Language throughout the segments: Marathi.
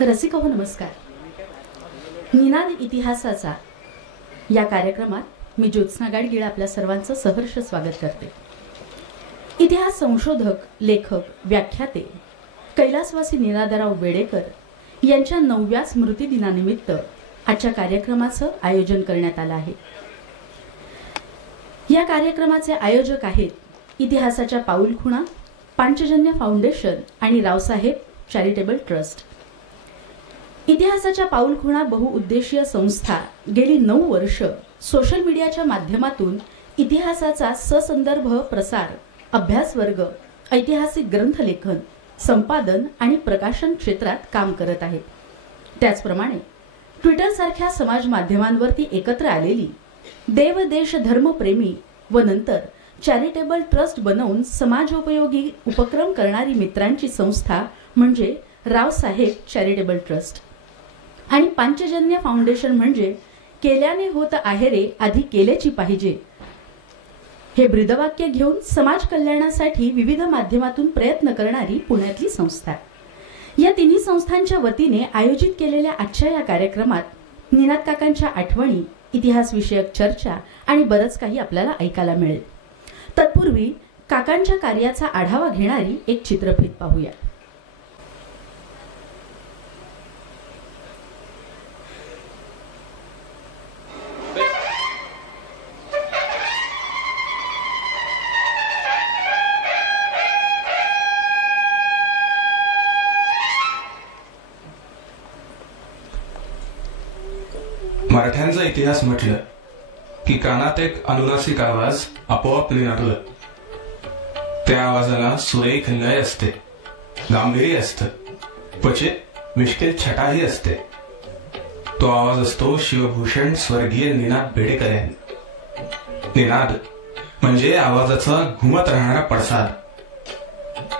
रसिको नमस्कार. निनाद इतिहासाचा या कार्यक्रमात मी ज्योत्स्ना गाडगीळ आपल्या सर्वांचं सहर्ष स्वागत करते. इतिहास संशोधक, लेखक, व्याख्याते कैलासवासी निनादराव बेडेकर यांच्या 9व्या स्मृतिदिनानिमित्त आजच्या कार्यक्रमाचं आयोजन करण्यात आलं आहे. या कार्यक्रमाचे आयोजक आहेत इतिहासाच्या पाऊलखुणा, पांचजन्य फाउंडेशन आणि रावसाहेब चॅरिटेबल ट्रस्ट. इतिहासाच्या पाऊलखुणा बहुउद्देशीय संस्था गेली 9 वर्ष सोशल मीडियाच्या माध्यमातून इतिहासाचा ससंदर्भ प्रसार, अभ्यासवर्ग, ऐतिहासिक ग्रंथलेखन, संपादन आणि प्रकाशन क्षेत्रात काम करत आहे. त्याचप्रमाणे ट्विटर सारख्या समाज माध्यमांवरती एकत्र आलेली देव देश धर्मप्रेमी व नंतर चॅरिटेबल ट्रस्ट बनवून समाजोपयोगी उपक्रम करणारी मित्रांची संस्था म्हणजे रावसाहेब चॅरिटेबल ट्रस्ट. आणि पांचजन्य फाउंडेशन म्हणजे केल्याने होत आहे रे, आधी केलेची पाहिजे हे ब्रीदवाक्य घेऊन समाज कल्याणासाठी विविध माध्यमातून प्रयत्न करणारी पुण्यातली संस्था. या तिन्ही संस्थांच्या वतीने आयोजित केलेल्या आजच्या या कार्यक्रमात निनाद काकांच्या आठवणी, इतिहास विषयक चर्चा आणि बरंच काही आपल्याला ऐकायला मिळेल. तत्पूर्वी काकांच्या कार्याचा आढावा घेणारी एक चित्रफित पाहूया. मराठ्यांचा इतिहास म्हटलं की कानात एक अनुनासिक आवाज आपोआप निनादलं. त्या आवाजाला सुरेख लय असते, गांभीर्य असतं, क्वचित मिश्किल छटाही असते. तो आवाज असतो शिवभूषण स्वर्गीय निनाद बेडेकर यांनी. निनाद म्हणजे आवाजाचा घुमत राहणारा पडसाद.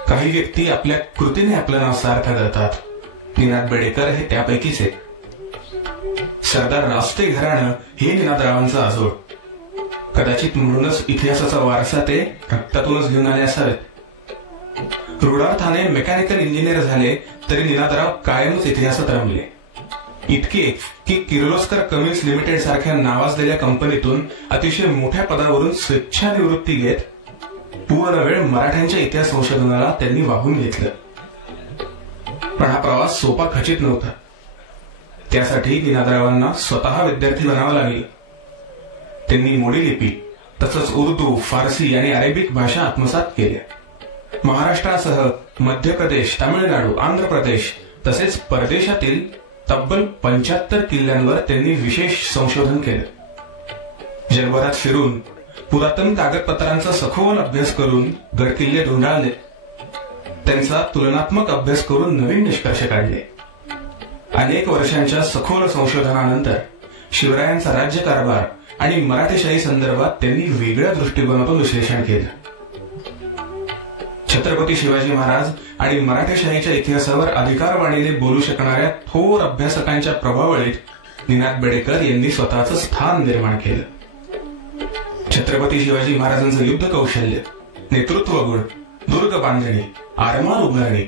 काही व्यक्ती आपल्या कृतीने आपलं नाव सार्थ करतात. निनाद बेडेकर हे त्यापैकीच एक. सरदार रावते घराणं हे निनादरावांचं आजोळ. कदाचित म्हणूनच इतिहासाचा वारसा ते रक्तातूनच घेऊन आले असावेत. रूढार्थाने मेकॅनिकल इंजिनियर झाले तरी निनादराव कायमच इतिहासात रमले. इतके की किर्लोस्कर कमिन्स लिमिटेड सारख्या नावाजलेल्या कंपनीतून अतिशय मोठ्या पदावरून स्वेच्छानिवृत्ती घेत पूर्ण वेळ मराठ्यांच्या इतिहास संशोधनाला त्यांनी वाहून घेतलं. पण हा प्रवास सोपा खचित नव्हता. त्यासाठी निनादरावांना स्वतः विद्यार्थी बनावं लागले. त्यांनी मोडी लिपी तसंच उर्दू, फारसी आणि अरेबिक भाषा आत्मसात केल्या. महाराष्ट्रासह मध्य प्रदेश, तामिळनाडू, आंध्र प्रदेश तसेच परदेशातील तब्बल 75 किल्ल्यांवर त्यांनी विशेष संशोधन केलं. जगभरात फिरून पुरातन कागदपत्रांचा सखोल अभ्यास करून गडकिल्ले धुंडाळले. त्यांचा तुलनात्मक अभ्यास करून नवीन निष्कर्ष काढले. अनेक वर्षांच्या सखोल संशोधनानंतर शिवरायांचा राज्यकारभार आणि मराठेशाही संदर्भात त्यांनी वेगळ्या दृष्टिकोनातून विश्लेषण केलं. छत्रपती शिवाजी महाराज आणि मराठेशाहीच्या इतिहासावर अधिकारवाणीने बोलू शकणाऱ्या थोर अभ्यासकांच्या प्रभावळीत निनाद बेडेकर यांनी स्वतःचं स्थान निर्माण केलं. छत्रपती शिवाजी महाराजांचं युद्ध कौशल्य, नेतृत्व गुण, दुर्ग बांधणी, आरमार उभारणी,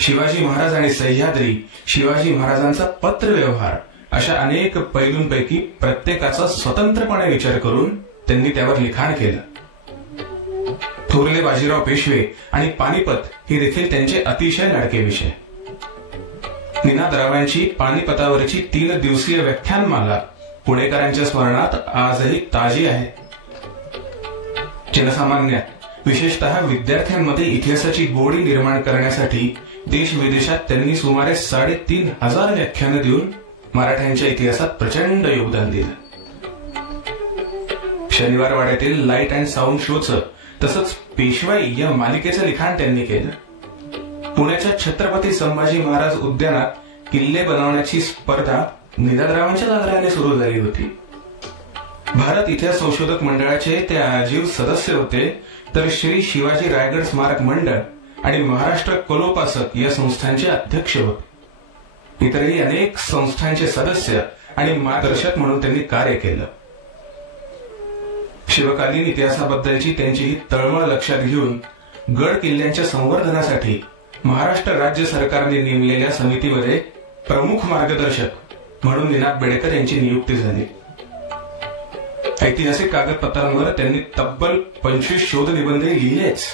शिवाजी महाराज आणि सह्याद्री, शिवाजी महाराजांचा पत्र व्यवहार अशा अनेक पैलूंपैकी प्रत्येकाचा स्वतंत्रपणे विचार करून त्यांनी त्यावर लिखाण केलं. थोरले बाजीराव पेशवे आणि पानिपत हे देखील त्यांचे अतिशय लाडके विषय. निनादरावांची पानिपतावरची 3 दिवसीय व्याख्यानमाला पुणेकरांच्या स्मरणात आजही ताजी आहे. जनसामान्यात विशेषतः विद्यार्थ्यांमध्ये इतिहासाची गोडी निर्माण करण्यासाठी देश विदेशात त्यांनी सुमारे 3,500 व्याख्यानं देऊन मराठ्यांच्या इतिहासात प्रचंड योगदान दिलं. शनिवारवाड्यातील लाईट अँड साऊंड शोचं तसंच पेशवाई या मालिकेचं लिखाण त्यांनी केलं. पुण्याच्या छत्रपती संभाजी महाराज उद्यानात किल्ले बनवण्याची स्पर्धा निनादरावांच्या आग्रहाने सुरू झाली होती. भारत इतिहास संशोधक मंडळाचे ते आजीव सदस्य होते, तर श्री शिवाजी रायगड स्मारक मंडळ आणि महाराष्ट्र कुलोपासक या संस्थांचे अध्यक्ष होते. इतरही अनेक संस्थांचे सदस्य आणि मार्गदर्शक म्हणून त्यांनी कार्य केलं. शिवकालीन इतिहासाबद्दलची त्यांची ही तळमळ लक्षात घेऊन गड किल्ल्यांच्या संवर्धनासाठी महाराष्ट्र राज्य सरकारने नेमलेल्या समितीमध्ये प्रमुख मार्गदर्शक म्हणून निनाद बेडेकर यांची नियुक्ती झाली. ऐतिहासिक कागदपत्रांवर त्यांनी तब्बल 25 शोध निबंधही लिहिलेच.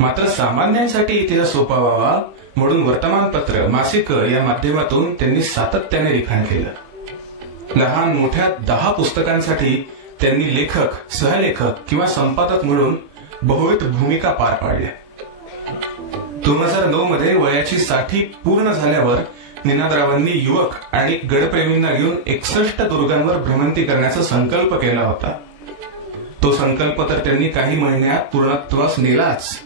मात्र सामान्यांसाठी इतिहास सोपा व्हावा म्हणून वर्तमानपत्र, मासिक या माध्यमातून त्यांनी सातत्याने लिखाण केलं. लहान मोठ्या 10 पुस्तकांसाठी त्यांनी लेखक, सहलेखक किंवा संपादक म्हणून बहुविध भूमिका पार पाडल्या. 2009 मध्ये वयाची 60 पूर्ण झाल्यावर निनादरावांनी युवक आणि गडप्रेमींना घेऊन 61 दुर्गांवर भ्रमंती करण्याचा संकल्प केला होता. तो संकल्प तर त्यांनी काही महिन्यात पूर्णत्वास नेलाच,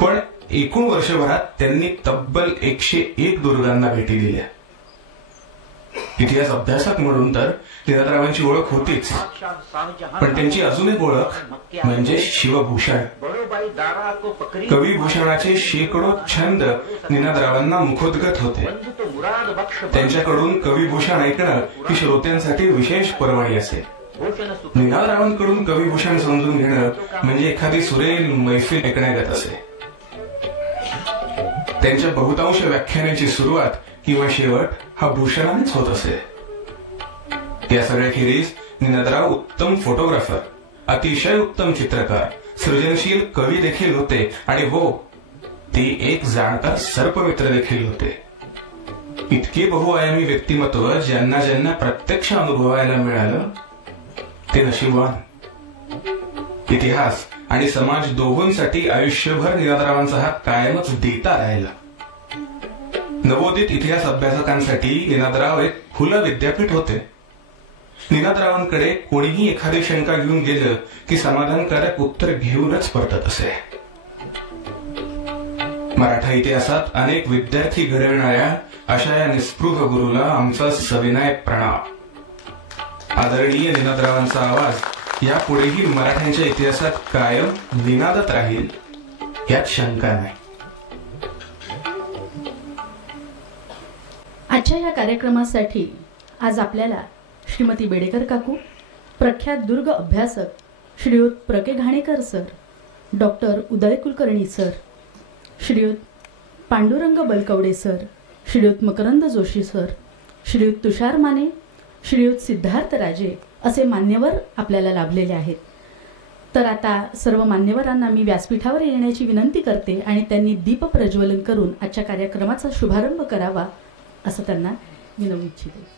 पण एकूण वर्षभरात त्यांनी तब्बल 101 दुर्गांना भेटी दिल्या. इतिहास अभ्यासक म्हणून तर निनादरावांची ओळख होतीच, पण त्यांची अजून एक ओळख म्हणजे शिवभूषण. कविभूषणाचे शेकडो छंद निनादरावांना मुखोद्गत होते. त्यांच्याकडून कविभूषण ऐकणं ही श्रोत्यांसाठी विशेष पर्वणी असेल. निनादरावांकडून कविभूषण समजून घेणं म्हणजे एखादी सुरेल मैफिल ऐकण्यागत असे. त्यांच्या बहुतांश व्याख्यानाची सुरुवात किंवा शेवट हा भूषणानेच होत असे. या सगळ्याखेरीज निनादराव उत्तम फोटोग्राफर, अतिशय उत्तम चित्रकार, सृजनशील कवी देखील होते आणि हो, ते एक जाणकार सर्पमित्र देखील होते. इतके बहुआयामी व्यक्तिमत्व ज्यांना ज्यांना प्रत्यक्ष अनुभवायला मिळालं ते नशीबवान. इतिहास आणि समाज दोघांसाठी आयुष्यभर निनादरावांचा हात कायमच देता राहिला. नवोदित इतिहास अभ्यासकांसाठी निनादराव एक खुलं विद्यापीठ होते. निनादरावांकडे कोणीही एखादी शंका घेऊन गेलं की समाधानकारक उत्तर घेऊनच परतत असे. मराठा इतिहासात अनेक विद्यार्थी घडवणाऱ्या अशा या निस्पृह गुरुला आमचा सविनय प्रणाम. आदरणीय निनादरावांचा आवाज यापुढेही मराठ्यांच्या इतिहासात कायम निनादत राहील यात शंका नाही. आजच्या या कार्यक्रमासाठी आज आपल्याला श्रीमती बेडेकर काकू, प्रख्यात दुर्ग अभ्यासक श्रीयुत प्रके घाणेकर सर, डॉक्टर उदय कुलकर्णी सर, श्रीयुत पांडुरंग बलकवडे सर, श्रीयुत मकरंद जोशी सर, श्रीयुत तुषार माने, श्रीयुत सिद्धार्थ राजे असे मान्यवर आपल्याला लाभलेले आहेत. तर आता सर्व मान्यवरांना मी व्यासपीठावर येण्याची विनंती करते आणि त्यांनी दीप प्रज्वलन करून आजच्या कार्यक्रमाचा शुभारंभ करावा असं त्यांना विनवू इच्छिते.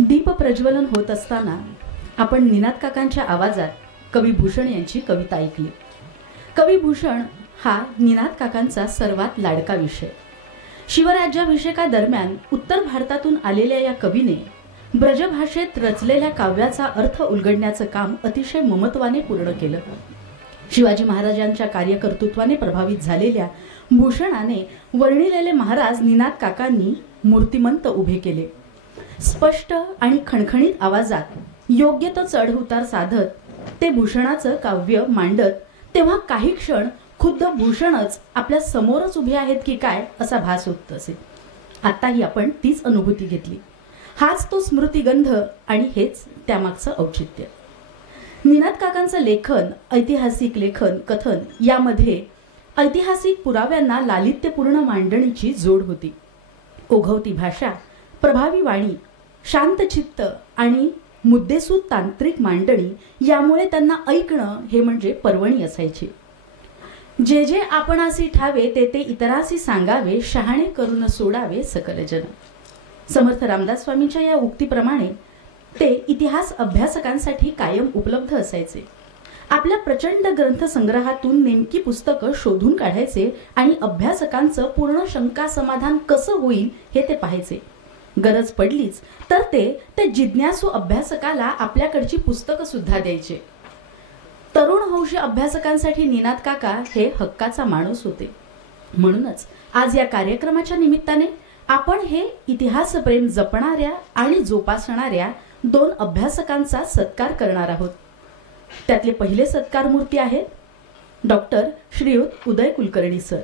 दीप प्रज्वलन होत असताना आपण निनाद काकांच्या आवाजात कवी भूषण यांची कविता ऐकली. कवी भूषण हा निनाद काकांचा सर्वात लाडका विषय. शिवराज्याभिषेकादरम्यान उत्तर भारतातून आलेल्या या कवीने ब्रजभाषेत रचलेल्या काव्याचा अर्थ उलगडण्याचं काम अतिशय ममत्वाने पूर्ण केलं. शिवाजी महाराजांच्या कार्यकर्तृत्वाने प्रभावित झालेल्या भूषणाने वर्णिलेले महाराज निनाद काकांनी मूर्तिमंत उभे केले. स्पष्ट आणि खणखणीत आवाजात योग्य तो चढ उतार साधत ते भूषणाचं काव्य मांडत तेव्हा काही क्षण खुद्द भूषणच आपल्या समोरच उभे आहेत की काय असा भास होत असे. आताही आपण तीच अनुभूती घेतली. हाच तो स्मृतिगंध आणि हेच त्यामागचं औचित्य. निनाद काकांचं लेखन, ऐतिहासिक लेखन, कथन यामध्ये ऐतिहासिक पुराव्यांना लालित्यपूर्ण मांडणीची जोड होती. ओघवती भाषा, प्रभावी वाणी, शांतचित्त आणि मुद्देसूद तांत्रिक मांडणी यामुळे त्यांना ऐकणं हे म्हणजे पर्वणी असायची. जे जे आपणासी ठावे ते ते इतरासी सांगावे, शहाणे करून सोडावे सकल जन. समर्थ रामदास स्वामींच्या या उक्तीप्रमाणे ते इतिहास अभ्यासकांसाठी कायम उपलब्ध असायचे. आपल्या प्रचंड ग्रंथसंग्रहातून नेमकी पुस्तकं शोधून काढायचे आणि अभ्यासकांचं पूर्ण शंका समाधान कसं होईल हे ते पाहायचे. गरज पडलीच तर ते जिज्ञासू अभ्यासकाला आपल्याकडची पुस्तकं सुद्धा द्यायचे. तरुण हौशी अभ्यासकांसाठी निनाद काका हे हक्काचा माणूस होते. म्हणूनच आज या कार्यक्रमाच्या निमित्ताने आपण हे इतिहास प्रेम जपणाऱ्या आणि जोपासणाऱ्या 2 अभ्यासकांचा सत्कार करणार आहोत. त्यातले पहिले सत्कार मूर्ती आहेत डॉक्टर श्रीयुत उदय कुलकर्णी सर.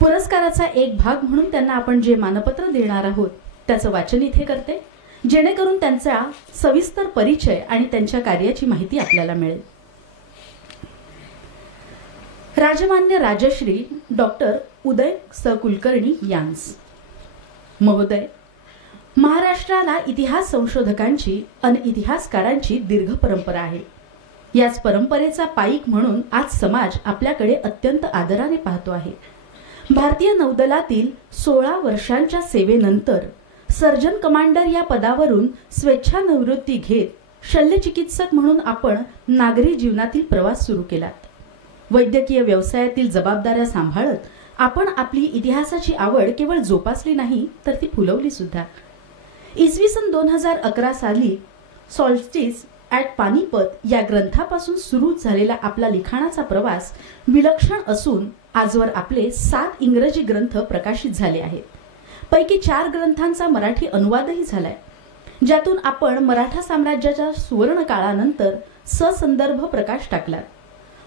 पुरस्काराचा एक भाग म्हणून त्यांना आपण जे मानपत्र देणार आहोत त्याचं वाचन इथे करते, जेणेकरून त्यांचा सविस्तर परिचय आणि त्यांच्या कार्याची माहिती आपल्याला मिळेल. राजमान्य राजश्री डॉक्टर उदय स कुलकर्णी यांस. महोदय, महाराष्ट्राला इतिहास संशोधकांची आणि इतिहासकारांची दीर्घ परंपरा आहे. याच परंपरेचा पाईक म्हणून आज समाज आपल्याकडे अत्यंत आदराने पाहतो आहे. भारतीय नौदलातील 16 वर्षांच्या सेवेनंतर सर्जन कमांडर या पदावरून स्वेच्छानिवृत्ती घेत शल्यचिकित्सक म्हणून आपण नागरी जीवनातील प्रवास सुरू केलात. वैद्यकीय व्यवसायातील जबाबदाऱ्या सांभाळत आपण आपली इतिहासाची आवड केवळ जोपासली नाही तर ती फुलवली सुद्धा. इसवी सन 2011 साली सॉल्स्टिस ॲट पानिपत या ग्रंथापासून सुरू झालेला आपला लिखाणाचा प्रवास विलक्षण असून आजवर आपले 7 इंग्रजी ग्रंथ प्रकाशित झाले आहेत. पैकी 4 ग्रंथांचा मराठी अनुवादही झालाय, ज्यातून आपण मराठा साम्राज्याच्या सुवर्ण काळानंतर ससंदर्भ प्रकाश टाकला.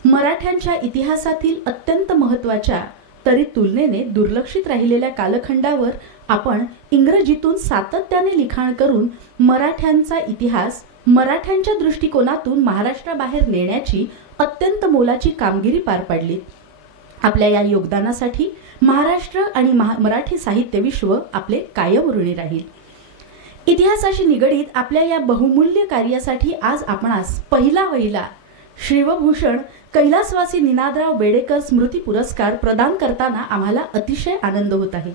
मराठ्यांच्या इतिहासातील अत्यंत महत्त्वाच्या तरी तुलनेने दुर्लक्षित राहिलेल्या कालखंडावर आपण इंग्रजीतून सातत्याने लिखाण करून मराठ्यांचा इतिहास मराठ्यांच्या दृष्टिकोनातून महाराष्ट्राबाहेर नेण्याची अत्यंत मोलाची कामगिरी पार पाडली. आपल्या या योगदानासाठी महाराष्ट्र आणि मराठी साहित्य विश्व आपले कायम ऋणी राहील. इतिहासाशी निगडीत आपल्या या बहुमूल्य कार्यासाठी आज आपणास पहिला शिवभूषण कैलासवासी निनादराव बेडेकर स्मृती पुरस्कार प्रदान करताना आम्हाला अतिशय आनंद होत आहे.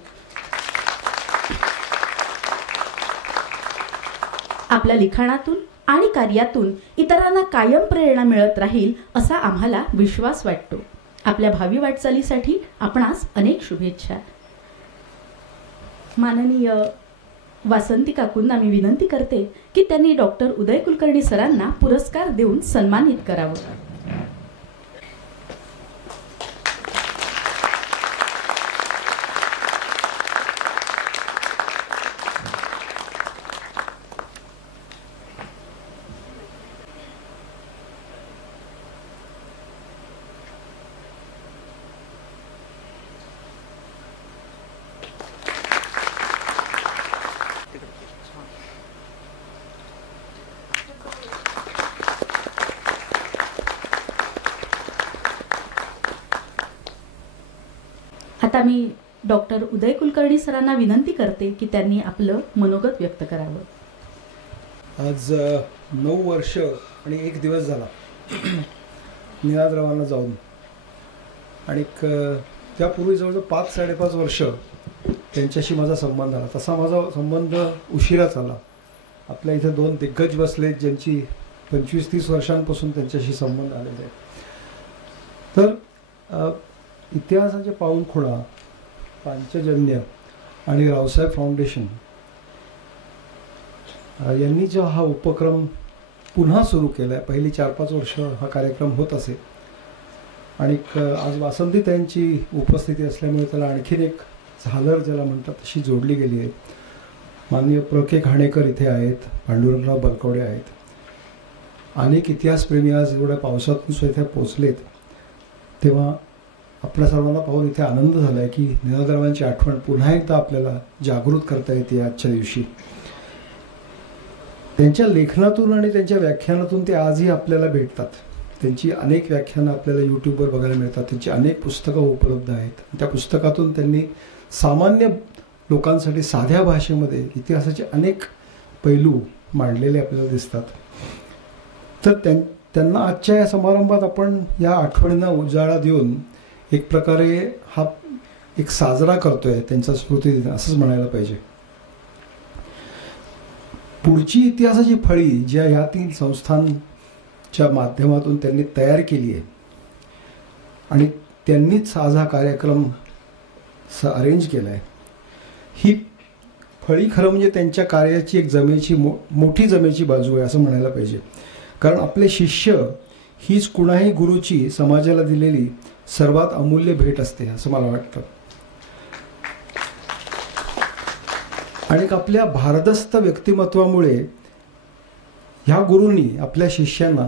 आपल्या लिखाणातून आणि कार्यातून इतरांना कायम प्रेरणा मिळत राहील असा आम्हाला विश्वास वाटतो. आपल्या भावी वाटचालीसाठी आपणास अनेक शुभेच्छा. माननीय वासंती काकूंना मी विनंती करते की त्यांनी डॉक्टर उदय कुलकर्णी सरांना पुरस्कार देऊन सन्मानित करावं. आता मी डॉक्टर उदय कुलकर्णी सरांना विनंती करते की त्यांनी आपलं मनोगत व्यक्त करावं. आज 9 वर्ष आणि 1 दिवस झाला निनादरावांना जाऊन, आणि त्यापूर्वी जवळजवळ 5-5.5 वर्ष त्यांच्याशी माझा संबंध आला. तसा माझा संबंध उशिरा झाला. आपल्या इथे 2 दिग्गज बसलेत ज्यांची 25-30 वर्षांपासून त्यांच्याशी संबंध आलेले आहेत. तर इतिहासाचे पाऊलखुणा, पांचजन्य आणि रावसाहेब फाउंडेशन यांनी जो हा उपक्रम पुन्हा सुरू केला आहे, पहिली 4-5 वर्ष हा कार्यक्रम होत असे, आणि आज वासंती त्यांची उपस्थिती असल्यामुळे त्याला आणखीन एक झालर ज्याला म्हणतात तशी जोडली गेली आहे. माननीय प्र के घाणेकर इथे आहेत, पांडुरंगराव बलकवडे आहेत. अनेक इतिहासप्रेमी आज एवढ्या पावसातून सुद्धा इथे पोचलेत, तेव्हा आपल्या सर्वांना पाहून इथे आनंद झाला आहे की निनादरावांची आठवण पुन्हा एकदा आपल्याला जागृत करता येते. आजच्या दिवशी त्यांच्या लेखनातून आणि त्यांच्या व्याख्यानातून ते आजही आपल्याला भेटतात. त्यांची अनेक व्याख्यानं आपल्याला यूट्यूबवर बघायला मिळतात. त्यांची अनेक पुस्तकं उपलब्ध आहेत. त्या पुस्तकातून त्यांनी सामान्य लोकांसाठी साध्या भाषेमध्ये इतिहासाचे अनेक पैलू मांडलेले आपल्याला दिसतात. तर त्यांना आजच्या या समारंभात आपण या आठवणींना उजाळा देऊन एक प्रकारे हा एक साजरा करतोय त्यांचा स्मृतिदिन असंच म्हणायला पाहिजे. पुढची इतिहासाची फळी ज्या ह्या 3 संस्थान च्या माध्यमातून त्यांनी तयार केली आहे आणि त्यांनीच आज हा कार्यक्रम अरेंज केला आहे. ही फळी खरं म्हणजे त्यांच्या कार्याची एक मोठी जमेची बाजू आहे असं म्हणायला पाहिजे. कारण आपले शिष्य हीच कुणाही गुरुची समाजाला दिलेली सर्वात अमूल्य भेट असते असं मला वाटतं. आणि आपल्या भारदस्त व्यक्तिमत्वामुळे ह्या गुरूंनी आपल्या शिष्यांना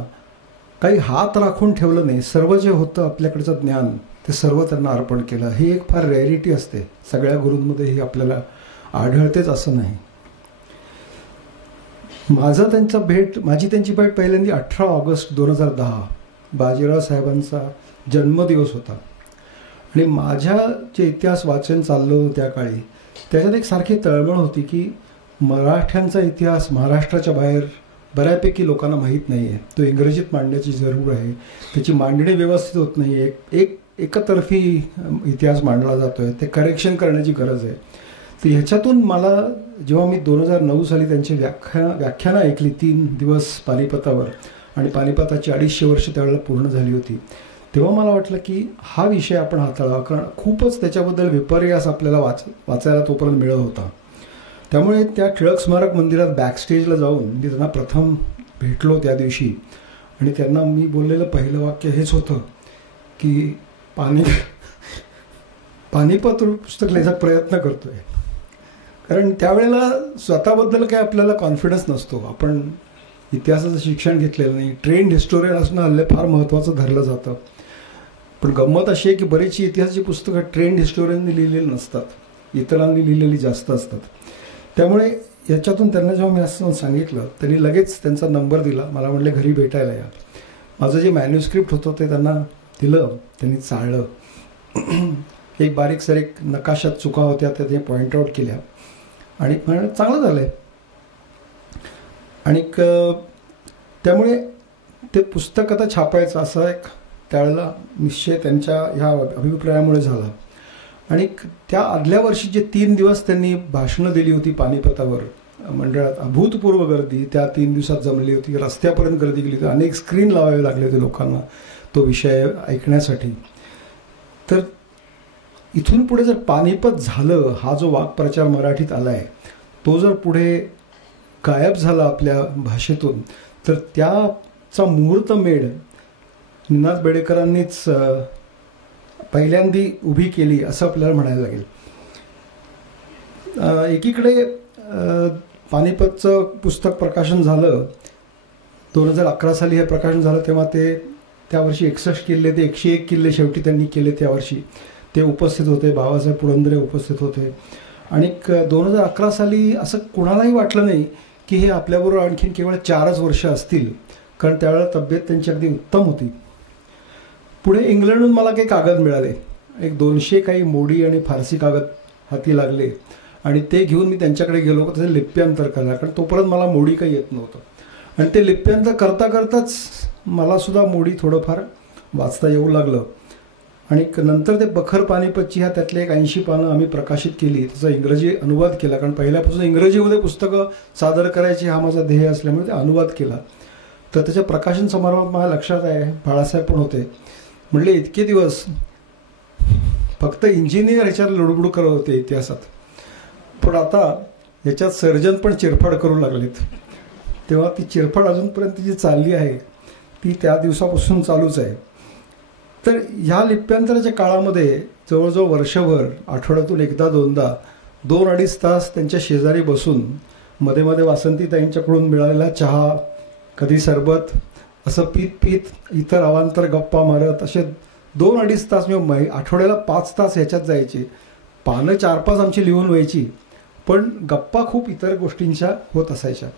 काही हात राखून ठेवलं नाही. सर्व जे होतं आपल्याकडचं ज्ञान ते सर्व त्यांना अर्पण केलं. ही एक फार रेअरिटी असते, सगळ्या गुरूंमध्ये ही आपल्याला आढळतेच असं नाही. माझी त्यांची भेट पहिल्यांदा 18 ऑगस्ट 2010 बाजीराव साहेबांचा जन्मदिवस होता. आणि माझ्या जे इतिहास वाचन चाललं होतं त्या काळी त्याच्यात एक सारखी तळमळ होती की मराठ्यांचा इतिहास महाराष्ट्राच्या बाहेर बऱ्यापैकी लोकांना माहीत नाही आहे. तो इंग्रजीत मांडण्याची जरूर आहे. त्याची मांडणी व्यवस्थित होत नाही आहे. एकतर्फी इतिहास मांडला जातो आहे. ते करेक्शन करण्याची गरज आहे. तर ह्याच्यातून मला जेव्हा मी 2009 साली त्यांची व्याख्यानं ऐकली 3 दिवस पानिपतावर आणि पानिपताची 250 वर्ष त्यावेळेला पूर्ण झाली होती, तेव्हा मला वाटलं की हा विषय आपण हाताळावा. कारण खूपच त्याच्याबद्दल विपर्यास आपल्याला वाचायला तोपर्यंत मिळत होता. त्यामुळे त्या टिळक स्मारक मंदिरात बॅकस्टेजला जाऊन मी त्यांना प्रथम भेटलो त्या दिवशी. आणि त्यांना मी बोललेलं पहिलं वाक्य हेच होतं की पानिपत पुस्तक लिहायचा प्रयत्न करतोय. कारण त्यावेळेला स्वतःबद्दल काही आपल्याला कॉन्फिडन्स नसतो. आपण इतिहासाचं शिक्षण घेतलेलं नाही. ट्रेंड हिस्टोरियन असणं हल्ले फार महत्त्वाचं धरलं जातं. पण गंमत अशी आहे की बरीचशी इतिहासाची पुस्तकं ट्रेंड हिस्टोरियननी लिहिलेली नसतात, इतरांनी लिहिलेली जास्त असतात. त्यामुळे याच्यातून त्यांना जेव्हा मी असं सांगितलं त्यांनी लगेच त्यांचा नंबर दिला. मला म्हटले घरी भेटायला या. माझं जे मॅन्युस्क्रिप्ट होतं ते त्यांना दिलं. त्यांनी चाळलं. एक बारीक नकाशात चुका होत्या त्या ते पॉईंट आऊट केल्या आणि म्हणाले चांगलं झालं आहे. आणि त्यामुळे ते पुस्तक आता छापायचं असा एक त्यावेळेला निश्चय त्यांच्या ह्या अभिप्रायामुळे झाला. आणि त्या आदल्या वर्षी जे 3 दिवस त्यांनी भाषणं दिली होती पानिपतावर मंडळात, अभूतपूर्व गर्दी त्या 3 दिवसात जमली होती. रस्त्यापर्यंत गर्दी केली होती. अनेक स्क्रीन लावावे लागले होते लोकांना तो विषय ऐकण्यासाठी. तर इथून पुढे जर पानिपत झालं, हा जो वाक्प्रचार मराठीत आला आहे तो जर पुढे गायब झाला आपल्या भाषेतून, तर त्याचा मुहूर्तमेढ निनाद बेडेकरांनीच पहिल्यांदी उभी केली असं आपल्याला म्हणायला लागेल. एकीकडे पानिपतचं पुस्तक प्रकाशन झालं 2011 साली. हे प्रकाशन झालं तेव्हा ते त्यावर्षी 61 किल्ले ते 101 किल्ले शेवटी त्यांनी केले. त्यावर्षी ते उपस्थित होते. बाबासाहेब पुरंदरे उपस्थित होते. आणि 2011 साली असं कोणालाही वाटलं नाही की हे आपल्याबरोबर आणखीन केवळ 4च वर्ष असतील. कारण त्यावेळेला तब्येत त्यांची अगदी उत्तम होती. पुढे इंग्लंडहून मला काही कागद मिळाले. एक 200 काही मोडी आणि फारसी कागद हाती लागले आणि ते घेऊन मी त्यांच्याकडे गेलो. त्याचं लिप्यांतर करायला, कारण तोपर्यंत मला मोडी काही येत नव्हतं. आणि ते लिप्यांतर करताच मला सुद्धा मोडी थोडंफार वाचता येऊ लागलं. आणि नंतर ते बखर पानिपतची ह्या त्यातले एक 80 पानं आम्ही प्रकाशित केली. त्याचा इंग्रजी अनुवाद केला. कारण पहिल्यापासून इंग्रजीमध्ये पुस्तकं सादर करायची हा माझा ध्येय असल्यामुळे ते अनुवाद केला. तर त्याच्या प्रकाशन समारंभात माझ्या लक्षात आहे, बाळासाहेब पण होते. म्हटले इतके दिवस फक्त इंजिनियर ह्याच्यावर लुडबुड करत होते इतिहासात, पण आता ह्याच्यात सर्जन पण चिरफाड करू लागलेत. तेव्हा ती चिरफाड अजूनपर्यंत जी चालली आहे ती त्या दिवसापासून चालूच आहे. तर ह्या लिप्यांतराच्या काळामध्ये जवळजवळ वर्षभर आठवड्यातून एकदा दोनदा 2-2.5 तास त्यांच्या शेजारी बसून मध्ये मध्ये वासंतीताईंच्याकडून मिळालेला चहा, कधी सरबत असं पीत इतर अवांतर गप्पा मारत असे 2-2.5 तास मी आठवड्याला 5 तास ह्याच्यात जायचे. पानं 4-5 आमची लिहून व्हायची, पण गप्पा खूप इतर गोष्टींच्या होत असायच्या.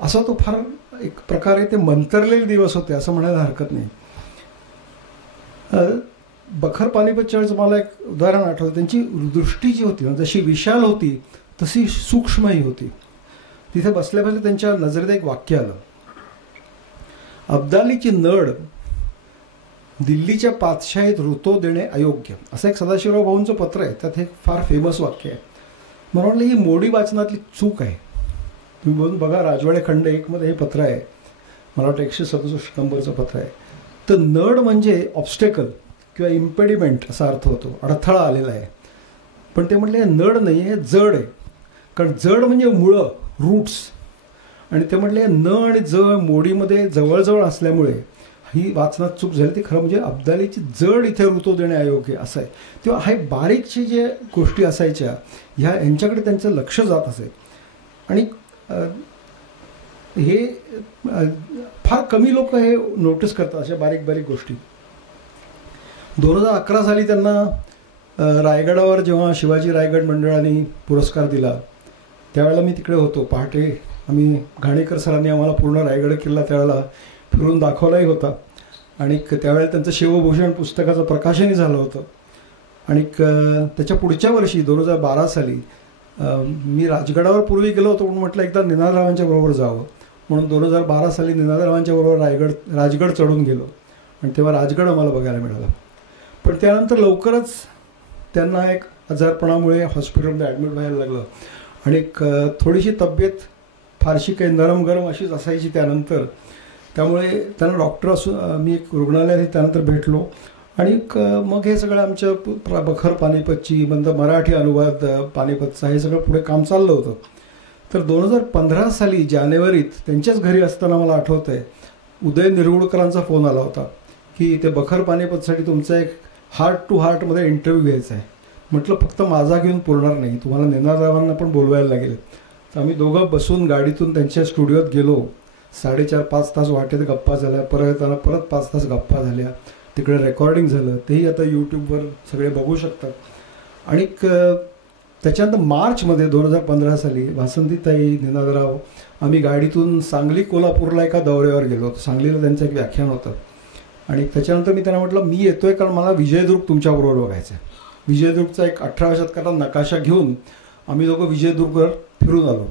असा तो फार एक प्रकारे ते मंतरलेले दिवस होते असं म्हणायला हरकत नाही. बखर पानिपतच्या वेळेस मला एक उदाहरण आठवतं. त्यांची दृष्टी जी होती ना, जशी विशाल होती तशी सूक्ष्मही होती. तिथे बसल्या त्यांच्या नजरेत एक वाक्य आलं, अब्दालीची नड दिल्लीच्या पातशाहीत ऋतो देणे अयोग्य, असं एक सदाशिवराव भाऊंचं पत्र आहे. त्यात हे फार फेमस वाक्य आहे. मला म्हटलं ही मोडी वाचनातली चूक आहे. तुम्ही बघा राजवाडे खंड 1 मध्ये हे पत्र आहे. मला वाटतं 167 नंबरचं पत्र आहे. तर नड म्हणजे ऑब्स्टेकल किंवा इम्पेडिमेंट असा अर्थ होतो, अडथळा आलेला आहे. पण ते म्हटले नड नाही आहे, जड आहे. कारण जड म्हणजे मुळं, रूट्स. आणि ते म्हटले न आणि ज मोडीमध्ये जवळजवळ असल्यामुळे ही वाचनात चूक झाली. ती खरं म्हणजे अब्दालीची जड इथे ऋतू देणे अयोग्य असं आहे. तेव्हा हे बारीकशी जे गोष्टी असायच्या ह्या यांच्याकडे त्यांचं लक्ष जात असे. आणि हे फार कमी लोक हे नोटीस करतात अशा बारीक बारीक गोष्टी. 2011 साली त्यांना रायगडावर जेव्हा शिवाजी रायगड मंडळाने पुरस्कार दिला त्यावेळेला मी तिकडे होतो. पहाटे आम्ही घाणेकर सरांनी आम्हाला पूर्ण रायगड किल्ला त्यावेळेला फिरून दाखवलाही होता. आणि त्यावेळेला त्यांचं शिवभूषण पुस्तकाचं प्रकाशनही झालं होतं. आणि त्याच्या पुढच्या वर्षी 2012 साली मी राजगडावर पूर्वी गेलो होतो म्हणून म्हटलं एकदा निनादरावांच्या बरोबर जावं म्हणून 2012 साली निनादरावांच्या बरोबर राजगड चढून गेलो. आणि तेव्हा राजगड आम्हाला बघायला मिळाला. पण त्यानंतर लवकरच त्यांना एक आजारपणामुळे हॉस्पिटलमध्ये ॲडमिट व्हायला लागलं. आणि थोडीशी तब्येत फारशी काही नरम गरम अशीच असायची त्यानंतर. त्यामुळे त्यांना डॉक्टर असून मी एक रुग्णालयात त्यानंतर भेटलो. आणि मग हे सगळं आमच्या बखर पानिपतची मराठी अनुवाद पानिपतचा हे सगळं पुढे काम चाललं होतं. तर 2015 साली जानेवारीत त्यांच्याच घरी असताना मला आठवतं आहे उदय निरगुडकरांचा फोन आला होता की ते बखर पानिपतसाठी तुमचा एक हार्ट टू हार्टमध्ये इंटरव्ह्यू घ्यायचा आहे. म्हटलं फक्त माझा घेऊन पुरणार नाही, तुम्हाला निनादरावांना पण बोलवायला लागेल. तर आम्ही दोघं बसून गाडीतून त्यांच्या स्टुडिओत गेलो. 4.5-5 तास वाटेत गप्पा झाल्या. परत येताना परत 5 तास गप्पा झाल्या. तिकडे रेकॉर्डिंग झालं, तेही आता यूट्यूबवर सगळे बघू शकतात. आणि त्याच्यानंतर मार्चमध्ये 2015 साली वासंतीताई निनादराव आम्ही गाडीतून सांगली कोल्हापूरला एका दौऱ्यावर गेलो होतो. सांगलीला त्यांचं एक व्याख्यान होतं. आणि त्याच्यानंतर मी त्यांना म्हटलं मी येतोय कारण मला विजयदुर्ग तुमच्याबरोबर बघायचं आहे. विजयदुर्गचा एक 18व्या शतकाचा नकाशा घेऊन आम्ही दोघं विजयदुर्गवर फिरून आलो.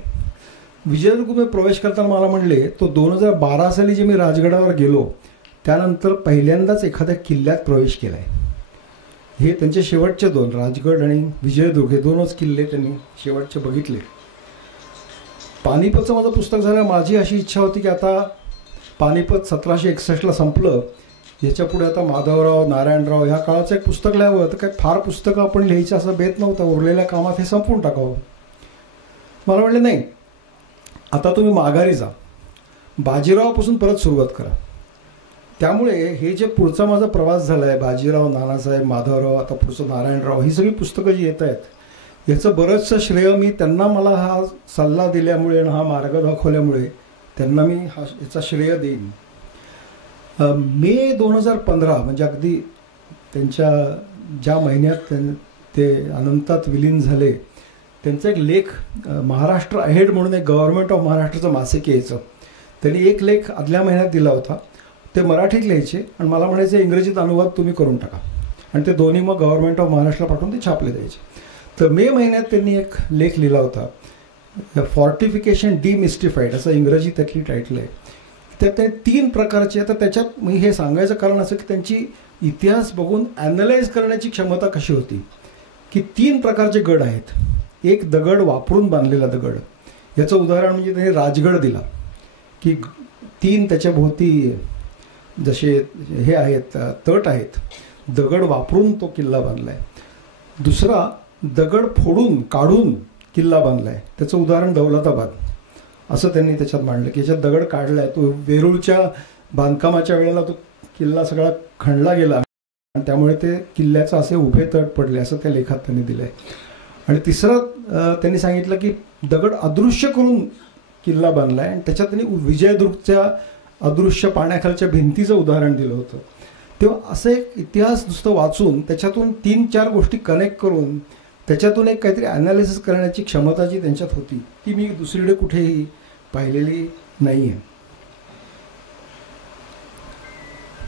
विजयदुर्गमध्ये प्रवेश करताना मला म्हणले तो 2012 साली जे मी राजगडावर गेलो त्यानंतर पहिल्यांदाच एखाद्या किल्ल्यात प्रवेश केला आहे. हे त्यांचे शेवटचे 2 राजगड आणि विजयदुर्ग हे 2च किल्ले त्यांनी शेवटचे बघितले. पानिपतचं माझं पुस्तक झालं. माझी अशी इच्छा होती की आता पानिपत 1761ला संपलं, याच्या पुढे आता माधवराव नारायणराव ह्या काळाचं एक पुस्तक लिहावं. तर काय फार पुस्तकं आपण लिहायचं असं बेत नव्हतं. उरलेल्या कामात हे संपवून टाकावं. मला म्हटलं नाही, आता तुम्ही माघारी जा, बाजीरावापासून परत सुरुवात करा. त्यामुळे हे जे पुढचा माझा प्रवास झाला आहे बाजीराव, नानासाहेब, माधवराव, आता पुढचं नारायणराव, ही सगळी पुस्तकं जी येत आहेत याचं बरंचसं श्रेय मी त्यांना मला हा सल्ला दिल्यामुळे आणि हा मार्ग दाखवल्यामुळे त्यांना मी याचा श्रेय देईन. मे 2015 म्हणजे अगदी त्यांच्या ज्या महिन्यात ते अनंतात विलीन झाले त्यांचा एक लेख महाराष्ट्र अहेड म्हणून एक गव्हर्नमेंट ऑफ महाराष्ट्राचं मासिक यायचं. त्यांनी एक लेख आदल्या महिन्यात दिला होता. ते मराठीत लिहायचे आणि मला म्हणायचे इंग्रजीत अनुवाद तुम्ही करून टाका. आणि ते दोन्ही मग गव्हर्नमेंट ऑफ महाराष्ट्रला पाठवून ते छापले द्यायचे. तर मे महिन्यात त्यांनी एक लेख लिहिला होता, फॉर्टिफिकेशन डिमिस्टिफाईड असं इंग्रजी त्यातली टायटल आहे. तर ते 3 प्रकारचे. आता त्याच्यात मी हे सांगायचं कारण असं की त्यांची इतिहास बघून ॲनलाइज करण्याची क्षमता कशी होती की 3 प्रकारचे गड आहेत. एक दगड वापरून बांधलेला दगड. याचं उदाहरण म्हणजे त्यांनी राजगड दिला की 3 त्याच्या भोवती जसे हे आहेत तट आहेत, दगड वापरून तो किल्ला बांधला आहे. दुसरा दगड फोडून काढून किल्ला बांधला आहे. त्याचं उदाहरण दौलताबाद असं त्यांनी त्याच्यात मांडलं की याच्यात दगड काढला आहे. तो वेरूळच्या बांधकामाच्या वेळेला तो किल्ला सगळा खणला गेला आणि त्यामुळे ते किल्ल्याचं असे उभे तट पडले असं त्या लेखात त्यांनी दिलं आहे. आणि तिसरं त्यांनी सांगितलं की दगड अदृश्य करून किल्ला बांधला आहे आणि त्याच्यात त्यांनी विजयदुर्गच्या अदृश्य पाण्याखालच्या भिंतीचं उदाहरण दिलं होतं. तेव्हा असं एक इतिहास नुसतं वाचून त्याच्यातून 3-4 गोष्टी कनेक्ट करून त्याच्यातून एक काहीतरी ॲनालिसिस करण्याची क्षमता जी त्यांच्यात होती ती मी दुसरीकडे कुठेही पाहिलेली नाही आहे.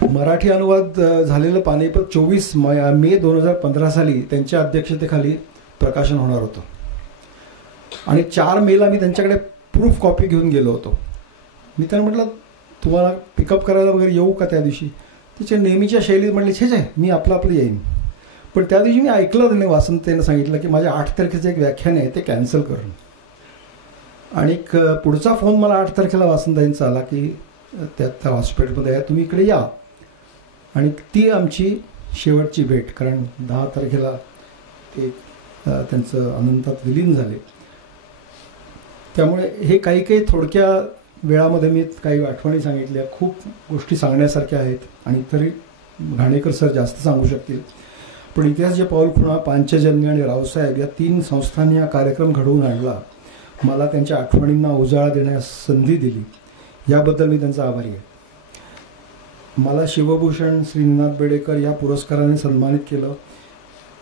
मराठी अनुवाद झालेलं पानिपत 24 मे 2015 साली त्यांच्या अध्यक्षतेखाली प्रकाशन होणार होतं. आणि 4 मेला मी त्यांच्याकडे प्रूफ कॉपी घेऊन गेलो होतो. मी त्यांना म्हटलं तुम्हाला पिकअप करायला वगैरे येऊ का त्या दिवशी. तिच्या नेहमीच्या शैलीत म्हटले छे मी आपलं येईन. पण त्या दिवशी मी ऐकलं त्यांनी वासंतीनं सांगितलं की माझ्या 8 तारखेचं एक व्याख्यान आहे ते कॅन्सल करून. आणि पुढचा फोन मला 8 तारखेला वासंताईंचा आला की त्या हॉस्पिटलमध्ये आहे, तुम्ही इकडे या. आणि ती आमची शेवटची भेट, कारण 10 तारखेला ते त्यांचं अनंतात विलीन झाले. त्यामुळे हे काही काही थोडक्या वेळामध्ये मी काही आठवणी सांगितल्या. खूप गोष्टी सांगण्यासारख्या आहेत आणि तरी घाणेकर सर जास्त सांगू शकतील. पण इतिहासाचे पाऊलखुणा, पांचजन्य आणि रावसाहेब या 3 संस्थांनी हा कार्यक्रम घडवून आणला. मला त्यांच्या आठवणींना उजाळा देण्यास संधी दिली, याबद्दल मी त्यांचा आभारी आहे. मला शिवभूषण श्री निनाद बेडेकर या पुरस्काराने सन्मानित केलं.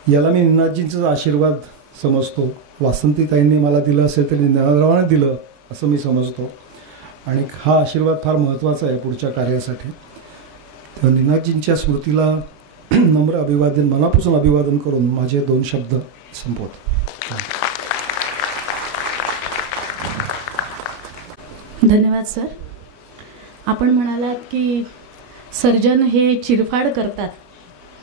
याला मी निनादजींचा आशीर्वाद समजतो. वासंतीताईंनी मला दिलं असेल तरी निनादरावांनी दिलं असं मी समजतो. आणि हा आशीर्वाद फार महत्त्वाचा आहे पुढच्या कार्यासाठी. तर निनादजींच्या स्मृतीला नम्र अभिवादन, मनापासून अभिवादन करून माझे 2 शब्द संपवतो. धन्यवाद सर. आपण म्हणालात की सर्जन हे चिरफाड करतात,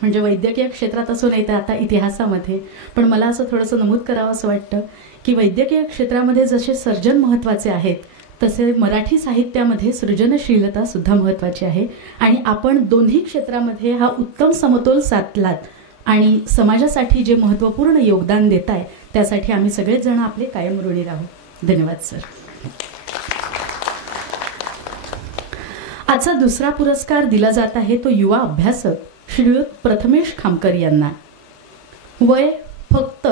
म्हणजे वैद्यकीय क्षेत्रात असो नाही तर आता इतिहासामध्ये. पण मला असं थोडंसं नमूद करावं असं वाटतं की वैद्यकीय क्षेत्रामध्ये जसे सर्जन महत्त्वाचे आहेत तसे मराठी साहित्यामध्ये सृजनशीलता सुद्धा महत्त्वाची आहे. आणि आपण दोन्ही क्षेत्रामध्ये हा उत्तम समतोल साधलात आणि समाजासाठी जे महत्त्वपूर्ण योगदान देताय त्यासाठी आम्ही सगळेच जण आपले कायम ऋणी राहू. धन्यवाद सर. आजचा दुसरा पुरस्कार दिला जात आहे तो युवा अभ्यासक श्रीयुत प्रथमेश खामकर यांना. वय फक्त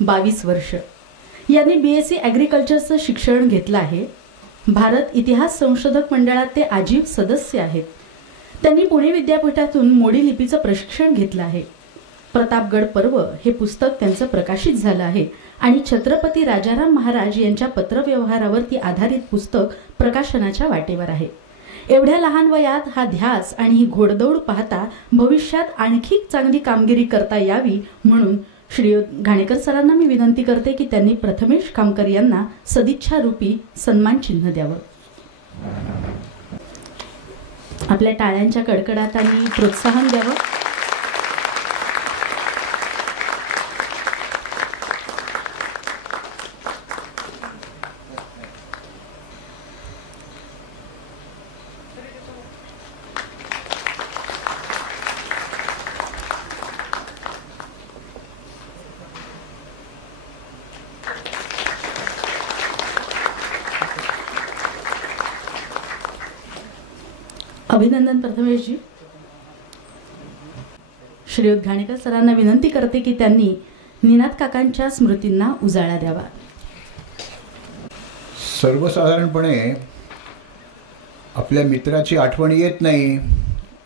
22 वर्ष. यांनी BSc ॲग्रिकल्चरचं शिक्षण घेतलं आहे. भारत इतिहास संशोधक मंडळात ते आजीव सदस्य आहेत. त्यांनी पुणे विद्यापीठातून मोडी लिपीचं प्रशिक्षण घेतलं आहे. प्रतापगड पर्व हे पुस्तक त्यांचं प्रकाशित झालं आहे आणि छत्रपती राजाराम महाराज यांच्या पत्रव्यवहारावरती आधारित पुस्तक प्रकाशनाच्या वाटेवर आहे. एवढ्या लहान वयात हा ध्यास आणि ही घोडदौड पाहता भविष्यात आणखी चांगली कामगिरी करता यावी म्हणून श्रीयुत घाणेकर सरांना मी विनंती करते की त्यांनी प्रथमेश खामकर यांना सदिच्छा रूपी सन्मान चिन्ह द्यावं. आपल्या टाळ्यांच्या कडकडाटाने प्रोत्साहन द्यावं. अभिनंदन प्रथमेशजी. श्रीयुत घाणेकर सरांना विनंती करते की त्यांनी निनाद काकांच्या स्मृतींना उजाळा द्यावा. सर्वसाधारणपणे आपल्या मित्राची आठवण येत नाही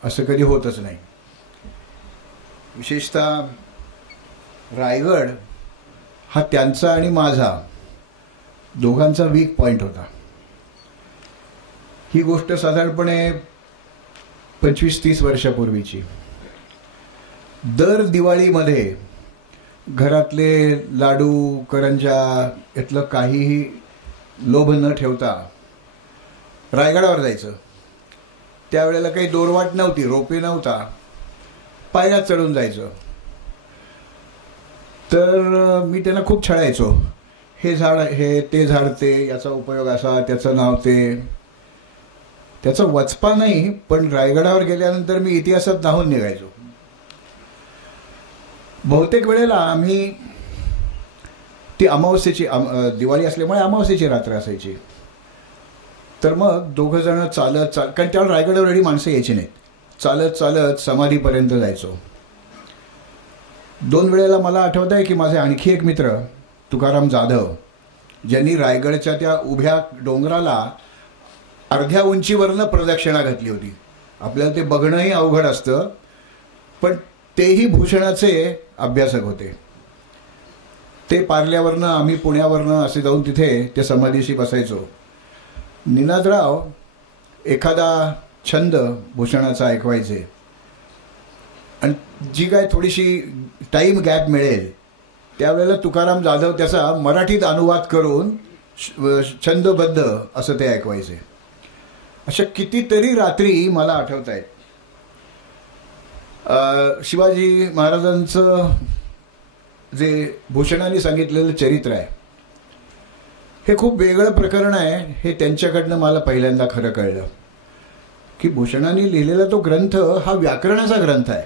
असं कधी होतच नाही. विशेषतः रायगड हा त्यांचा आणि माझा दोघांचा वीक पॉइंट होता. ही गोष्ट साधारणपणे 25-30 वर्षापूर्वीची. दर दिवाळीमध्ये घरातले लाडू करंजा यातलं काहीही लोभ न ठेवता रायगडावर जायचं. त्यावेळेला काही दोरवाट नव्हती, रोपे नव्हता, पायऱ्यात चढून जायचं. तर मी त्यांना खूप छळायचो, हे झाड हे, ते झाड ते, याचा उपयोग असा, त्याचं नाव ते. त्याचा वचपा नाही, पण रायगडावर गेल्यानंतर मी इतिहासात नाहून निघायचो. बहुतेक वेळेला आम्ही ती अमावस्येची दिवाळी असल्यामुळे अमावस्येची रात्र असायची. तर मग दोघं जण चालत कारण त्यावेळेला रायगडावर एवढी माणसं यायची नाहीत, चालत चालत समाधीपर्यंत जायचो. 2 वेळेला मला आठवत आहे की माझे आणखी एक मित्र तुकाराम जाधव, ज्यांनी रायगडच्या त्या उभ्या डोंगराला अर्ध्या उंचीवरनं प्रदक्षिणा घातली होती. आपल्याला ते बघणंही अवघड असतं, पण तेही भूषणाचे अभ्यासक होते. ते पार्ल्यावरनं आम्ही पुण्यावरनं असे जाऊन तिथे त्या समाधीशी बसायचो. निनादराव एखादा छंद भूषणाचा ऐकवायचे आणि जी काय थोडीशी टाईम गॅप मिळेल त्यावेळेला तुकाराम जाधव त्याचा मराठीत अनुवाद करून छंदबद्ध असं ते ऐकवायचे. अशा कितीतरी रात्री मला आठवत आहेत. शिवाजी महाराजांचं जे भूषणाने सांगितलेलं चरित्र आहे हे खूप वेगळं प्रकरण आहे. हे त्यांच्याकडनं मला पहिल्यांदा खरं कळलं. की भूषणाने लिहिलेला तो ग्रंथ हा व्याकरणाचा ग्रंथ आहे.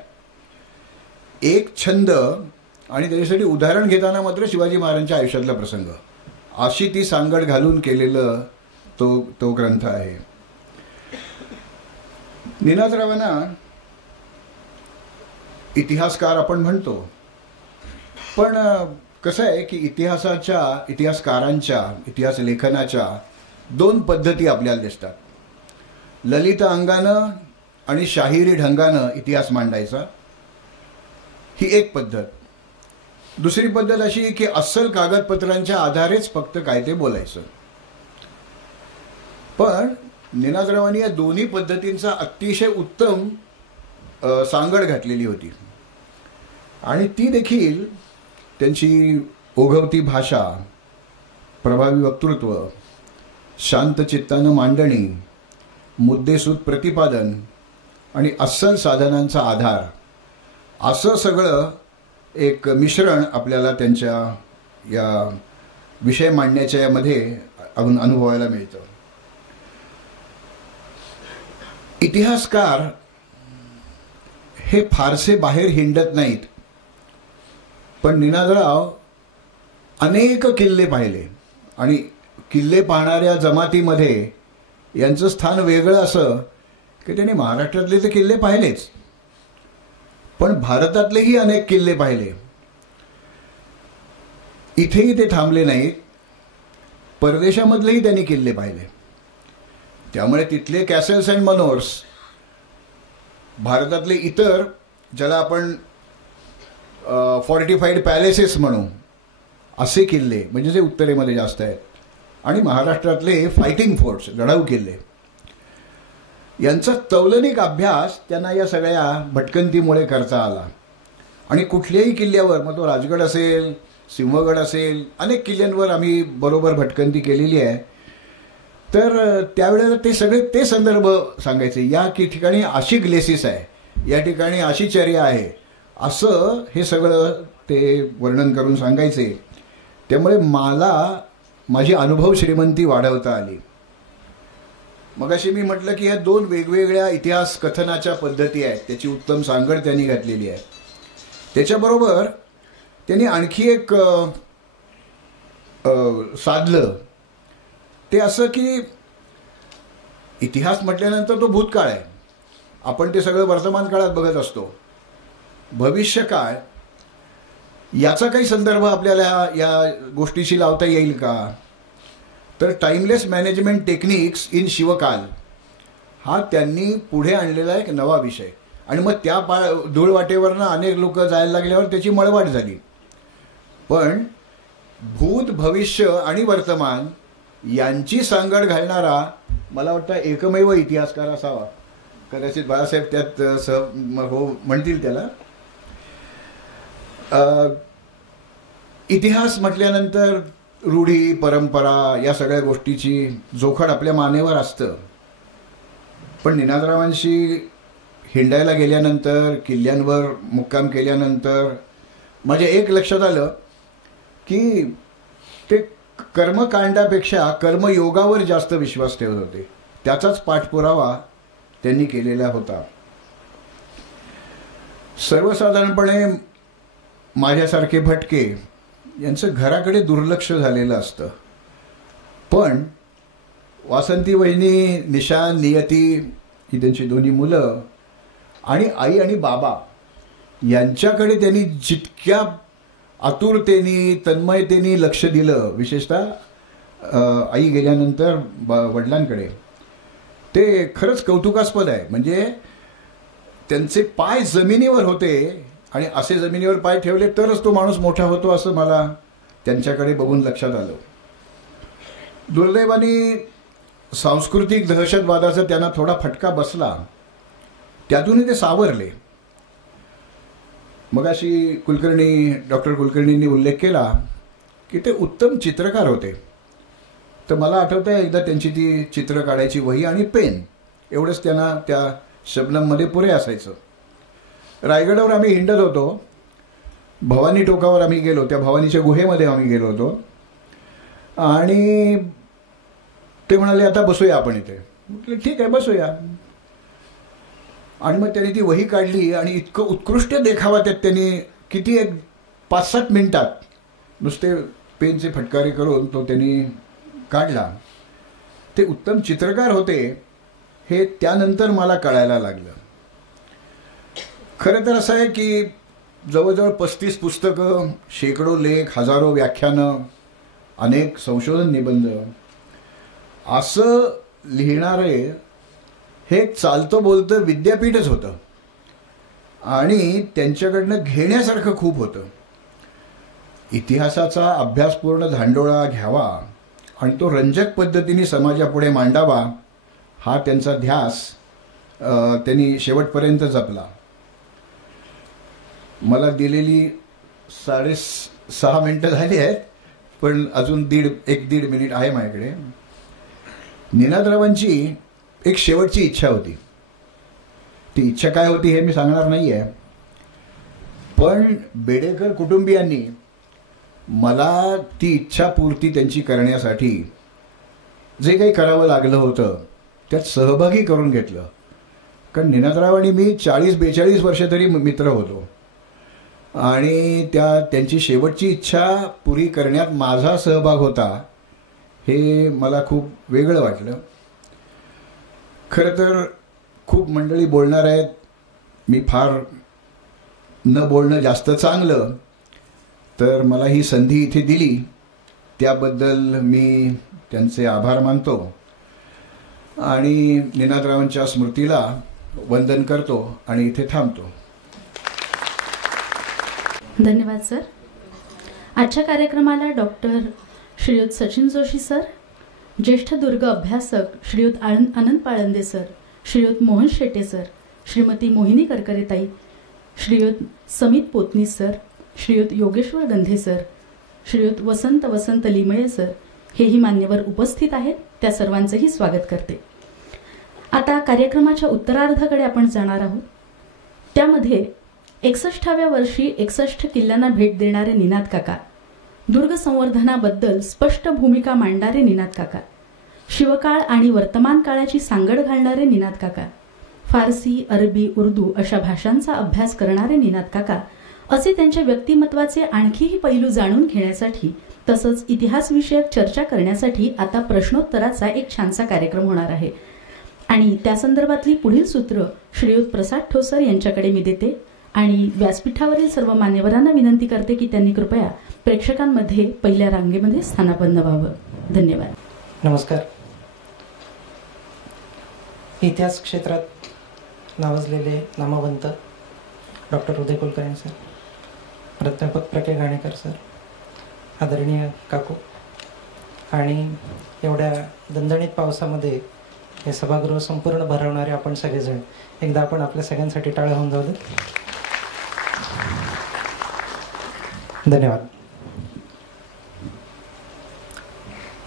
एक छंद आणि त्याच्यासाठी उदाहरण घेताना मात्र शिवाजी महाराजांच्या आयुष्यातला प्रसंग अशी ती सांगड घालून केलेलं तो ग्रंथ आहे. निनादरावांना इतिहासकार आपण म्हणतो, पण कसं आहे की इतिहासकारांच्या इतिहास लेखनाच्या दोन पद्धती आपल्याला दिसतात. ललित अंगानं आणि शाहिरी ढंगानं इतिहास मांडायचा ही एक पद्धत. दुसरी पद्धत अशी की अस्सल कागदपत्रांच्या आधारेच फक्त काय ते बोलायचं. पण निनादरावांनी या दोन्ही पद्धतींचा अतिशय उत्तम सांगड घातलेली होती आणि ती देखील त्यांची ओघवती भाषा, प्रभावी वक्तृत्व, शांत चित्तानं मांडणी, मुद्देसूद प्रतिपादन आणि अस्सल साधनांचा आधार असं सगळं एक मिश्रण आपल्याला त्यांच्या या विषय मांडण्याच्या यामध्ये अनुभवायला मिळतं. इतिहासकार हे फारसे बाहेर हिंडत नाहीत, पण निनादराव अनेक किल्ले पाहिले आणि किल्ले पाहणाऱ्या जमातीमध्ये यांचं स्थान वेगळं असं की त्यांनी महाराष्ट्रातले ते किल्ले पाहिलेच, पण भारतातलेही अनेक किल्ले पाहिले. इथेही ते थांबले नाहीत, परदेशामधलेही त्यांनी किल्ले पाहिले. त्यामुळे तिथले कॅसल्स अँड मनोर्स, भारतातले इतर ज्याला आपण फॉर्टिफाईड पॅलेसेस म्हणू असे किल्ले म्हणजे जे उत्तरेमध्ये जास्त आहेत, आणि महाराष्ट्रातले फायटिंग फोर्ट्स, लढाऊ किल्ले, यांचा तौलनिक अभ्यास त्यांना या सगळ्या भटकंतीमुळे करता आला. आणि कुठल्याही किल्ल्यावर, मग तो राजगड असेल, सिंहगड असेल, अनेक किल्ल्यांवर आम्ही बरोबर भटकंती केलेली आहे. तर त्यावेळेला ते सगळे ते संदर्भ सांगायचे. या ठिकाणी अशी ग्लेसिस आहे, या ठिकाणी अशी चर्या आहे, असं हे सगळं ते वर्णन करून सांगायचे. त्यामुळे मला माझी अनुभव श्रीमंती वाढवता आली. मगाशी मी म्हटलं की ह्या दोन वेगवेगळ्या इतिहास कथनाच्या पद्धती आहेत, त्याची उत्तम सांगड त्यांनी घातलेली आहे. त्याच्याबरोबर त्यांनी आणखी एक साधलं, ते असं की इतिहास म्हटल्यानंतर तो भूतकाळ आहे, आपण ते सगळं वर्तमान काळात बघत असतो. भविष्यकाळ याचा काही संदर्भ आपल्याला या गोष्टीशी लावता येईल का? तर टाइमलेस मॅनेजमेंट टेक्निक्स इन शिवकाल हा त्यांनी पुढे आणलेला एक नवा विषय. आणि मग त्या धूळवाटेवरनं अनेक लोक जायला लागल्यावर त्याची मळवाट झाली. पण भूत, भविष्य आणि वर्तमान यांची सांगड घालणारा मला वाटतं एकमेव इतिहासकार असावा. कदाचित बाळासाहेब त्यात हो म्हणतील त्याला. इतिहास म्हटल्यानंतर रूढी, परंपरा या सगळ्या गोष्टीची जोखड आपल्या मानेवर असतं. पण निनादरावांशी हिंडायला गेल्यानंतर, किल्ल्यांवर मुक्काम केल्यानंतर माझ्या एक लक्षात आलं की ते कर्मकांडापेक्षा कर्मयोगावर जास्त विश्वास ठेवत होते. त्याचाच पाठपुरावा त्यांनी केलेला होता. सर्वसाधारणपणे माझ्यासारखे भटके यांचं घराकडे दुर्लक्ष झालेलं असतं. पण वासंती वहिनी, निशा, नियती ही त्यांची दोन्ही मुलं आणि आई आणि बाबा यांच्याकडे त्यांनी जितक्या आतुरतेने, तन्मयतेने लक्ष दिलं, विशेषतः आई गेल्यानंतर वडिलांकडे, ते खरंच कौतुकास्पद आहे. म्हणजे त्यांचे पाय जमिनीवर होते आणि असे जमिनीवर पाय ठेवले तरच तो माणूस मोठा होतो असं मला त्यांच्याकडे बघून लक्षात आलं. दुर्दैवाने सांस्कृतिक दहशतवादाचा त्यांना थोडा फटका बसला, त्यातूनही ते सावरले. मगाशी डॉक्टर कुलकर्णींनी उल्लेख केला की ते उत्तम चित्रकार होते. तर मला आठवतं आहे एकदा त्यांची ती चित्र काढायची वही आणि पेन एवढंच त्यांना त्या शबनममध्ये पुरे असायचं. रायगडावर आम्ही हिंडत होतो, भवानी टोकावर आम्ही गेलो, त्या भवानीच्या गुहेमध्ये आम्ही गेलो होतो आणि ते म्हणाले आता बसूया आपण इथे. म्हटलं ठीक आहे बसूया. आणि मग त्याने ती वही काढली आणि इतकं उत्कृष्ट देखावा त्यात त्याने किती एक 5-7 मिनिटात नुसते पेनचे फटकारे करून तो त्यांनी काढला. ते उत्तम चित्रकार होते हे त्यानंतर मला कळायला लागलं. खरं तर असं आहे की जवळजवळ 35 पुस्तकं, शेकडो लेख, हजारो व्याख्यानं, अनेक संशोधन निबंध असं लिहिणारे हे चालतं बोलतं विद्यापीठच होतं आणि त्यांच्याकडनं घेण्यासारखं खूप होतं. इतिहासाचा अभ्यासपूर्ण धांडोळा घ्यावा आणि तो रंजक पद्धतीने समाजापुढे मांडावा हा त्यांचा ध्यास त्यांनी शेवटपर्यंत जपला. मला दिलेली 6.5 मिनिटं झाली आहेत, पण अजून 1-1.5 मिनिट आहे माझ्याकडे. निनादरावांची एक शेवटची इच्छा होती. ती इच्छा काय होती हे मी सांगणार नाही आहे, पण बेडेकर कुटुंबियांनी मला ती इच्छापूर्ती त्यांची करण्यासाठी जे काही करावं लागलं होतं त्यात सहभागी करून घेतलं. कारण निनादराव आणि मी 40-42 वर्ष तरी मित्र होतो आणि त्यांची शेवटची इच्छा पुरी करण्यात माझा सहभाग होता हे मला खूप वेगळं वाटलं. खरं तर खूप मंडळी बोलणार आहेत, मी फार न बोलणं जास्त चांगलं, तर मला ही संधी इथे दिली त्याबद्दल मी त्यांचे आभार मानतो आणि निनादरावांच्या स्मृतीला वंदन करतो आणि इथे थांबतो. धन्यवाद सर. आजच्या कार्यक्रमाला डॉक्टर श्रीयुत सचिन जोशी सर, ज्येष्ठ दुर्ग अभ्यासक श्रीयुत आनंद पाळंदे सर, श्रीयुत मोहन शेटे सर, श्रीमती मोहिनी करकरेताई, श्रीयुत समित पोतनी सर, श्रीयुत योगेश्वर गंधे सर, श्रीयुत वसंत लिमये सर हेही मान्यवर उपस्थित आहेत. त्या सर्वांचंही स्वागत करते. आता कार्यक्रमाच्या उत्तरार्धाकडे आपण जाणार आहोत. त्यामध्ये 61व्या वर्षी 61 किल्ल्यांना भेट देणारे निनाद काका, दुर्ग संवर्धनाबद्दल स्पष्ट भूमिका मांडणारे निनाद काका, शिवकाळ आणि वर्तमान काळाची सांगड घालणारे निनाद काका, फारसी, अरबी, उर्दू अशा भाषांचा अभ्यास करणारे निनाद काका असे त्यांच्या व्यक्तिमत्वाचे आणखीही पैलू जाणून घेण्यासाठी तसंच इतिहासविषयक चर्चा करण्यासाठी आता प्रश्नोत्तराचा एक छानसा कार्यक्रम होणार आहे आणि त्या संदर्भातली पुढील सूत्र श्रीयुत प्रसाद ठोसर यांच्याकडे मी देते आणि व्यासपीठावरील सर्व मान्यवरांना विनंती करते की त्यांनी कृपया प्रेक्षकांमध्ये पहिल्या रांगेमध्ये स्थानापन्न व्हावं. धन्यवाद. नमस्कार. इतिहास क्षेत्रात नावाजलेले नामवंत डॉक्टर उदय कुलकर्णी सर, प्राध्यापक प्रके घाणेकर सर, आदरणीय काकू आणि एवढ्या दणदणीत पावसामध्ये हे सभागृह संपूर्ण भरवणारे आपण सगळेजण, एकदा आपण आपल्या सगळ्यांसाठी टाळ्या होऊन जाऊ दे. धन्यवाद.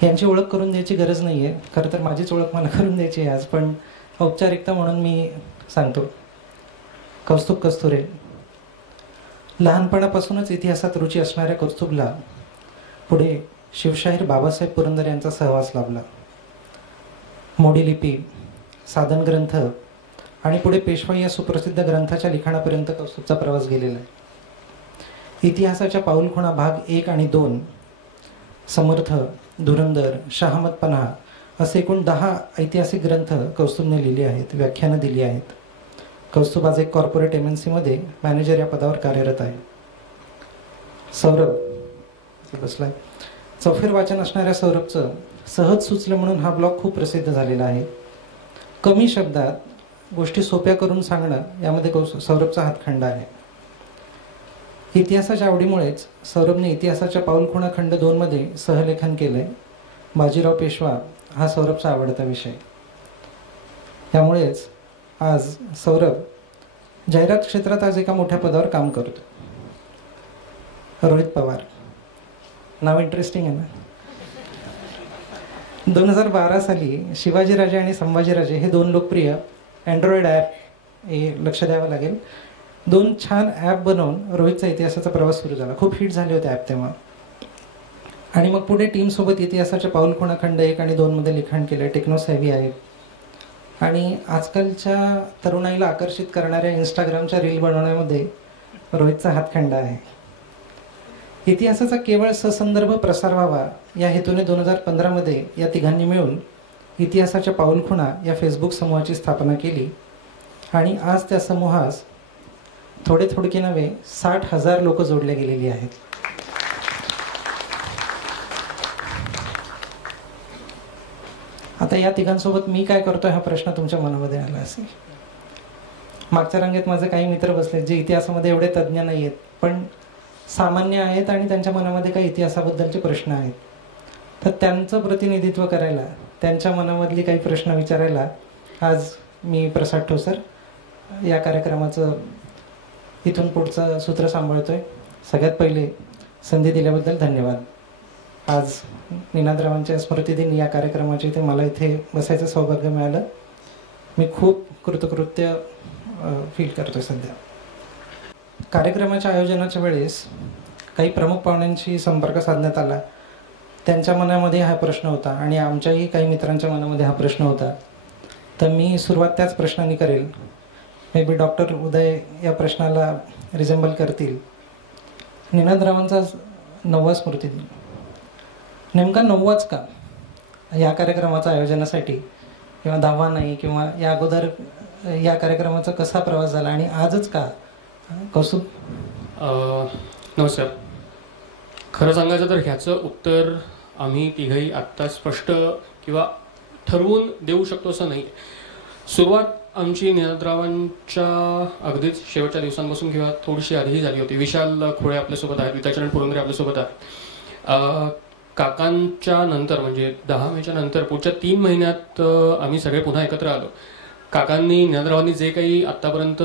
यांची ओळख करून द्यायची गरज नाही आहे, खरं तर माझीच ओळख मला करून द्यायची आहे आज, पण औपचारिकता म्हणून मी सांगतो. कौस्तुभ कस्तुरे. लहानपणापासूनच इतिहासात रुची असणाऱ्या कौस्तुभला पुढे शिवशाहीर बाबासाहेब पुरंदरे यांचा सहवास लाभला. मोडी लिपी, साधन ग्रंथ आणि पुढे पेशवाई या सुप्रसिद्ध ग्रंथाच्या लिखाणापर्यंत कौस्तुभचा प्रवास गेलेला आहे. इतिहासाच्या पाऊलखुणा भाग 1 आणि 2, समर्थ, धुरंधर, शहामत पन्हा असे एकूण 10 ऐतिहासिक ग्रंथ कौस्तुभने लिहिले आहेत, व्याख्यानं दिली आहेत. कौस्तुभ आज एक कॉर्पोरेट MNC मध्ये मॅनेजर या पदावर कार्यरत आहे. सौरभ बसलाय. चौफेर वाचन असणाऱ्या सौरभचं सहज सुचलं म्हणून हा ब्लॉग खूप प्रसिद्ध झालेला आहे. कमी शब्दात गोष्टी सोप्या करून सांगणं यामध्ये सौरभचा हातखंडा आहे. इतिहासाच्या आवडीमुळेच सौरभने इतिहासाच्या पाऊलखुणा खंड 2 मध्ये सहलेखन केलंय. बाजीराव पेशवा हा सौरभचा आवडता विषय. त्यामुळेच आज सौरभ जाहिरात क्षेत्रात आज एका मोठ्या पदावर काम करतो. रोहित पवार, नाव इंटरेस्टिंग आहे ना. 2012 साली शिवाजीराजे आणि संभाजीराजे हे 2 लोकप्रिय अँड्रॉइड ॲप, हे लक्ष द्यावं लागेल, 2 छान ॲप बनवून रोहितचा इतिहासाचा प्रवास सुरू झाला. खूप हिट झाले होते ॲप तेव्हा. आणि मग पुढे टीमसोबत इतिहासाच्या पाऊलखुणा खंड 1 आणि 2 मध्ये लिखाण केलं. टेक्नो सेव्ही आहे, आणि आजकालच्या तरुणाईला आकर्षित करणाऱ्या इंस्टाग्रामच्या रील बनवण्यामध्ये रोहितचा हातखंडा आहे. इतिहासाचा केवळ ससंदर्भ प्रसार व्हावा या हेतूने 2015 या तिघांनी मिळून इतिहासाच्या पाऊलखुणा या फेसबुक समूहाची स्थापना केली आणि आज त्या समूहास थोडके नव्हे 60,000 लोक जोडले गेलेली आहेत. आता या तिघांसोबत मी काय करतोय हा प्रश्न तुमच्या मनामध्ये आला असेल. मागच्या रांगेत माझे काही मित्र बसले जे इतिहासामध्ये एवढे तज्ज्ञ नाही आहेत, पण सामान्य आहेत आणि त्यांच्या मनामध्ये काही इतिहासाबद्दलचे प्रश्न आहेत. तर त्यांचं प्रतिनिधित्व करायला, त्यांच्या मनामधली काही प्रश्न विचारायला आज मी प्रसाद ठोसर या कार्यक्रमाचं इथून पुढचं सूत्र सांभाळतोय. सगळ्यात पहिले संधी दिल्याबद्दल धन्यवाद. आज निनादरावांच्या स्मृतिदिन या कार्यक्रमाच्या इथे मला इथे बसायचं सौभाग्य मिळालं. मी खूप कृतकृत्य फील करतोय सध्या. कार्यक्रमाच्या आयोजनाच्या वेळेस काही प्रमुख पाहुण्यांशी संपर्क साधण्यात आला. त्यांच्या मनामध्ये हा प्रश्न होता आणि आमच्याही काही मित्रांच्या मनामध्ये हा प्रश्न होता. तर मी सुरुवात त्याच प्रश्नाने करेल. मे बी डॉक्टर उदय या प्रश्नाला रिझेंबल करतील. निनादरावांचा 9वा स्मृतिदिन, नेमका 9वाच का या कार्यक्रमाच्या आयोजनासाठी, किंवा 10वा नाही, किंवा या अगोदर या कार्यक्रमाचा कसा प्रवास झाला आणि आजच का? कौस्तुभ. नमस्कार. खरं सांगायचं तर ह्याचं उत्तर आम्ही तिघही आत्ता स्पष्ट किंवा ठरवून देऊ शकतो असं नाही. सुरुवात आमची निनादरावांच्या अगदीच शेवटच्या दिवसांपासून किंवा थोडीशी आधीही झाली होती. विशाल खोळे आपल्यासोबत आहेत, विद्याचरण पुरंदरे आपल्यासोबत आहेत. काकांच्या नंतर म्हणजे 10 मेच्या नंतर पुढच्या 3 महिन्यात आम्ही सगळे पुन्हा एकत्र आलो. काकांनी, निनादरावांनी जे काही आत्तापर्यंत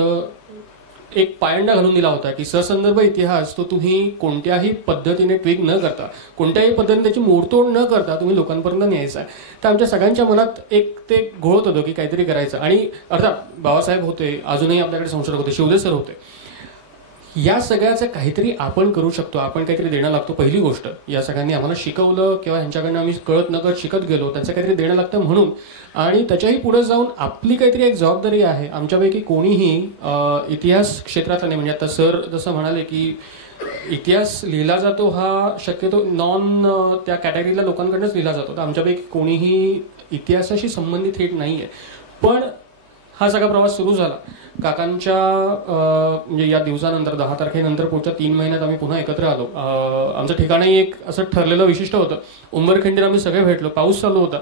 एक पायंडा घालून दिला होता की ससंदर्भ इतिहास तो तुम्ही कोणत्याही पद्धतीने ट्विक न करता, कोणत्याही पद्धतीने त्याची मोडतोड न करता तुम्ही लोकांपर्यंत न्यायचा आहे. तर आमच्या सगळ्यांच्या मनात एक ते घोळत होतं की काहीतरी करायचं. आणि अर्थात बाबासाहेब होते, अजूनही आपल्याकडे संशोधक होते, शिवदे सर होते. या सगळ्याचं काहीतरी आपण करू शकतो, आपण काहीतरी देणं लागतो. पहिली गोष्ट या सगळ्यांनी आम्हाला शिकवलं किंवा ह्यांच्याकडनं आम्ही कळत नकळत शिकत गेलो, त्यांचं काहीतरी देणं लागतं म्हणून. आणि त्याच्याही पुढे जाऊन आपली काहीतरी एक जबाबदारी आहे. आमच्यापैकी कोणीही इतिहास क्षेत्रातला नाही, म्हणजे आता सर जसं म्हणाले की इतिहास लिहिला जातो हा शक्यतो नॉन त्या कॅटेगरीला लोकांकडनंच लिहिला जातो. तर आमच्यापैकी कोणीही इतिहासाशी संबंधित हेट नाही आहे. पण हा सगळा प्रवास सुरू झाला काकांच्या म्हणजे या दिवसानंतर 10 तारखेनंतर पुढच्या 3 महिन्यात आम्ही पुन्हा एकत्र आलो. आमचं ठिकाणही एक असं ठरलेलं विशिष्ट होतं. उंबरखिंडीत आम्ही सगळे भेटलो, पाऊस चालू होता.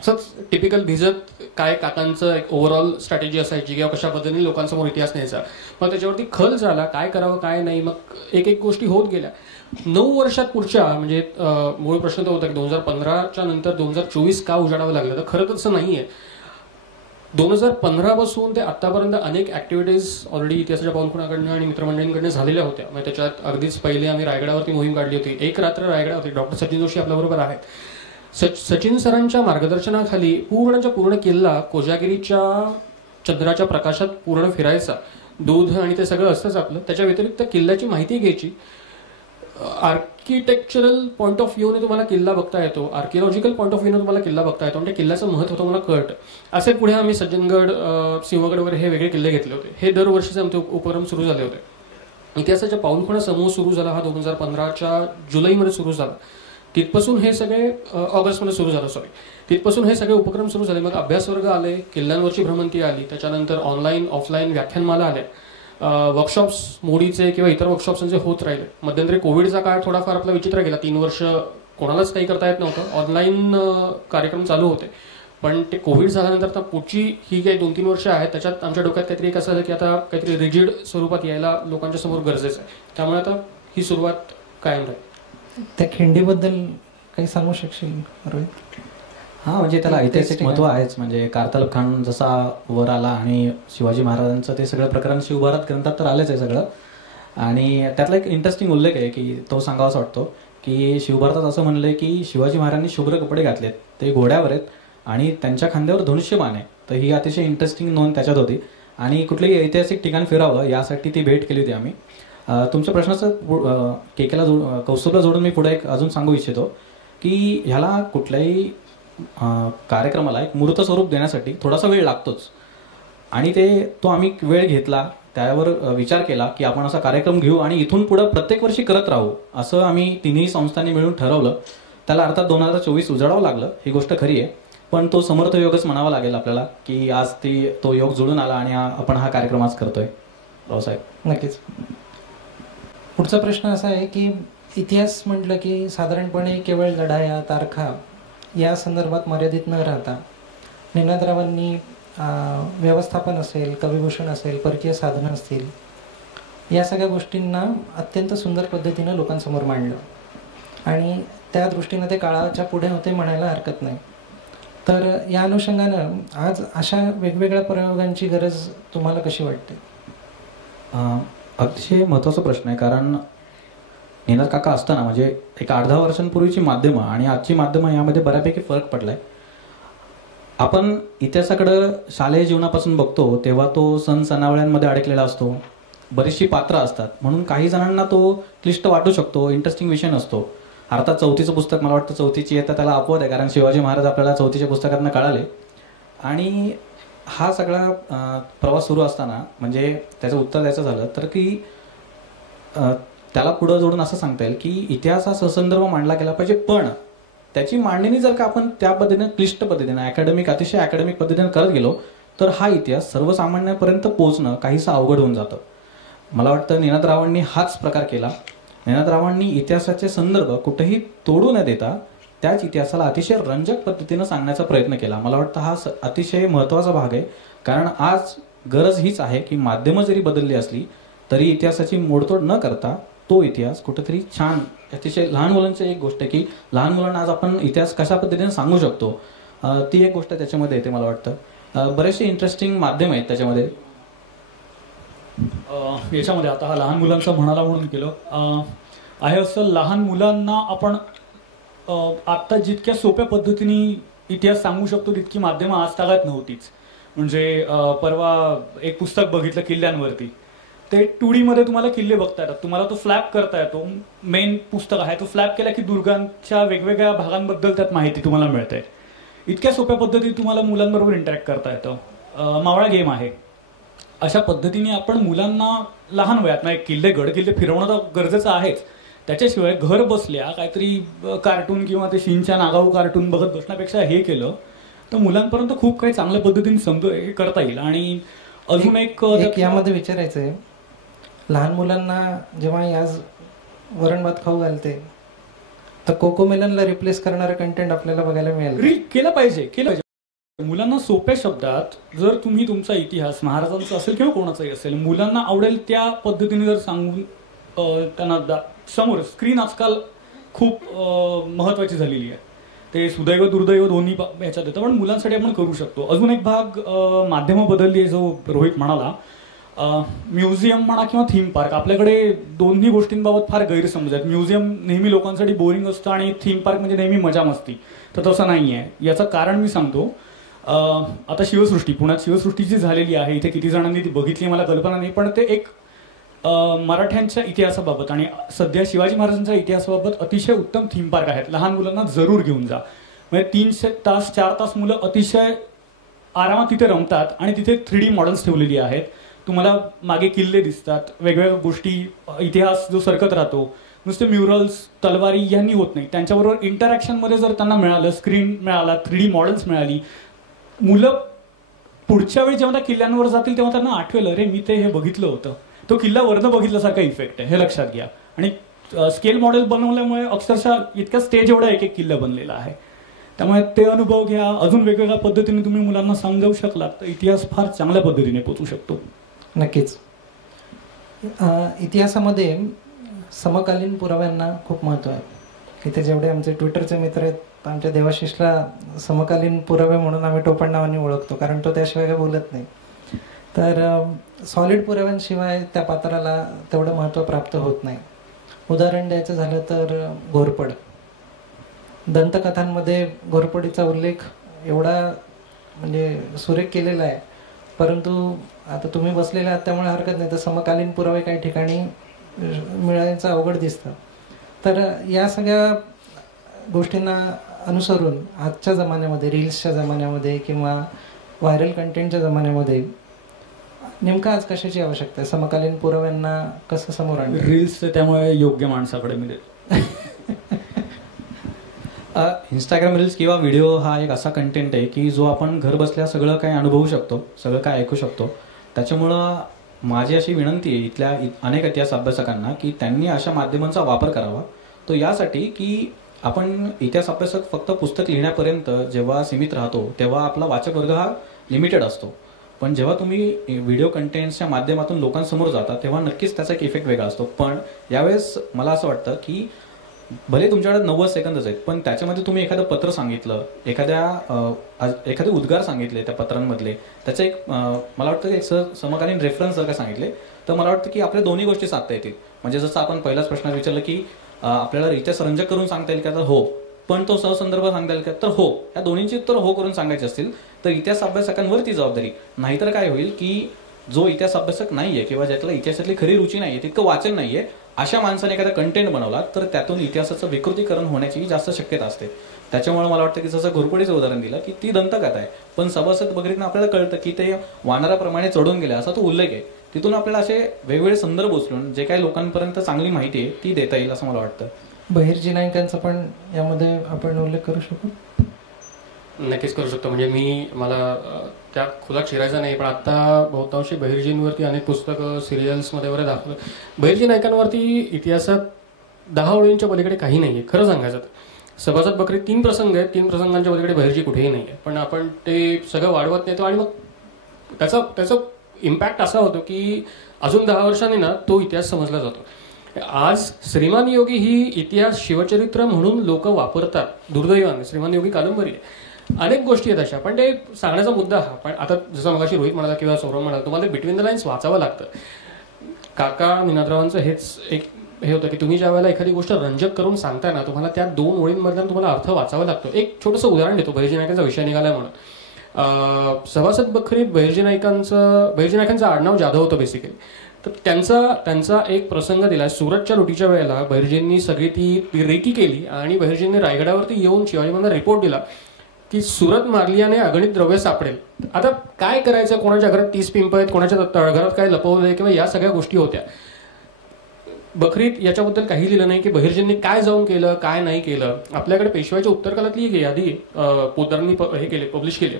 असंच टिपिकल भिजत काय काकांचं एक ओव्हरऑल स्ट्रॅटेजी असायची किंवा कशा पद्धतीने लोकांसमोर इतिहास न्यायचा. मग त्याच्यावरती खल झाला काय करावं काय नाही. मग एक गोष्टी होत गेल्या. 9 वर्षात पुढच्या म्हणजे मूळ प्रश्न तो होता की 2015च्या नंतर 2024 का उजाडावं लागलं. तर खरं तर तसं नाहीये. 2015 पासून ते आतापर्यंत अनेक ऍक्टिव्हिटीज ऑलरेडी इतिहासाच्या पाऊलखुणाकडनं आणि मित्रमंडळींकडनं झालेल्या होत्या. मग त्याच्यात अगदीच पहिले आम्ही रायगडावरती मोहीम काढली होती. एक रात्र रायगडावरती. डॉक्टर सचिन जोशी आपल्याबरोबर आहेत. सचिन सरांच्या मार्गदर्शनाखाली पूर्ण किल्ला कोजागिरीच्या चंद्राच्या प्रकाशात पूर्ण फिरायचा. दूध आणि ते सगळं असतंच आपलं. त्याच्या व्यतिरिक्त किल्ल्याची माहिती घ्यायची. आर्किटेक्चरल पॉईंट ऑफ व्ह्यूने तुम्हाला किल्ला बघता येतो, आर्किओलॉजिकल पॉईंट ऑफ व्ह्यूने तुम्हाला किल्ला बघता येतो. म्हणजे किल्ल्याचं महत्त्व तुम्हाला कळतं. असे पुढे आम्ही सज्जनगड, सिंहगड वगैरे हे वेगळे किल्ले घेतले होते. हे दरवर्षीचे आमचे उपक्रम सुरू झाले होते. इतिहासाच्या पाऊलखुणा समूह सुरू झाला हा 2015च्या जुलैमध्ये सुरू झाला. तिथपासून हे सगळे ऑगस्टमध्ये सुरू झालं तिथपासून हे सगळे उपक्रम सुरू झाले. मग अभ्यास वर्ग आले, किल्ल्यांवरची भ्रमंती आली, त्याच्यानंतर ऑनलाईन ऑफलाईन व्याख्यानमाला आल्या, वर्कशॉप्स मोडीचे किंवा इतर वर्कशॉप्स होत राहिले. मध्यंतरी कोविडचा काळ थोडाफार आपला विचित्र गेला. 3 वर्ष कोणालाच काही करता येत नव्हतं. ऑनलाईन कार्यक्रम चालू होते. पण ते कोविड झाल्यानंतर आता पुढची ही काही 2-3 वर्ष आहेत त्याच्यात आमच्या डोक्यात काहीतरी एक असं झालं की आता काहीतरी रिजिड स्वरूपात यायला लोकांच्या समोर गरजेचं आहे. त्यामुळे आता ही सुरुवात कायम राहील. त्या खिंडीबद्दल काही सांगू शकशील रोहित? हां, म्हणजे त्याला ऐतिहासिक महत्त्व आहेच. म्हणजे कारतलब खान जसा वर आला आणि शिवाजी महाराजांचं ते सगळं प्रकरण शिवभारत ग्रंथात तर आलेच आहे सगळं. आणि त्यातला एक इंटरेस्टिंग उल्लेख आहे की तो सांगावासा वाटतो की शिवभारतात असं म्हणलं की शिवाजी महाराजांनी शुभ्र कपडे घातलेत, ते घोड्यावर आहेत आणि त्यांच्या खांद्यावर धनुष्यबाण आहे. तर ही अतिशय इंटरेस्टिंग नोंद त्याच्यात होती. आणि कुठलंही ऐतिहासिक ठिकाण फिरावं यासाठी ती भेट केली होती आम्ही. तुमच्या प्रश्नाचं केकेला कौस्तुभला जोडून मी पुढे एक अजून सांगू इच्छितो की ह्याला कुठल्याही कार्यक्रमाला एक मूर्त स्वरूप देण्यासाठी थोडासा वेळ लागतोच आणि तो आम्ही वेळ घेतला, त्यावर विचार केला की आपण असा कार्यक्रम घेऊ आणि इथून पुढे प्रत्येक वर्षी करत राहू असं आम्ही तिन्ही संस्थांनी मिळून ठरवलं. त्याला अर्थात 2024 उजाडावं लागलं, ही गोष्ट खरी आहे, पण तो समर्थ योगच म्हणावा लागेल आपल्याला की आज तो योग जुळून आला आणि आपण हा कार्यक्रम आज करतोय. रावसाहेब. नक्कीच. पुढचा प्रश्न असा आहे की इतिहास म्हटलं की साधारणपणे केवळ लढाया, तारखा या संदर्भात मर्यादित न राहता निनादरावांनी व्यवस्थापन असेल, कविभूषण असेल, परकीय साधनं असतील, या सगळ्या गोष्टींना अत्यंत सुंदर पद्धतीनं लोकांसमोर मांडलं आणि त्या दृष्टीनं ते काळाच्या पुढे होते म्हणायला हरकत नाही. तर या अनुषंगानं आज अशा वेगवेगळ्या प्रयोगांची गरज तुम्हाला कशी वाटते? अतिशय महत्त्वाचा प्रश्न आहे, कारण निनाद काका असताना म्हणजे एक 8-10 वर्षांपूर्वीची माध्यमं आणि आजची माध्यमं यामध्ये बऱ्यापैकी फरक पडलाय. आपण इतिहासाकडं शालेय जीवनापासून बघतो तेव्हा तो सण सणावळ्यांमध्ये अडकलेला असतो, बरीचशी पात्र असतात, म्हणून काही जणांना तो क्लिष्ट वाटू शकतो, इंटरेस्टिंग विषय नसतो. अर्थात 4थीचं पुस्तक मला वाटतं 4थीची येतं त्याला अपवाद आहे, कारण शिवाजी महाराज आपल्याला 4थीच्या पुस्तकातनं कळाले. आणि हा सगळा प्रवास सुरू असताना म्हणजे त्याचं उत्तर द्यायचं झालं तर की त्याला पुढं जोडून असं सांगता येईल की इतिहास हा ससंदर्भ मांडला गेला पाहिजे, पण त्याची मांडणी जर का आपण त्या पद्धतीने क्लिष्ट पद्धतीने अतिशय अकॅडमिक पद्धतीने करत गेलो तर हा इतिहास सर्वसामान्यांपर्यंत पोहोचणं काहीसं अवघड होऊन जातं. मला वाटतं निनादरावांनी हाच प्रकार केला. निनादरावांनी इतिहासाचे संदर्भ कुठेही तोडू न देता त्याच इतिहासाला अतिशय रंजक पद्धतीनं सांगण्याचा प्रयत्न केला. मला वाटतं हा अतिशय महत्त्वाचा भाग आहे, कारण आज गरज हीच आहे की माध्यमं जरी बदलली असली तरी इतिहासाची मोडतोड न करता तो इतिहास कुठेतरी छान, अतिशय लहान मुलांची एक गोष्ट आहे की लहान मुलांना आज आपण इतिहास कशा पद्धतीने सांगू शकतो ती एक गोष्ट त्याच्यामध्ये येते. मला वाटतं बरेचसे इंटरेस्टिंग माध्यम आहेत त्याच्यामध्ये. याच्यामध्ये आता हा लहान मुलांचा म्हणाला म्हणून केलं आहे, असं लहान मुलांना आपण आत्ता जितक्या सोप्या पद्धतीने इतिहास सांगू शकतो तितकी माध्यमं आज तागात नव्हतीच. म्हणजे परवा एक पुस्तक बघितलं किल्ल्यांवरती, ते 2D मध्ये तुम्हाला किल्ले बघता येतात, तुम्हाला तो फ्लॅप करता येतो. मेन पुस्तक आहे, तो फ्लॅप केला की दुर्गांच्या वेगवेगळ्या भागांबद्दल त्यात माहिती तुम्हाला मिळते. इतक्या सोप्या पद्धतीने तुम्हाला मुलांबरोबर इंटरॅक्ट करता येतं. मावळा गेम आहे. अशा पद्धतीने आपण मुलांना लहान वयात नाही किल्ले गडकिल्ले फिरवणं तर गरजेचं आहेच, त्याच्याशिवाय घर बसल्या काहीतरी कार्टून किंवा ते शिनच्या नागाऊ कार्टून बघत बसण्यापेक्षा हे केलं तर मुलांपर्यंत खूप काही चांगल्या पद्धतीने हे करता येईल. आणि अजून एक यामध्ये विचारायचं आहे, लहान मुलांना जेव्हा आज वरण भात खाऊ घालते तर कोकोमेलनला रिप्लेस करणारं कंटेंट आपल्याला बघायला मिळेल. केलं पाहिजे. मुलांना सोप्या शब्दात जर तुम्ही तुमचा इतिहास महाराजांचा असेल किंवा कोणाचाही असेल मुलांना आवडेल त्या पद्धतीने जर सांगून त्यांना समोर स्क्रीन आजकाल खूप महत्वाची झालेली आहे, ते सुदैव दुर्दैव दोन्ही ह्याच्यात येतं, पण मुलांसाठी आपण करू शकतो. अजून एक भाग माध्यमं बदलली आहे जो रोहित म्हणाला, म्युझियम म्हणा किंवा थीम पार्क. आपल्याकडे दोन्ही गोष्टींबाबत फार गैरसमज आहेत. म्युझियम नेहमी लोकांसाठी बोरिंग असतं आणि थीम पार्क म्हणजे नेहमी मजा मस्ती, तर तसं नाही आहे. याचं कारण मी सांगतो. आता शिवसृष्टी पुण्यात शिवसृष्टीची झालेली आहे, इथे किती जणांनी ती बघितली मला कल्पना नाही, पण ते एक मराठ्यांच्या इतिहासाबाबत आणि सध्या शिवाजी महाराजांच्या इतिहासाबाबत अतिशय उत्तम थीम पार्क आहेत. लहान मुलांना जरूर घेऊन जा. म्हणजे 3 तास 4 तास मुलं अतिशय आरामात तिथे रमतात आणि तिथे 3D मॉडेल्स ठेवलेली आहेत. तुम्हाला मागे किल्ले दिसतात, वेगवेगळ्या गोष्टी, इतिहास जो सरकत राहतो. नुसते म्युरल्स तलवारी यांनी होत नाही, त्यांच्याबरोबर इंटरॅक्शनमध्ये जर त्यांना मिळालं, स्क्रीन मिळाला, 3D मॉडेल्स मिळाली, मुलं पुढच्या वेळी जेव्हा त्या किल्ल्यांवर जातील तेव्हा त्यांना आठवेल अरे मी ते हे बघितलं होतं, तो किल्ला वरनं बघितल्यासारखा इफेक्ट आहे, हे लक्षात घ्या. आणि स्केल मॉडेल बनवल्यामुळे अक्षरशः इतक्या स्टेज एवढा एक किल्ला बनलेला आहे. त्यामुळे ते अनुभव घ्या. अजून वेगवेगळ्या पद्धतीने तुम्ही मुलांना समजावू शकलात तर इतिहास फार चांगल्या पद्धतीने पोचू शकतो. नक्कीच. इतिहासामध्ये समकालीन पुराव्यांना खूप महत्त्व आहे. इथे जेवढे आमचे ट्विटरचे मित्र आहेत आमच्या देवाशिषला समकालीन पुरावे म्हणून आम्ही टोपण नावाने ओळखतो, कारण तो त्याशिवाय काही बोलत नाही. तर सॉलिड पुराव्यांशिवाय त्या पात्राला तेवढं महत्त्व प्राप्त होत नाही. उदाहरण द्यायचं झालं तर घोरपड. दंतकथांमध्ये घोरपडीचा उल्लेख एवढा म्हणजे सुरेख केलेला आहे, परंतु आता तुम्ही बसलेले आहात त्यामुळे हरकत नाही, तर समकालीन पुरावे काही ठिकाणी मिळायचं अवघड दिसतं. तर या सगळ्या गोष्टींना अनुसरून आजच्या जमान्यामध्ये, रील्सच्या जमान्यामध्ये किंवा व्हायरल कंटेंटच्या जमान्यामध्ये नेमकं आज कशाची आवश्यकता आहे? समकालीन पुराव्यांना कसं समोर आणलं? रील्स त्यामुळे योग्य माणसाकडे मिळेल. इंस्टाग्राम रील्स किंवा व्हिडिओ हा एक असा कंटेंट आहे की जो आपण घर बसल्या सगळं काय अनुभवू शकतो, सगळं काय ऐकू शकतो. त्याच्यामुळं माझी अशी विनंती आहे इथल्या अनेक इतिहास अभ्यासकांना की त्यांनी अशा माध्यमांचा वापर करावा. तो यासाठी की आपण इतिहास अभ्यासक फक्त पुस्तक लिहिण्यापर्यंत जेव्हा सीमित राहतो तेव्हा आपला वाचक वर्ग हा लिमिटेड असतो. पण जेव्हा तुम्ही व्हिडिओ कंटेंट्सच्या माध्यमातून लोकांसमोर जाता तेव्हा नक्कीच त्याचा एक इफेक्ट वेगळा असतो. पण यावेळेस मला असं वाटतं की भले तुमच्याकडे 90 सेकंदच आहेत, पण त्याच्यामध्ये तुम्ही एखादं पत्र सांगितलं, एखादे उद्गार सांगितले त्या पत्रांमधले, त्याचं एक मला वाटतं एक समकालीन रेफरन्स जर का सांगितले तर मला वाटतं की आपल्या दोन्ही गोष्टी साधता येतील. म्हणजे जसं आपण पहिल्याच प्रश्नात विचारलं की आपल्याला इतिहास रंजक करून सांगता येईल का, तर हो. पण तो सहसंदर्भ सांगता येईल का, तर हो. या दोन्हीची उत्तर हो करून सांगायची असतील तर इतिहास अभ्यासकांवर ती जबाबदारी. नाहीतर काय होईल की जो इतिहास अभ्यासक नाहीये किंवा ज्यातला इतिहासातली खरी रुची नाहीये, तितकं वाचन नाहीये, अशा माणसाने एखादा कंटेंट बनवला तर त्यातून इतिहासाचं विकृतीकरण होण्याची जास्त शक्यता असते. त्याच्यामुळे मला वाटतं की जसं घोरपडीचं उदाहरण दिलं की ती दंतकथा आहे, पण सभासद बगरीतनं आपल्याला कळतं की ते वानराप्रमाणे चढून गेले असा तो उल्लेख आहे. तिथून आपल्याला असे वेगवेगळे संदर्भ उचलून जे काही लोकांपर्यंत चांगली माहिती आहे ती देता येईल असं मला वाटतं. बहिर्जी नाईकांचा पण यामध्ये आपण उल्लेख करू शकू? नक्कीच करू शकतो. म्हणजे मला त्या खुला शिरायचा नाही, पण आता बहुतांशी बहिर्जींवरती अनेक पुस्तकं, सिरियल्समध्ये वगैरे दाखवलं. बहिर्जी नायकांवरती इतिहासात 10 ओळींच्या पलीकडे काही नाही आहे. खरं सांगायचं तर सभासद बकरीत 3 प्रसंग आहेत, 3 प्रसंगांच्या पलीकडे बहिर्जी कुठेही नाही आहे. पण आपण ते सगळं वाढवत नेतो आणि मग त्याचा इम्पॅक्ट असा होतो की अजून 10 वर्षांनी ना तो इतिहास समजला जातो. आज श्रीमान योगी ही इतिहास शिवचरित्र म्हणून लोक वापरतात. दुर्दैवाने श्रीमान योगी कादंबरी आहे, अनेक गोष्टी आहेत अशा. पण ते सांगण्याचा मुद्दा हा. पण आता जसं मगाशी रोहित म्हणाला किंवा सौरभ म्हणाला, तुम्हाला बिटवीन द लाईन्स वाचावं लागतं. काका निनादरावांचं हेच एक हे होतं की तुम्ही ज्या वेळेला एखादी गोष्ट रंजक करून सांगताय ना, तुम्हाला त्या 2 ओळींमधला तुम्हाला अर्थ वाचावा लागतो. एक छोटंसं उदाहरण देतो. बहिर्जी नायकांचा विषय निघालाय म्हणून. सभासद बखरीत बहिर्जी नायकांचं आडनाव जाधव होतं बेसिकली. तर त्यांचा एक प्रसंग दिला. सुरतच्या लुटीच्या वेळेला बहिर्जींनी सगळी ती रेकी केली आणि बहिर्जींनी रायगडावरती येऊन शिवाजी महाराजांना रिपोर्ट दिला की सुरत मारल्याने अगणित द्रव्य सापडेल. आता काय करायचं, कोणाच्या घरात 30 पिंप आहेत, कोणाच्या तळघरात काय लपवलंय किंवा या सगळ्या गोष्टी होत्या. बखरीत याच्याबद्दल काही लिहिलं नाही की बहिर्जींनी काय जाऊन केलं, काय नाही केलं. आपल्याकडे पेशव्याच्या उत्तरकालातली एक यादी पोदारांनी हे केले, पब्लिश केली.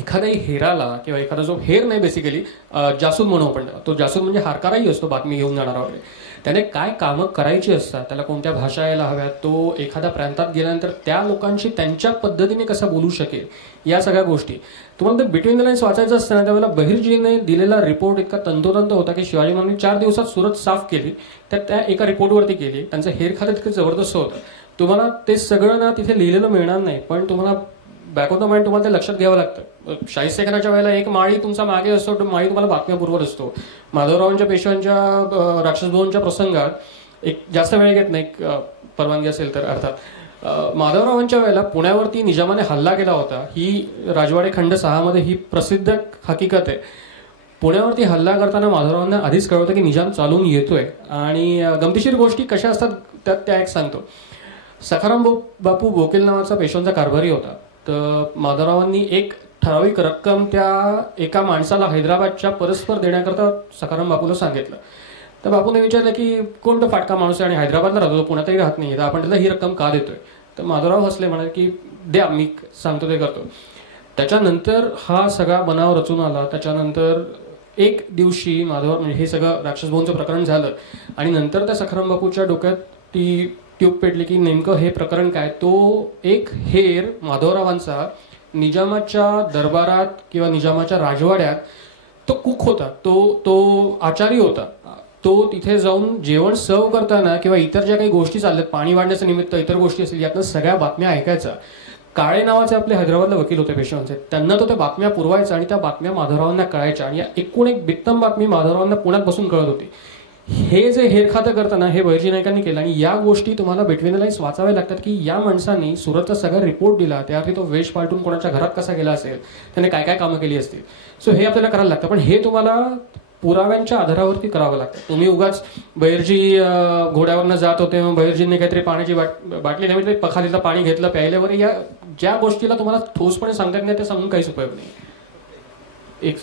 एखाद्याही हेराला किंवा एखादा जो हेर नाही बेसिकली जासूद म्हणू आपण, तो जासूद म्हणजे हारकाराही असतो बातमी घेऊन जाणारा वगैरे. त्याने काय कामं करायची असतात, त्याला कोणत्या भाषा यायला हव्यात, तो एखाद्या प्रांतात गेल्यानंतर त्या लोकांशी त्यांच्या पद्धतीने कसा बोलू शकेल, या सगळ्या गोष्टी. तुम्हाला ते बिटवीन द लाईन्स वाचायचं असतं ना, त्यावेळेला बहिर्जीने दिलेला रिपोर्ट इतका तंतोतंत होता की शिवाजी महाराजांनी 4 दिवसात सुरत साफ केली. त्या एका रिपोर्टवरती केली. त्यांचं हेर खातं तितकं जबरदस्त होतं. तुम्हाला ते सगळं ना तिथे लिहिलेलं मिळणार नाही, पण तुम्हाला बॅक ऑफ द माइंड तुम्हाला ते लक्षात घ्यावं लागतं. शाहिस्तेखानाच्या वेळेला एक माळी तुमचा मागे असतो, तो माळी तुम्हाला बातम्या पुरवत असतो. माधवरावांच्या पेशव्यांच्या राक्षसभवनच्या प्रसंगात एक जास्त वेळ घेत नाही, परवानगी असेल तर अर्थात. माधवरावांच्या वेळेला पुण्यावरती निजामाने हल्ला केला होता. ही राजवाडे खंड 6 मध्ये ही प्रसिद्ध हकीकत आहे. पुण्यावरती हल्ला करताना माधवरावांना आधीच कळवतं की निजाम चालून येतोय. आणि गमतीशीर गोष्टी कशा असतात त्या एक सांगतो. सखाराम बापू बोकेल नावाचा पेशव्यांचा कारभारी होता. तर माधवरावांनी एक ठराविक रक्कम त्या एका माणसाला हैदराबादच्या परस्पर देण्याकरता सखाराम बापूला सांगितलं. तर बापूने विचारलं की कोणतं फाटका माणूस आहे आणि हैदराबादला राहतो, पुण्यातही राहत नाही, तर आपण त्याला ही रक्कम का देतोय. तर माधवराव हसले, म्हणाले की द्या, मी सांगतो ते करतो. त्याच्यानंतर हा सगळा बनाव रचून आला. त्याच्यानंतर एक दिवशी माधवराव म्हणजे हे सगळं राक्षसभवनचं प्रकरण झालं आणि नंतर त्या सखाराम बापूच्या डोक्यात ती ट्यूब पेटली की नेमकं हे प्रकरण काय. तो एक हेर माधवरावांचा निजामाच्या दरबारात किंवा निजामाच्या राजवाड्यात तो कुक होता, तो आचारी होता. तो तिथे जाऊन जेवण सर्व करताना किंवा इतर ज्या काही गोष्टी चालल्यात, पाणी वाढण्याचं निमित्त इतर गोष्टी असतील, यातनं सगळ्या बातम्या ऐकायचा. काळे नावाचे आपले हैदराबादला वकील होते पेशव्यांचे, त्यांना तो त्या बातम्या पुरवायचा आणि त्या बातम्या माधवरावांना कळायच्या. आणि एकूण एक बित्तम बातमी माधवरावांना पुण्यात बसून कळत होती. हे जे हेर खातं करताना हे बहिर्जी नायकांनी केलं. आणि या गोष्टी तुम्हाला बिटवीन द लाईन्स वाचाव्या लागतात की या माणसांनी सुरतचा सगळा रिपोर्ट दिला, त्याआधी तो वेश पालटून कोणाच्या घरात कसा गेला असेल, त्याने काय काय कामं केली असतील. सो हे आपल्याला करायला लागतं. पण हे तुम्हाला पुराव्यांच्या आधारावरती करावं लागतं. तुम्ही उगाच बहिर्जी घोड्यावरनं जात होते, मग बहिर्जींनी काहीतरी पाण्याची बाटली नव्हे पखालीला पाणी घेतलं प्यायल्यावर, या ज्या गोष्टीला तुम्हाला ठोसपणे सांगता येत नाही ते सांगून काहीच उपयोग नाही. एक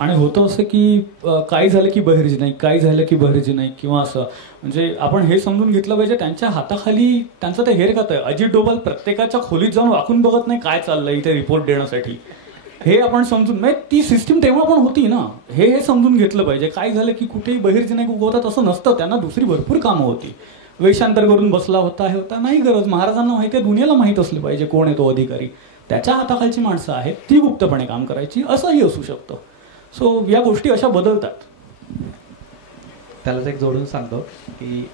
आणि होतं असं की काय झालं की बहिर्जी नाही, काय झालं की बहिर्जी नाही, किंवा असं म्हणजे आपण हे समजून घेतलं पाहिजे त्यांच्या हाताखाली त्यांचं ते हेर खातं. अजित डोभाल प्रत्येकाच्या खोलीत जाऊन वाकून बघत नाही काय चाललंय इथे रिपोर्ट देण्यासाठी. हे आपण समजून म्हणजे ती सिस्टीम तेव्हा पण होती ना, हे समजून घेतलं पाहिजे. काय झालं की कुठेही बहिर्जी नाही उगवतात असं नसतं, त्यांना दुसरी भरपूर कामं होती. वेशांतर करून बसला होता, हे होता, नाही गरज. महाराजांना माहिती आहे, दुनियाला माहीत असले पाहिजे कोण आहे तो अधिकारी, त्याच्या हाताखालची माणसं आहेत ती गुप्तपणे काम करायची, असंही असू शकतं. सो या गोष्टी अशा बदलतात. त्यालाच एक जोडून सांगतो की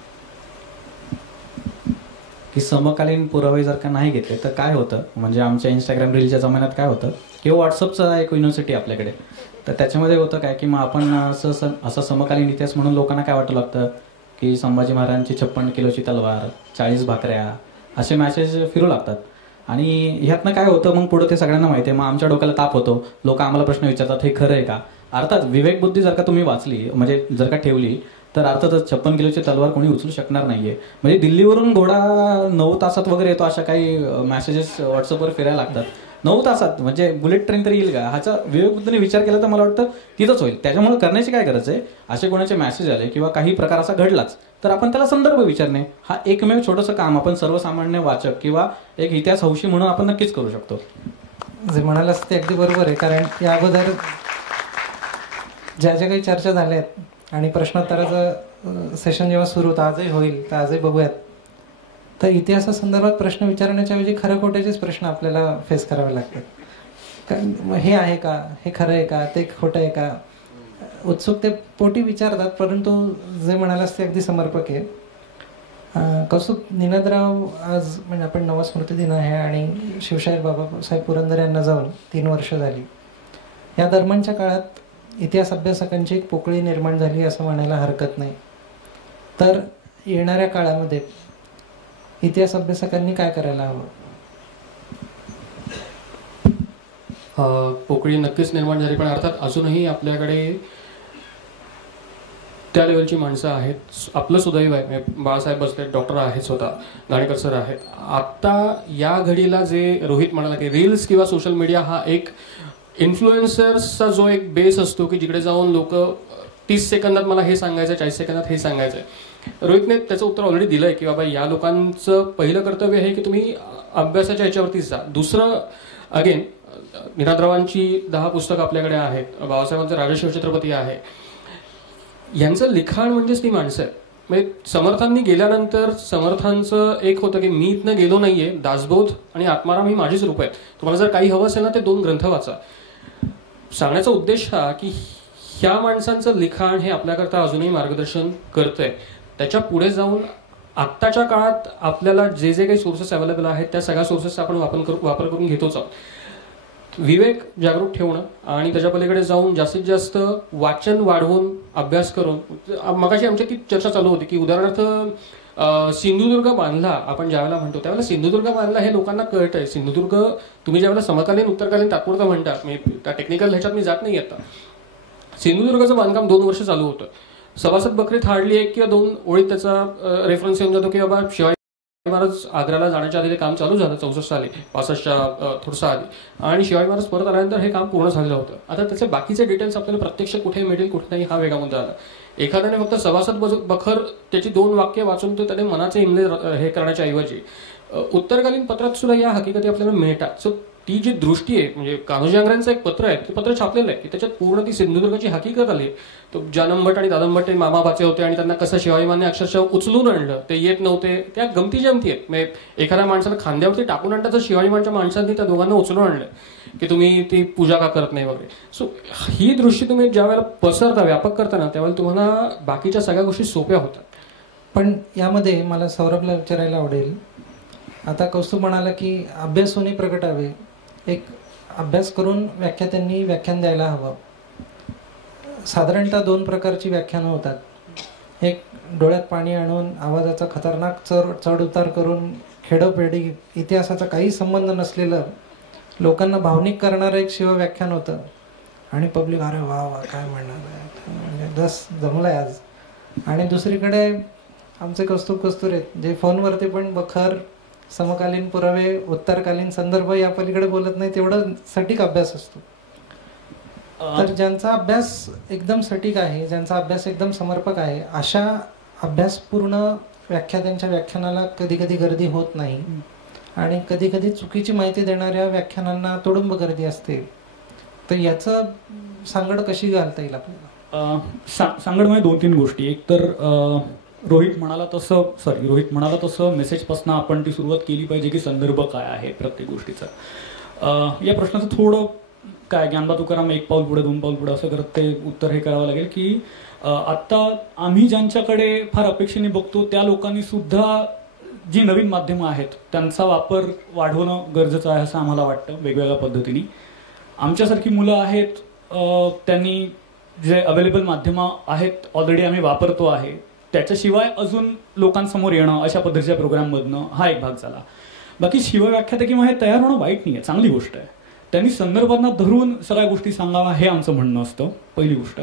समकालीन पुरावे जर का नाही घेतले तर काय होतं, म्हणजे आमच्या इंस्टाग्राम रीलच्या जमान्यात काय होतं किंवा व्हॉट्सअपचा एक युनिव्हर्सिटी आपल्याकडे, तर त्याच्यामध्ये होतं काय की मग आपण असं समकालीन इतिहास म्हणून लोकांना काय वाटू लागतं की संभाजी महाराजांची 56 किलोची तलवार, 40 भाकऱ्या, असे मॅसेज फिरू लागतात. आणि ह्यातनं काय होतं, मग पुढे ते सगळ्यांना माहिती आहे, मग आमच्या डोक्याला ताप होतो. लोक आम्हाला प्रश्न विचारतात, हे खरं आहे का? अर्थात विवेकबुद्धी जर का तुम्ही वाचली, म्हणजे जर का ठेवली, तर अर्थातच 56 किलोची तलवार कोणी उचलू शकणार नाहीये. म्हणजे दिल्लीवरून घोडा 9 तासात वगैरे येतो, अशा काही मेसेजेस व्हॉट्सअपवर फिरायला लागतात. 9 तासात म्हणजे बुलेट ट्रेन तरी येईल का? ह्याचा विवेकबुद्धीने विचार केला तर मला वाटतं तिथंच होईल. त्याच्यामुळे करण्याची काय गरज आहे, असे कोणाचे मेसेज आले किंवा काही प्रकार असा घडलाच तर आपण त्याला संदर्भ विचारणे, हा एकमेव छोटंसं काम आपण सर्वसामान्य वाचक किंवा एक इतिहास हौशी म्हणून आपण नक्कीच करू शकतो. जे म्हणालास ते अगदी बरोबर आहे, कारण या अगोदर ज्या काही चर्चा झाल्या आहेत आणि प्रश्नोत्तराचं सेशन जेव्हा सुरू होतं, आजही होईल तर आजही बघूयात, तर इतिहासासंदर्भात प्रश्न विचारण्याच्या ऐवजी खरं खोट्याचेच प्रश्न आपल्याला फेस करावे लागतात. कारण हे आहे का, हे खरं आहे का, ते खोटं आहे का, उत्सुकते पोटी विचारतात. परंतु जे म्हणालास ते अगदी समर्पक आहे. कौस्तुभ, निनादराव आज म्हणजे आपण 9वा स्मृती दिन आहे आणि शिवशाहीर बाबासाहेब पुरंदरे यांना जाऊन 3 वर्ष झाली. या दरम्यानच्या काळात इतिहास अभ्यासकांची एक पोकळी निर्माण झाली असं म्हणायला हरकत नाही. तर येणाऱ्या काळामध्ये इतिहास अभ्यासकांनी काय करायला हवं? पोकळी नक्कीच निर्माण झाली, पण अर्थात अजूनही आपल्याकडे त्या लेवलची माणसं आहेत. आपलं सुदैव आहे, बाळासाहेब बसले डॉक्टर आहेत, स्वतः गाणेकर सर आहेत. आता या घडीला जे रोहित म्हणाला की रील्स किंवा सोशल मीडिया हा एक इन्फ्लुएन्सर्सचा जो एक बेस असतो की जिकडे जाऊन लोक 30 सेकंदात मला हे सांगायचं, 40 सेकंदात हे सांगायचं. रोहितने त्याचं उत्तर ऑलरेडी दिलंय की बाबा या लोकांचं पहिलं कर्तव्य आहे की तुम्ही अभ्यासाच्या ह्याच्यावरतीच जा. दुसरं, अगेन निनादरावांची 10 पुस्तकं आपल्याकडे आहेत, बाबासाहेबांचं राजशिव छत्रपती आहे. यांचं लिखाण म्हणजेच ती माणसं आहेत. म्हणजे समर्थांनी गेल्यानंतर समर्थांचं एक होतं की मी इथनं गेलो नाहीये, दासबोध आणि आत्माराम ही माझीच रूप आहेत. तुम्हाला जर काही हवं असेल ना ते 2 ग्रंथ वाचा. सांगण्याचा उद्देश हा की ह्या माणसांचं लिखाण हे आपल्याकरता अजूनही मार्गदर्शन करतंय. त्याच्या पुढे जाऊन आत्ताच्या काळात आपल्याला जे जे काही सोर्सेस अवेलेबल आहेत त्या सगळ्या सोर्सेसचा आपण वापर करून घेतोच आहोत. विवेक जागरूक ठेवणं आणि त्याच्या पलीकडे जाऊन जास्तीत जास्त वाचन वाढवून अभ्यास करून. मगाशी आमच्या ती चर्चा चालू होती की उदाहरणार्थ सिंधुदुर्ग बांधला आपण ज्यावेळेला म्हणतो त्यावेळेला सिंधुदुर्ग बांधला हे लोकांना कळतंय. सिंधुदुर्ग तुम्ही ज्यावेळेला समकालीन उत्तरकालीन तात्पुरतं म्हणता, त्या टेक्निकल ह्याच्यात मी जात नाही आता. सिंधुदुर्गाचं बांधकाम 2 वर्ष चालू होतं. सभासद बकरीत हार्डली 1 किंवा 2 ओळीत त्याचा रेफरन्स येऊन जातो की बाबा शिवाजी महाराज आग्र्याला जाण्याच्या आधी ते काम चालू झालं 64 साली, 65च्या थोडंसं आधी, आणि शिवाजी महाराज परत आल्यानंतर हे काम पूर्ण झालेलं होतं. आता त्याचे बाकीचे डिटेल्स आपल्याला प्रत्यक्ष कुठे मिळेल कुठे नाही हा वेगळा मुद्दा आला. एखाद्याने फक्त सभासद बखर त्याची 2 वाक्य वाचून तो त्याने मनाचे इमले हे करण्याच्या ऐवजी उत्तरकालीन पत्रात सुद्धा या हकीकती आपल्याला मिळतात. सो ती जी दृष्टी आहे, म्हणजे कान्होजी आंग्रेंचं एक पत्र आहे, ते पत्र छापलेलं आहे की त्याच्यात पूर्ण ती सिंधुदुर्गाची हकीकत आली. तो जानमभट आणि दादमभट ते मामाबाचे होते आणि त्यांना कसं शिवाजीमाने अक्षरशः उचलून आणलं, ते येत नव्हते, त्या गमती जमती आहेत. म्हणजे एखाद्या माणसाला खांद्यावरती टाकून आणतात तर शिवाजीमानच्या माणसांनी त्या दोघांना उचलून आणलं की तुम्ही ती पूजा का करत नाही वगैरे. सो ही दृष्टी तुम्ही ज्या वेळेला पसरता, व्यापक करताना, त्यावेळेला तुम्हाला बाकीच्या सगळ्या गोष्टी सोप्या होतात. पण यामध्ये मला सौरभला विचारायला आवडेल, आता कौस्तुभ म्हणाला की अभ्यासूनही प्रगटावे, एक अभ्यास करून व्याख्यात्यांनी व्याख्यान द्यायला हवं. साधारणतः 2 प्रकारची व्याख्यानं होतात. एक डोळ्यात पाणी आणून आवाजाचा खतरनाक चढ उतार करून खेडोपेडी इतिहासाचा काही संबंध नसलेलं लोकांना भावनिक करणारं एक शिवव्याख्यान होतं. आणि पब्लिक अरे वा वा काय म्हणणार म्हणजे बस जमलंय आज. आणि दुसरीकडे आमचे कौस्तुभ कस्तुरे जे फोनवरती पण बखर, समकालीन पुरावे, उत्तरकालीन संदर्भ या पलीकडे बोलत नाही तेवढं सटीक अभ्यास असतो. तर ज्यांचा अभ्यास एकदम सटीक आहे, ज्यांचा अभ्यास एकदम समर्पक आहे, अशा अभ्यासपूर्ण व्याख्यात्यांच्या व्याख्यानाला कधी कधी गर्दी होत नाही आणि कधी कधी चुकीची माहिती देणाऱ्या व्याख्यानांना तुडुंब गर्दी असते. तर याचं सांगड कशी घालता येईल आपल्याला? सांगडमध्ये 2-3 गोष्टी. एक तर रोहित म्हणाला तसं मेसेजपासून आपण ती सुरुवात केली पाहिजे की संदर्भ काय आहे प्रत्येक गोष्टीचा. या प्रश्नाचं थोडं काय ज्ञानबा तुकाराम 1 पाऊल पुढे 2 पाऊल पुढे असं करत ते उत्तर हे करावं लागेल की आत्ता आम्ही ज्यांच्याकडे फार अपेक्षेने बघतो त्या लोकांनी सुद्धा जी नवीन माध्यमं आहेत त्यांचा वापर वाढवणं गरजेचं आहे असं आम्हाला वाटतं वेगवेगळ्या पद्धतीने. आमच्यासारखी मुलं आहेत त्यांनी जे अवेलेबल माध्यमं आहेत ऑलरेडी आम्ही वापरतो आहे, त्याच्याशिवाय अजून लोकांसमोर येणं अशा पद्धतीच्या प्रोग्राममधनं हा एक भाग झाला. बाकी शिवव्याख्याते किंवा हे तयार होणं वाईट नाही आहे, चांगली गोष्ट आहे. त्यांनी संदर्भांना धरून सगळ्या गोष्टी सांगावा हे आमचं म्हणणं असतं, पहिली गोष्ट.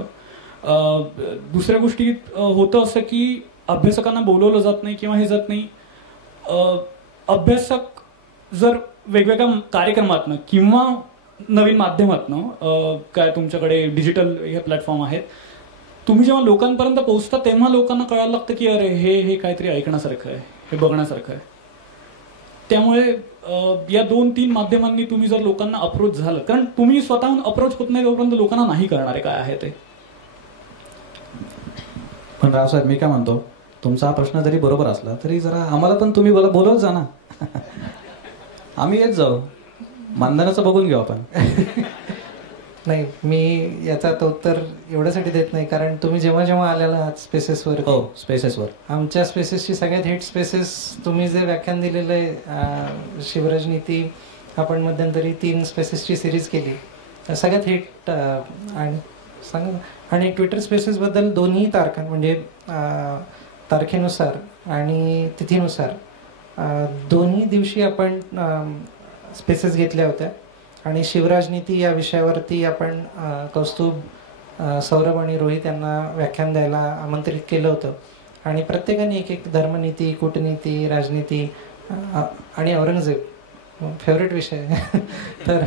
दुसऱ्या गोष्टीत होतं असं की अभ्यासकांना बोलवलं जात नाही किंवा हे जात नाही. अभ्यासक जर वेगवेगळ्या कार्यक्रमातनं किंवा नवीन माध्यमातनं काय तुमच्याकडे डिजिटल हे प्लॅटफॉर्म आहेत, तुम्ही जेव्हा लोकांपर्यंत पोहोचता तेव्हा लोकांना कळायला लागतं की अरे हे काहीतरी ऐकण्यासारखं आहे, हे बघण्यासारखं आहे. त्यामुळे या 2-3 माध्यमांनी तुम्ही जर लोकांना अप्रोच झालं, कारण तुम्ही स्वतःहून अप्रोच होत नाही तोपर्यंत लोकांना नाही कळणार आहे काय आहे ते. पण रावसाहेब मी काय म्हणतो, तुमचा हा प्रश्न जरी बरोबर असला तरी जरा आम्हाला पण तुम्ही बोलवत जा ना. आम्ही येत जाऊ, मानधनाचं बघून घेऊ आपण. नाही, मी याचा उत्तर एवढ्यासाठी देत नाही कारण तुम्ही जेव्हा जेव्हा आलेला आहात स्पेसेसवर, स्पेसेसवर आमच्या स्पेसेसची सगळ्यात हिट स्पेसेस तुम्ही जे व्याख्यान दिलेलं आहे शिवराजनीती, आपण मध्यंतरी 3 स्पेसेसची सिरीज केली, सगळ्यात हिट. आणि सांगा, आणि ट्विटर स्पेसेसबद्दल दोन्ही तारखा म्हणजे तारखेनुसार आणि तिथीनुसार दोन्ही दिवशी आपण स्पेसेस घेतल्या होत्या. आणि शिवराजनीती या विषयावरती आपण कौस्तुभ, सौरभ आणि रोहित यांना व्याख्यान द्यायला आमंत्रित केलं होतं. आणि प्रत्येकाने एक धर्मनीती, कूटनीती, राजनीती आणि औरंगजेब फेवरेट विषय. तर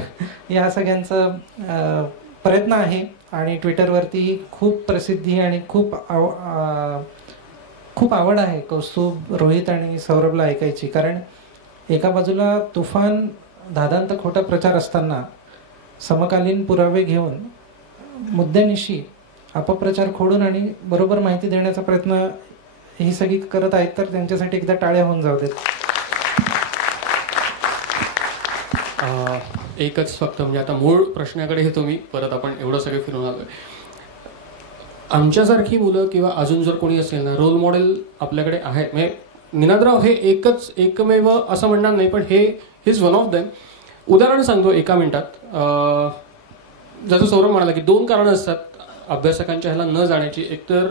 या सगळ्यांचा प्रयत्न आहे आणि ट्विटरवरती खूप प्रसिद्धी आणि खूप आवड आहे कौस्तुभ, रोहित आणि सौरभला ऐकायची. कारण एका बाजूला तुफान दादांत खोटा प्रचार असताना समकालीन पुरावे घेऊन मुद्द्यानिशी अपप्रचार खोडून आणि बरोबर माहिती देण्याचा प्रयत्न ही सगळी करत आहेत. तर त्यांच्यासाठी एकदा टाळ्या होऊन जाऊ देत. एकच फक्त म्हणजे आता मूळ प्रश्नाकडे येतो मी परत, आपण एवढं सगळं फिरून आलोय. आमच्यासारखी मुलं किंवा अजून जर कोणी असेल ना, रोल मॉडेल आपल्याकडे आहेत. म्हणजे निनादराव हे एकमेव असं म्हणणार नाही, पण हे इज वन ऑफ देम. उदाहरण सांगतो एका मिनिटात. जसं सौरभ म्हणाला की 2 कारणं असतात अभ्यासकांच्या ह्याला न जाण्याची. एकतर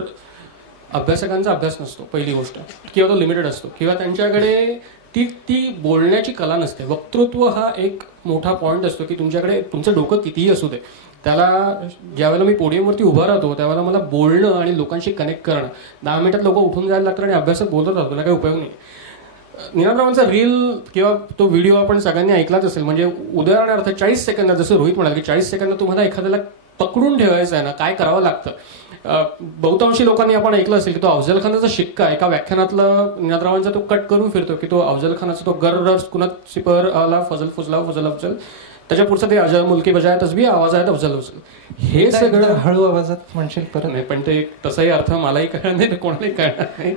अभ्यासकांचा अभ्यास नसतो पहिली गोष्ट, किंवा तो लिमिटेड असतो, किंवा त्यांच्याकडे ती बोलण्याची कला नसते. वक्तृत्व हा एक मोठा पॉईंट असतो की तुमच्याकडे तुमचं डोकं कितीही असू दे, त्याला ज्यावेळेला मी पोडियमवरती उभा राहतो त्यावेळेला मला बोलणं आणि लोकांशी कनेक्ट करणं. 10 मिनिटात लोक उठून जायला लागतात आणि अभ्यासात बोलत राहतो, त्याला काही उपयोग नाही. निनादरावांचा रील किंवा तो व्हिडिओ आपण सगळ्यांनी ऐकलाच असेल. म्हणजे उदाहरणार्थ 40 सेकंदात, जसं रोहित म्हणाला की 40 सेकंदात तुम्हाला एखाद्याला पकडून ठेवायचं आहे ना, काय करावं लागतं. बहुतांशी लोकांनी आपण ऐकलं असेल की तो अफजल खानाचा शिक्का एका व्याख्यानातला निनादरावांचा तो कट करून फिरतो की तो अफजल खानाचा तो गर कुणात सिपर आला फजल फुजला फजल अफजल, त्याच्या पुढचं ते अजय मुलकी बजाय तसबी आवाज आहेत अफजल अफजल. हे सगळं हळू आवाजात म्हणशील परत नाही, पण ते तसाही अर्थ मलाही कळणार नाही, कोणालाही कळणार नाही.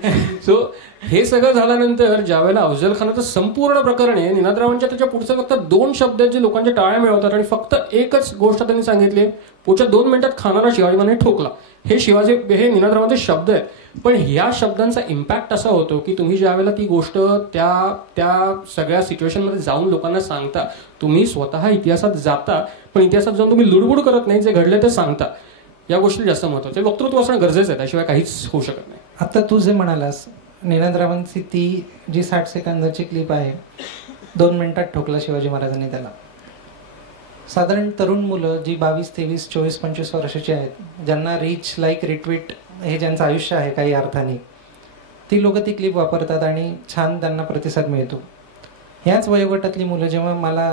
सो हे सगळं झाल्यानंतर ज्या वेळेला अफजल खानाचं संपूर्ण प्रकरण आहे, निनादरावांच्या त्याच्या पुढचं फक्त 2 शब्द आहेत जे लोकांच्या टाळ्या मिळवतात आणि फक्त एकच गोष्ट त्यांनी सांगितली, पुढच्या 2 मिनिटात खानाला शिवाजी महाराजांनी ठोकला. हे निनादरावांचे शब्द आहेत. पण ह्या शब्दांचा इम्पॅक्ट असा होतो की तुम्ही ज्या वेळेला ती गोष्ट त्या सगळ्या सिच्युएशनमध्ये जाऊन लोकांना सांगता, तुम्ही स्वतः इतिहासात जाता, पण इतिहासात जाऊन तुम्ही लुडबुड करत नाही, जे घडले ते सांगता. या गोष्टी जास्त महत्वाचं आहे. वक्तृत्व असणं गरजेचं आहे, त्याशिवाय काहीच होऊ शकत नाही. आता तू जे म्हणालास निनादरावांची ती जी 60 सेकंदाची क्लिप आहे, 2 मिनिटात ठोकला शिवाजी महाराजांनी त्याला, साधारण तरुण मुलं जी 22, 23, 24, 25 वर्षाची आहेत, ज्यांना रीच, लाईक, रिट्वीट हे ज्यांचं आयुष्य आहे काही अर्थाने, ती लोकं ती क्लिप वापरतात आणि छान त्यांना प्रतिसाद मिळतो. ह्याच वयोगटातली मुलं जेव्हा मला,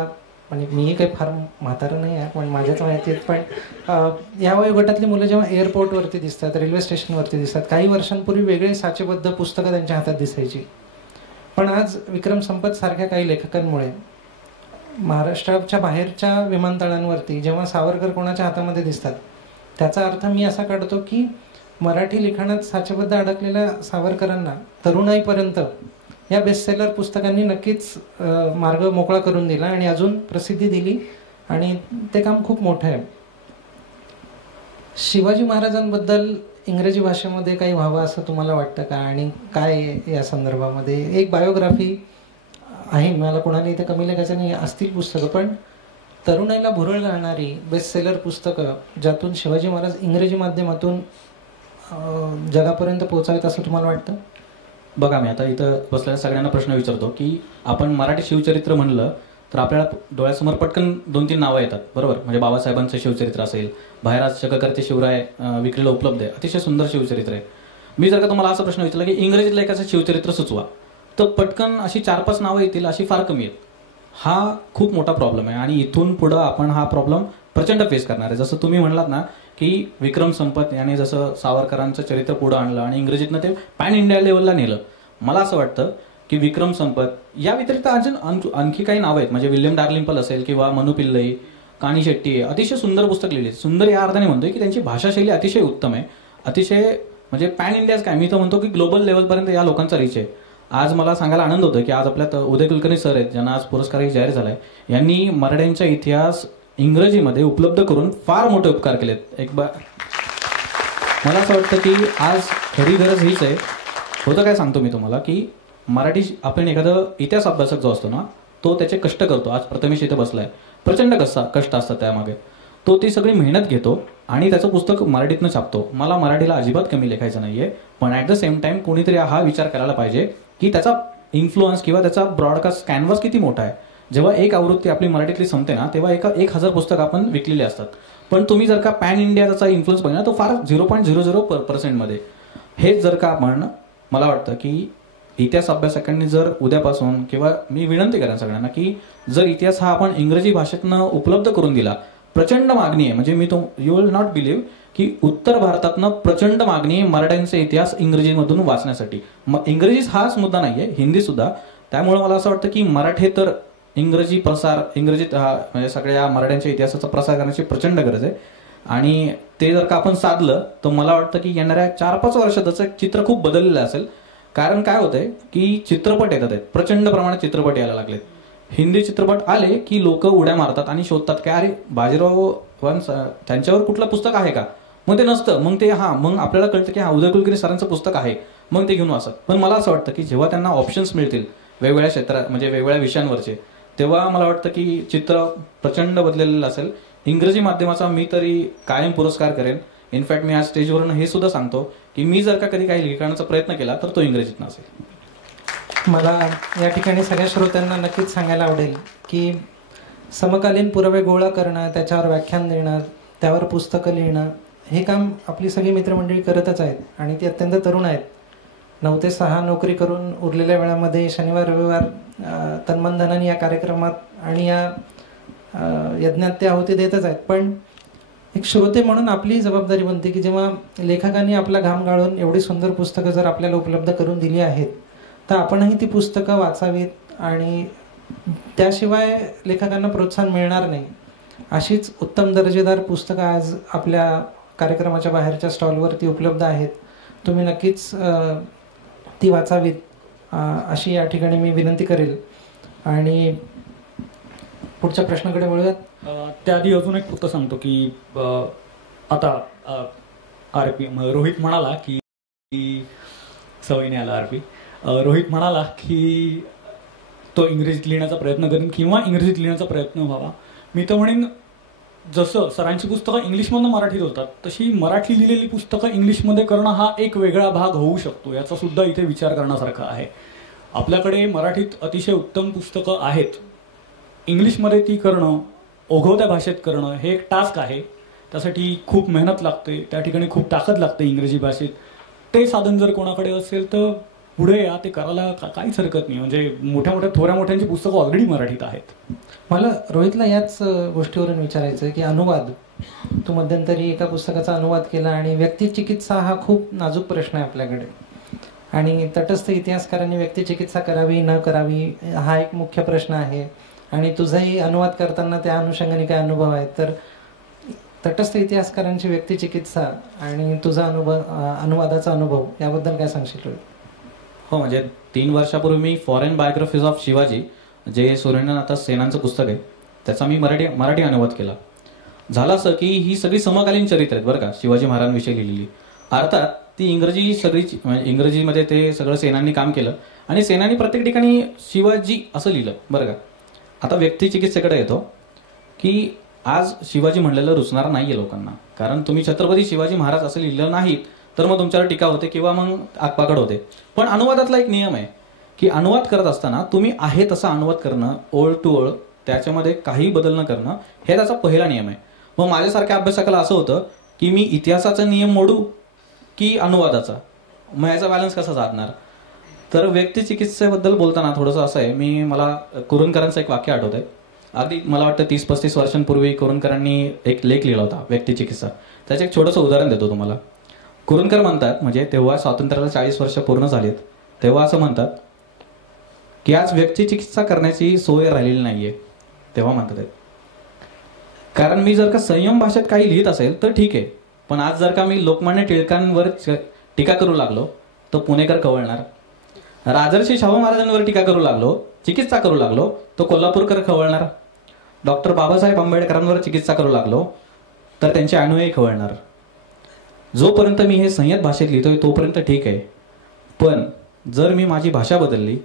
म्हणजे मीही काही फार म्हातारं नाही आहे पण माझ्याच माहिती आहेत, पण या वयोगटातली मुलं जेव्हा एअरपोर्टवरती दिसतात, रेल्वे स्टेशनवरती दिसतात, काही वर्षांपूर्वी वेगळे साचेबद्ध पुस्तकं त्यांच्या हातात दिसायची. पण आज विक्रम संपत सारख्या काही लेखकांमुळे महाराष्ट्राच्या बाहेरच्या विमानतळांवरती जेव्हा सावरकर कोणाच्या हातामध्ये दिसतात, त्याचा अर्थ मी असा काढतो की मराठी लिखाणात साचेबद्ध अडकलेल्या सावरकरांना तरुणाईपर्यंत या बेस्टसेलर पुस्तकांनी नक्कीच मार्ग मोकळा करून दिला आणि अजून प्रसिद्धी दिली आणि ते काम खूप मोठं आहे. शिवाजी महाराजांबद्दल इंग्रजी भाषेमध्ये काही व्हावं असं तुम्हाला वाटतं का, आणि काय या संदर्भामध्ये? एक बायोग्राफी आहे, मला कोणाला इथे कमी लेखायचं नाही, असतील पुस्तकं, पण तरुणाईला भुरळ घालणारी बेस्टसेलर पुस्तकं ज्यातून शिवाजी महाराज इंग्रजी माध्यमातून जगापर्यंत पोहोचावेत असं तुम्हाला वाटतं? बघा, मी आता इथं बसलेल्या सगळ्यांना प्रश्न विचारतो की आपण मराठी शिवचरित्र म्हणलं तर आपल्याला डोळ्यासमोर पटकन 2-3 नावं येतात, बरोबर? म्हणजे बाबासाहेबांचं शिवचरित्र असेल, बाहेरच शककरते शिवराय विक्रीला उपलब्ध आहे, अतिशय सुंदर शिवचरित्र आहे. मी जर का तुम्हाला असा प्रश्न विचारला की इंग्रजीतलं एकाचं शिवचरित्र सुचवा, तर पटकन अशी 4-5 नावं येतील, अशी फार कमी आहेत. हा खूप मोठा प्रॉब्लेम आहे आणि इथून पुढं आपण हा प्रॉब्लेम प्रचंड फेस करणार आहे. जसं तुम्ही म्हणलात ना की विक्रम संपत याने जसं सावरकरांचं चरित्र पुढं आणलं आणि इंग्रजीतनं ते पॅन इंडिया लेवलला नेलं, मला असं वाटतं की विक्रम संपत या व्यतिरिक्त अजून आणखी काही नावं आहेत. म्हणजे विल्यम डार्लिंपल असेल किंवा मनु पिल्लई, कानी शेट्टी, अतिशय सुंदर पुस्तक लिहिली. सुंदर या अर्थाने म्हणतोय की त्यांची भाषाशैली अतिशय उत्तम आहे, अतिशय म्हणजे पॅन इंडियाच काय, मी तर म्हणतो की ग्लोबल लेवलपर्यंत या लोकांचा रीच आहे. आज मला सांगायला आनंद होतो की आज आपल्यात उदय कुलकर्णी सर आहेत, ज्यांना आज पुरस्कारही जाहीर झालाय. यांनी मराठ्यांचा इतिहास इंग्रजीमध्ये उपलब्ध करून फार मोठे उपकार केलेत. मला असं वाटतं की आज खरी गरज हीच आहे. होतं काय सांगतो मी तुम्हाला की मराठी आपण एखादं इतिहास अभ्यासक जो असतो ना, तो त्याचे कष्ट करतो. आज प्रथमेश इथे बसलाय, प्रचंड कष्ट असतात त्यामागे. तो ती सगळी मेहनत घेतो आणि त्याचं पुस्तक मराठीतनं छापतो. मला मराठीला अजिबात कमी लेखायचं नाहीये, पण ॲट द सेम टाइम कोणीतरी हा विचार करायला पाहिजे की त्याचा इन्फ्लुअन्स किंवा त्याचा ब्रॉडकास्ट कॅनव्हास किती मोठा आहे. जेव्हा एक आवृत्ती आपली मराठीतली संपते ना, तेव्हा 1000 पुस्तक आपण विकलेली असतात. पण तुम्ही जर का पॅन इंडिया त्याचा इन्फ्लुअन्स बघितला तो फार 0.00% मध्ये. हेच जर का आपण, मला वाटतं की इतिहास अभ्यासकांनी जर उद्यापासून, किंवा मी विनंती करेन सगळ्यांना की जर इतिहास हा आपण इंग्रजी भाषेतनं उपलब्ध करून दिला, प्रचंड मागणी आहे. म्हणजे me you will not believe की उत्तर भारतातनं प्रचंड मागणी आहे मराठ्यांचे इतिहास इंग्रजीमधून वाचण्यासाठी. मग इंग्रजी हाच मुद्दा नाहीये, हिंदी सुद्धा. त्यामुळे मला असं वाटतं की मराठी तर इंग्रजी प्रसार, इंग्रजीत हा म्हणजे सगळ्या मराठ्यांच्या इतिहासाचा प्रसार करण्याची प्रचंड गरज आहे. आणि ते जर का आपण साधलं तर मला वाटतं की येणाऱ्या 4-5 वर्षातच चित्र खूप बदललेलं असेल. कारण काय होतंय की चित्रपट येतात आहेत, प्रचंड प्रमाणात चित्रपट यायला लागलेत. हिंदी चित्रपट आले की लोक उड्या मारतात आणि शोधतात की अरे बाजीराव त्यांच्यावर कुठलं पुस्तक आहे का, मग ते नसतं. मग ते मग आपल्याला कळतं की उदय कुलकर्णी सरांचं पुस्तक आहे, मग ते घेऊन वाचतात. पण मला असं वाटतं की जेव्हा त्यांना ऑप्शन्स मिळतील वेगवेगळ्या क्षेत्रात, म्हणजे वेगवेगळ्या विषयांवरचे, तेव्हा मला वाटतं की चित्र प्रचंड बदललेलं असेल. इंग्रजी माध्यमाचा मी तरी कायम पुरस्कार करेन. इनफॅक्ट मी आज स्टेजवरून हे सुद्धा सांगतो की मी जर का कधी काही लिखाणाचा प्रयत्न केला तर तो इंग्रजीतनं असेल. मला या ठिकाणी सगळ्या श्रोत्यांना नक्कीच सांगायला आवडेल की समकालीन पुरावे गोळा करणं, त्याच्यावर व्याख्यान देणं, त्यावर पुस्तकं लिहिणं, हे काम आपली सगळी मित्रमंडळी करतच आहेत आणि ती अत्यंत तरुण आहेत. 9 ते 6 नोकरी करून उरलेल्या वेळामध्ये शनिवार रविवार तन्मनधनाने या कार्यक्रमात आणि या यज्ञात ते आहुती देतच आहेत. पण एक श्रोते म्हणून आपली जबाबदारी बनते की जेव्हा लेखकांनी आपला घाम गाळून एवढी सुंदर पुस्तकं जर आपल्याला उपलब्ध करून दिली आहेत, तर आपणही ती पुस्तकं वाचावीत. आणि त्याशिवाय लेखकांना प्रोत्साहन मिळणार नाही. अशीच उत्तम दर्जेदार पुस्तकं आज आपल्या कार्यक्रमाच्या बाहेरच्या स्टॉलवरती उपलब्ध आहेत. तुम्ही नक्कीच ती वाचावीत अशी या ठिकाणी मी विनंती करेल. आणि पुढच्या प्रश्नाकडे वळूयात. त्याआधी अजून एक फक्त सांगतो की आता आरपी रोहित म्हणाला की सवयीने आला आरपी. रोहित म्हणाला की तो इंग्रजीत लिहिण्याचा प्रयत्न करेन किंवा इंग्रजीत लिहिण्याचा प्रयत्न व्हावा. मी तर म्हणेन जसं सरांची पुस्तकं इंग्लिशमधून मराठीत होतात, तशी मराठी लिहिलेली पुस्तकं इंग्लिशमध्ये करणं हा एक वेगळा भाग होऊ शकतो. याचा सुद्धा इथे विचार करण्यासारखा आहे. आपल्याकडे मराठीत अतिशय उत्तम पुस्तकं आहेत, इंग्लिशमध्ये ती करणं ओघवत्या भाषेत करणं हे एक टास्क आहे. त्यासाठी खूप मेहनत लागते, त्या ठिकाणी खूप ताकद लागते इंग्रजी भाषेत. ते साधन जर कोणाकडे असेल तर पुढे या, ते करायला काहीच हरकत नाही. म्हणजे मोठ्या मोठ्या थोड्या मोठ्यांची पुस्तकं ऑलरेडी मराठीत आहेत. मला रोहितला याच गोष्टीवरून विचारायचं आहे की अनुवाद, तू मध्यंतरी एका पुस्तकाचा अनुवाद केला आणि व्यक्तिचिकित्सा हा खूप नाजूक प्रश्न आहे आपल्याकडे, आणि तटस्थ इतिहासकारांनी व्यक्तिचिकित्सा करावी न करावी हा एक मुख्य प्रश्न आहे. आणि तुझाही अनुवाद करताना त्या अनुषंगाने काय अनुभव आहेत, तर तटस्थ इतिहासकारांची व्यक्तिचिकित्सा आणि तुझा अनुवादाचा अनुभव याबद्दल काय सांगशील? हो, म्हणजे 3 वर्षापूर्वी मी फॉरेन बायोग्राफीज ऑफ शिवाजी, जे सुरेंद्रनाथ सेनांचं पुस्तक आहे, त्याचा मी मराठी अनुवाद केला. झालं असं की ही सगळी समकालीन चरित्र आहेत बरं का, शिवाजी महाराजांविषयी लिहिलेली. अर्थात ती इंग्रजी सगळी, म्हणजे इंग्रजीमध्ये ते सगळं सेनांनी काम केलं आणि सेनांनी प्रत्येक ठिकाणी शिवाजी असं लिहिलं बरं का. आता व्यक्तिचिकित्सेकडे येतो की आज शिवाजी म्हणलेलं रुचणार नाहीये लोकांना, कारण तुम्ही छत्रपती शिवाजी महाराज असं लिहिलं नाहीत तर मग तुमच्यावर टीका होते किंवा मग आगपाकड होते. पण अनुवादातला एक नियम आहे की अनुवाद करत असताना तुम्ही आहे तसा अनुवाद करणं, ओळ टू ओळ, त्याच्यामध्ये काही बदल न करणं, हे त्याचा पहिला नियम आहे. मग माझ्यासारख्या अभ्यासकाला असं होतं की मी इतिहासाचा नियम मोडू की अनुवादाचा, मग याचा बॅलन्स कसा साधणार. तर व्यक्तिचिकित्सेबद्दल बोलताना थोडंसं असं आहे, मला कुरूंकरांचं एक वाक्य आठवत आहे. अगदी मला वाटतं 30-35 वर्षांपूर्वी कुरूंकरांनी एक लेख लिहिला होता व्यक्तिचिकित्सा. त्याचं एक छोटंसं उदाहरण देतो तुम्हाला. कुरूंकर म्हणतात, म्हणजे तेव्हा स्वातंत्र्याला 40 वर्ष पूर्ण झालीत, तेव्हा असं म्हणतात की आज व्यक्तिचिकित्सा करण्याची सोय राहिलेली नाहीये. तेव्हा म्हणतात कारण मी जर का संयम भाषेत काही लिहित असेल तर ठीक आहे, पण आज जर का मी लोकमान्य टिळकांवर टीका करू लागलो तर पुणेकर खवळणार, राजर्षी शाहू महाराजांवर टीका करू लागलो, चिकित्सा करू लागलो तो कोल्हापूरकर खवळणार, डॉक्टर बाबासाहेब आंबेडकरांवर चिकित्सा करू लागलो तर त्यांचे अनुयायी खवळणार. जोपर्यंत मी हे संयत भाषेत लिहितोय तोपर्यंत ठीक आहे, पण जर मी माझी भाषा बदलली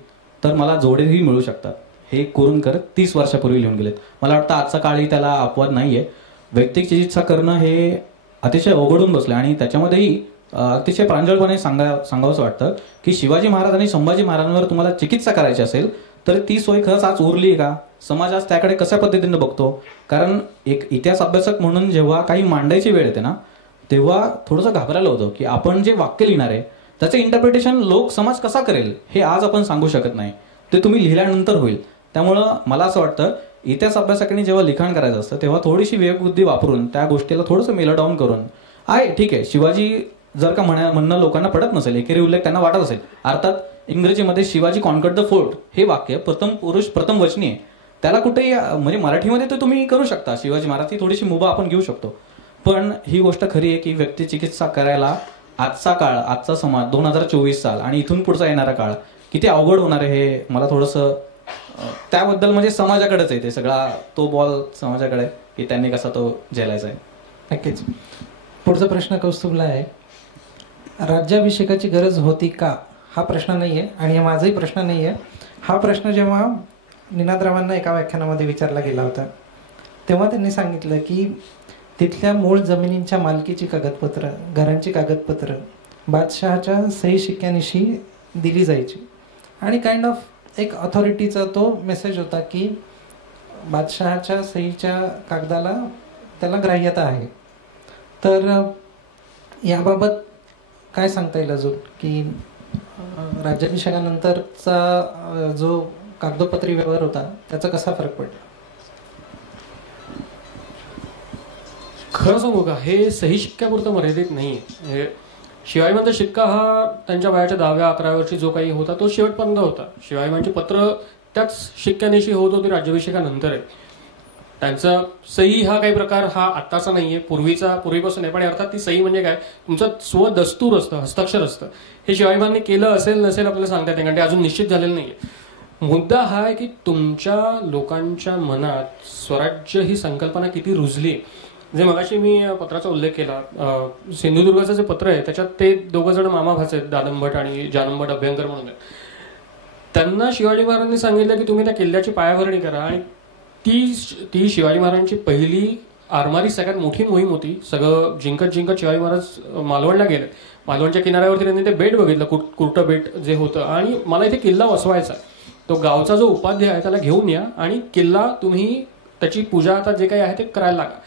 तर मला जोडेही मिळू शकतात. हे कुरूंकर 30 वर्षापूर्वी लिहून गेलेत. मला वाटतं आजचा काळही त्याला अपवाद नाहीये. व्यक्तिचिकित्सा करणं हे अतिशय अवघडून बसलं आणि त्याच्यामध्येही अतिशय प्रांजळपणे सांगावंसं वाटतं की शिवाजी महाराज आणि संभाजी महाराजांवर तुम्हाला चिकित्सा करायची असेल तर ती सोय खरंच आज उरली आहे का? समाज आज त्याकडे कशा पद्धतीने बघतो? कारण एक इतिहास अभ्यासक म्हणून जेव्हा काही मांडायची वेळ येते ना, तेव्हा थोडंसं घाबरायला होतं की आपण जे वाक्य लिहिणार आहे त्याचं इंटरप्रिटेशन लोक समाज कसा करेल हे आज आपण सांगू शकत नाही, ते तुम्ही लिहिल्यानंतर होईल. त्यामुळं मला असं वाटतं इतिहास अभ्यासकांनी जेव्हा लिखाण करायचं असतं तेव्हा थोडीशी विवेकबुद्धी वापरून त्या गोष्टीला थोडंसं मेल डाऊन करून, आहे ठीक आहे शिवाजी जर का म्हणणं लोकांना पडत नसेल, एकेरी उल्लेख त्यांना वाटत असेल, अर्थात इंग्रजीमध्ये शिवाजी कॉन्कर्ड द फोर्ट हे वाक्य प्रथम पुरुष प्रथम वचनी आहे, त्याला कुठेही म्हणजे मराठीमध्ये तर तुम्ही करू शकता, शिवाजी महाराज ही थोडीशी मुभा आपण घेऊ शकतो. पण ही गोष्ट खरी आहे की व्यक्तिचिकित्सा करायला आजचा काळ, आजचा समाज 2024 साल आणि इथून पुढचा येणारा काळ किती अवघड होणार आहे हे मला थोडंसं त्याबद्दल म्हणजे समाजाकडेच आहे ते सगळा तो बॉल समाजाकडे की त्यांनी कसा तो झेलायचा आहे. नक्कीच. पुढचा प्रश्न कौस्तुभला आहे. राज्याभिषेकाची गरज होती का? हा प्रश्न नाही आहे आणि माझाही प्रश्न नाही आहे. हा प्रश्न जेव्हा निनादरावांना एका व्याख्यानामध्ये विचारला गेला होता तेव्हा त्यांनी सांगितलं की तिथल्या मूळ जमिनींच्या मालकीची कागदपत्र, घरांची कागदपत्र बादशहाच्या सही शिक्क्यानिशी दिली जायची आणि काइंड ऑफ एक ऑथॉरिटीचा तो मेसेज होता की बादशहाच्या सहीच्या कागदाला त्याला ग्राह्यता आहे. तर याबाबत काय सांगता येईल अजून की राज्याभिषेकानंतरचा जो कागदोपत्री व्यवहार होता त्याचा कसा फरक पडला? खरं सांगू का, हे सही शिक्क्यापुरतं मर्यादित नाही. शिवाजीबाईंचा शिक्का हा त्यांच्या वयाच्या 10व्या-11व्या वर्षी जो काही होता तो शेवटपर्यंत होता. शिवाजीबाईंची पत्र त्याच शिक्क्यानिशी होत होती राज्याभिषेकानंतर आहे. त्यांचा सही हा काही प्रकार हा आत्ताचा नाहीये, पूर्वीपासून आहे. पण अर्थात ती सही म्हणजे काय, तुमचं स्वदस्तूर असतं, हस्ताक्षर असतं. हे शिवाजीबाईंनी केलं असेल नसेल आपल्याला सांगता येते कारण ते अजून निश्चित झालेलं नाहीये. मुद्दा हा आहे की तुमच्या लोकांच्या मनात स्वराज्य ही संकल्पना किती रुजली. जे मगाशी मी पत्राचा उल्लेख केला, सिंधुदुर्गाचं जे पत्र आहे त्याच्यात ते 2 जण मामा भाचे आहेत, दादंभट आणि जानंभट अभ्यंकर म्हणून. त्यांना शिवाजी महाराजांनी सांगितलं की तुम्ही त्या किल्ल्याची पायाभरणी करा आणि ती शिवाजी महाराजांची पहिली आरमारी सगळ्यात मोठी मोहीम होती. सगळं जिंकत शिवाजी महाराज मालवणला गेले. मालवणच्या किनाऱ्यावरती त्यांनी ते बेट बघितलं, कुर्ट बेट जे होतं, आणि मला इथे किल्ला वसवायचा, तो गावचा जो उपाध्याय आहे त्याला घेऊन या आणि किल्ला तुम्ही त्याची पूजा आता जे काही आहे ते करायला लागा.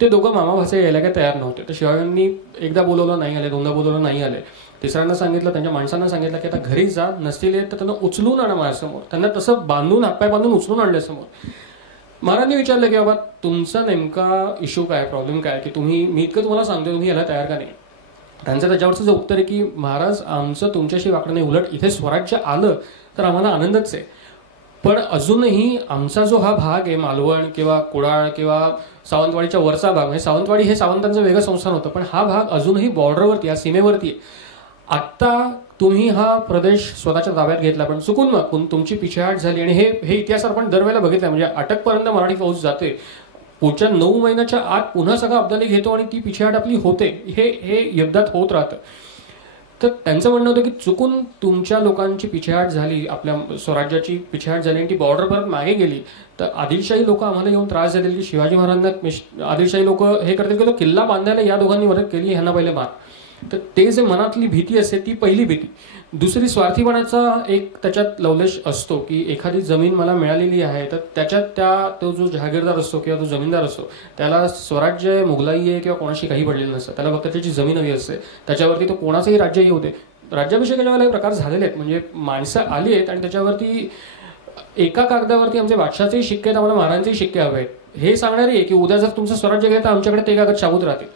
ते दोघं मामा भाचे यायला काही तयार नव्हते. तर शिवाजींनी एकदा बोलवलं नाही आले, दोनदा बोलवलं नाही आले. तिसऱ्यांदा सांगितलं, त्यांच्या माणसांना सांगितलं की आता घरी जा, नसतील येत तर त्यांना उचलून आणा माझ्यासमोर. त्यांना तसं बांधून, हातपाय बांधून उचलून आणले समोर. महाराजांनी विचारलं की बाबा तुमचा नेमका इश्यू काय, प्रॉब्लेम काय, की तुम्ही, मी इतकं तुम्हाला सांगतो, तुम्ही याला तयार का नाही. त्यांचं त्याच्यावरचं जे उत्तर आहे की महाराज आमचं तुमच्याशी वाकडं नाही, उलट इथे स्वराज्य आलं तर आम्हाला आनंदच आहे, पण अजूनही आमचा जो हा भाग आहे मालवण किंवा कुडाळ किंवा सावंतवाडीच्या वरचा भाग, म्हणजे सावंतवाडी हे सावंतांचं वेगळं संस्थान होतं, पण हा भाग अजूनही बॉर्डरवरती, या सीमेवरती आहे. आत्ता तुम्ही हा प्रदेश स्वतःच्या ताब्यात घेतला, पण चुकून मग तुमची पिछेहाट झाली. आणि हे इतिहास आपण दरवेळेला बघितलं, म्हणजे अटकपर्यंत मराठी फौज जाते, पुढच्या 9 महिन्याच्या आत पुन्हा सगळं अब्दाली घेतो आणि ती पिछेहाट आपली होते. हे युद्धात होत राहतं. तर त्यांचं म्हणणं होतं की चुकून तुमच्या लोकांची पिछेहाट झाली, आपल्या स्वराज्याची पिछेहाट झाली आणि ती बॉर्डर परत मागे गेली, तर आदिलशाही लोक आम्हाला येऊन त्रास देतील की शिवाजी महाराजांना आदिलशाही लोक हे करतील की तो किल्ला बांधायला या दोघांनी मदत केली, ह्यांना पहिले मार. तर ते जे मनातली भीती असते ती पहिली भीती. दुसरी स्वार्थीपणाचा एक त्याच्यात लवलेश असतो की एखादी जमीन मला मिळालेली आहे तर त्याच्यात तो जो जहागीरदार असतो किंवा जो जमीनदार असतो त्याला स्वराज्य, मुघलाई आहे किंवा कोणाशी काही पडलेलं नसतं, त्याला फक्त त्याची जमीन हवी असते, त्याच्यावरती तो कोणाचंही राज्य येऊ दे. राज्याभिषेकाच्या वेळेला प्रकार झालेले आहेत, म्हणजे माणसं आली आहेत आणि त्याच्यावरती एका कागदावरती आमचे बादशाहचेही शिक्के आहेत, आम्हाला महाराजांचेही शिक्के हवे आहेत, हे सांगणारे आहे की उद्या जर तुमचं स्वराज्य गेलं तर आमच्याकडे ते कागद शाबूत राहतील.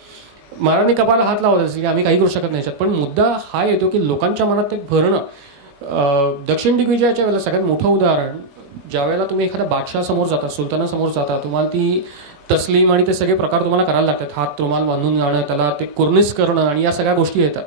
महाराजांनी कपाला हात लावत असेल की आम्ही काही करू शकत नाही याच्यात. पण मुद्दा हा येतो की लोकांच्या मनात एक भरणं. दक्षिण दिग्विजयाच्या वेळेला सगळ्यात मोठं उदाहरण, ज्या वेळेला तुम्ही एखाद्या बादशाह समोर जाता, सुलतानासमोर जाता, तुम्हाला ती तस्लीम आणि ते सगळे प्रकार तुम्हाला करायला लागतात, हात रुमाल बांधून जाणं, त्याला ते कुर्निस करणं आणि या सगळ्या गोष्टी येतात.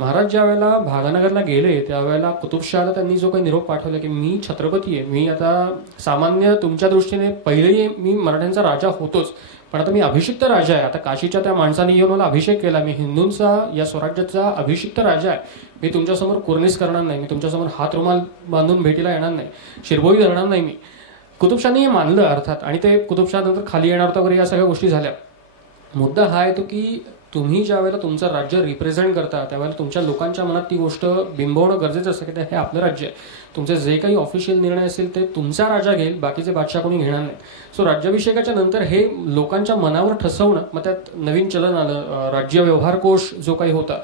महाराज ज्या वेळेला भागानगरला गेले त्यावेळेला कुतुबशहाला त्यांनी जो काही निरोप पाठवला की मी छत्रपती आहे, मी आता सामान्य तुमच्या दृष्टीने पहिलेही मी मराठ्यांचा राजा होतोच, पण आता मी अभिषिक्त राजा आहे. आता काशीच्या त्या माणसाने येऊन मला अभिषेक केला, मी हिंदूंचा या स्वराज्याचा अभिषिक्त राजा आहे, मी तुमच्यासमोर कुर्निस करणार नाही, मी तुमच्यासमोर हात रुमाल बांधून भेटीला येणार नाही, शिरबोई धरणार नाही मी. कुतुबशाहने हे मानलं अर्थात, आणि ते कुतुबशाह नंतर खाली येणार होता वगैरे, या सगळ्या गोष्टी झाल्या. मुद्दा हा येतो की तुम्ही ज्या वेळेला तुमचं राज्य रिप्रेझेंट करता त्यावेळेला तुमच्या लोकांच्या मनात ती गोष्ट बिंबवणं गरजेचं असतं की हे आपलं राज्य आहे, तुमचे जे काही ऑफिशियल निर्णय असेल ते तुमचा राजा घेईल, बाकीचे बादशाह कोणी घेणार नाही. सो राज्याभिषेकाच्या नंतर हे लोकांच्या मनावर ठसवणं, मग त्यात नवीन चलन आलं, राज्य व्यवहार कोश जो काही होता,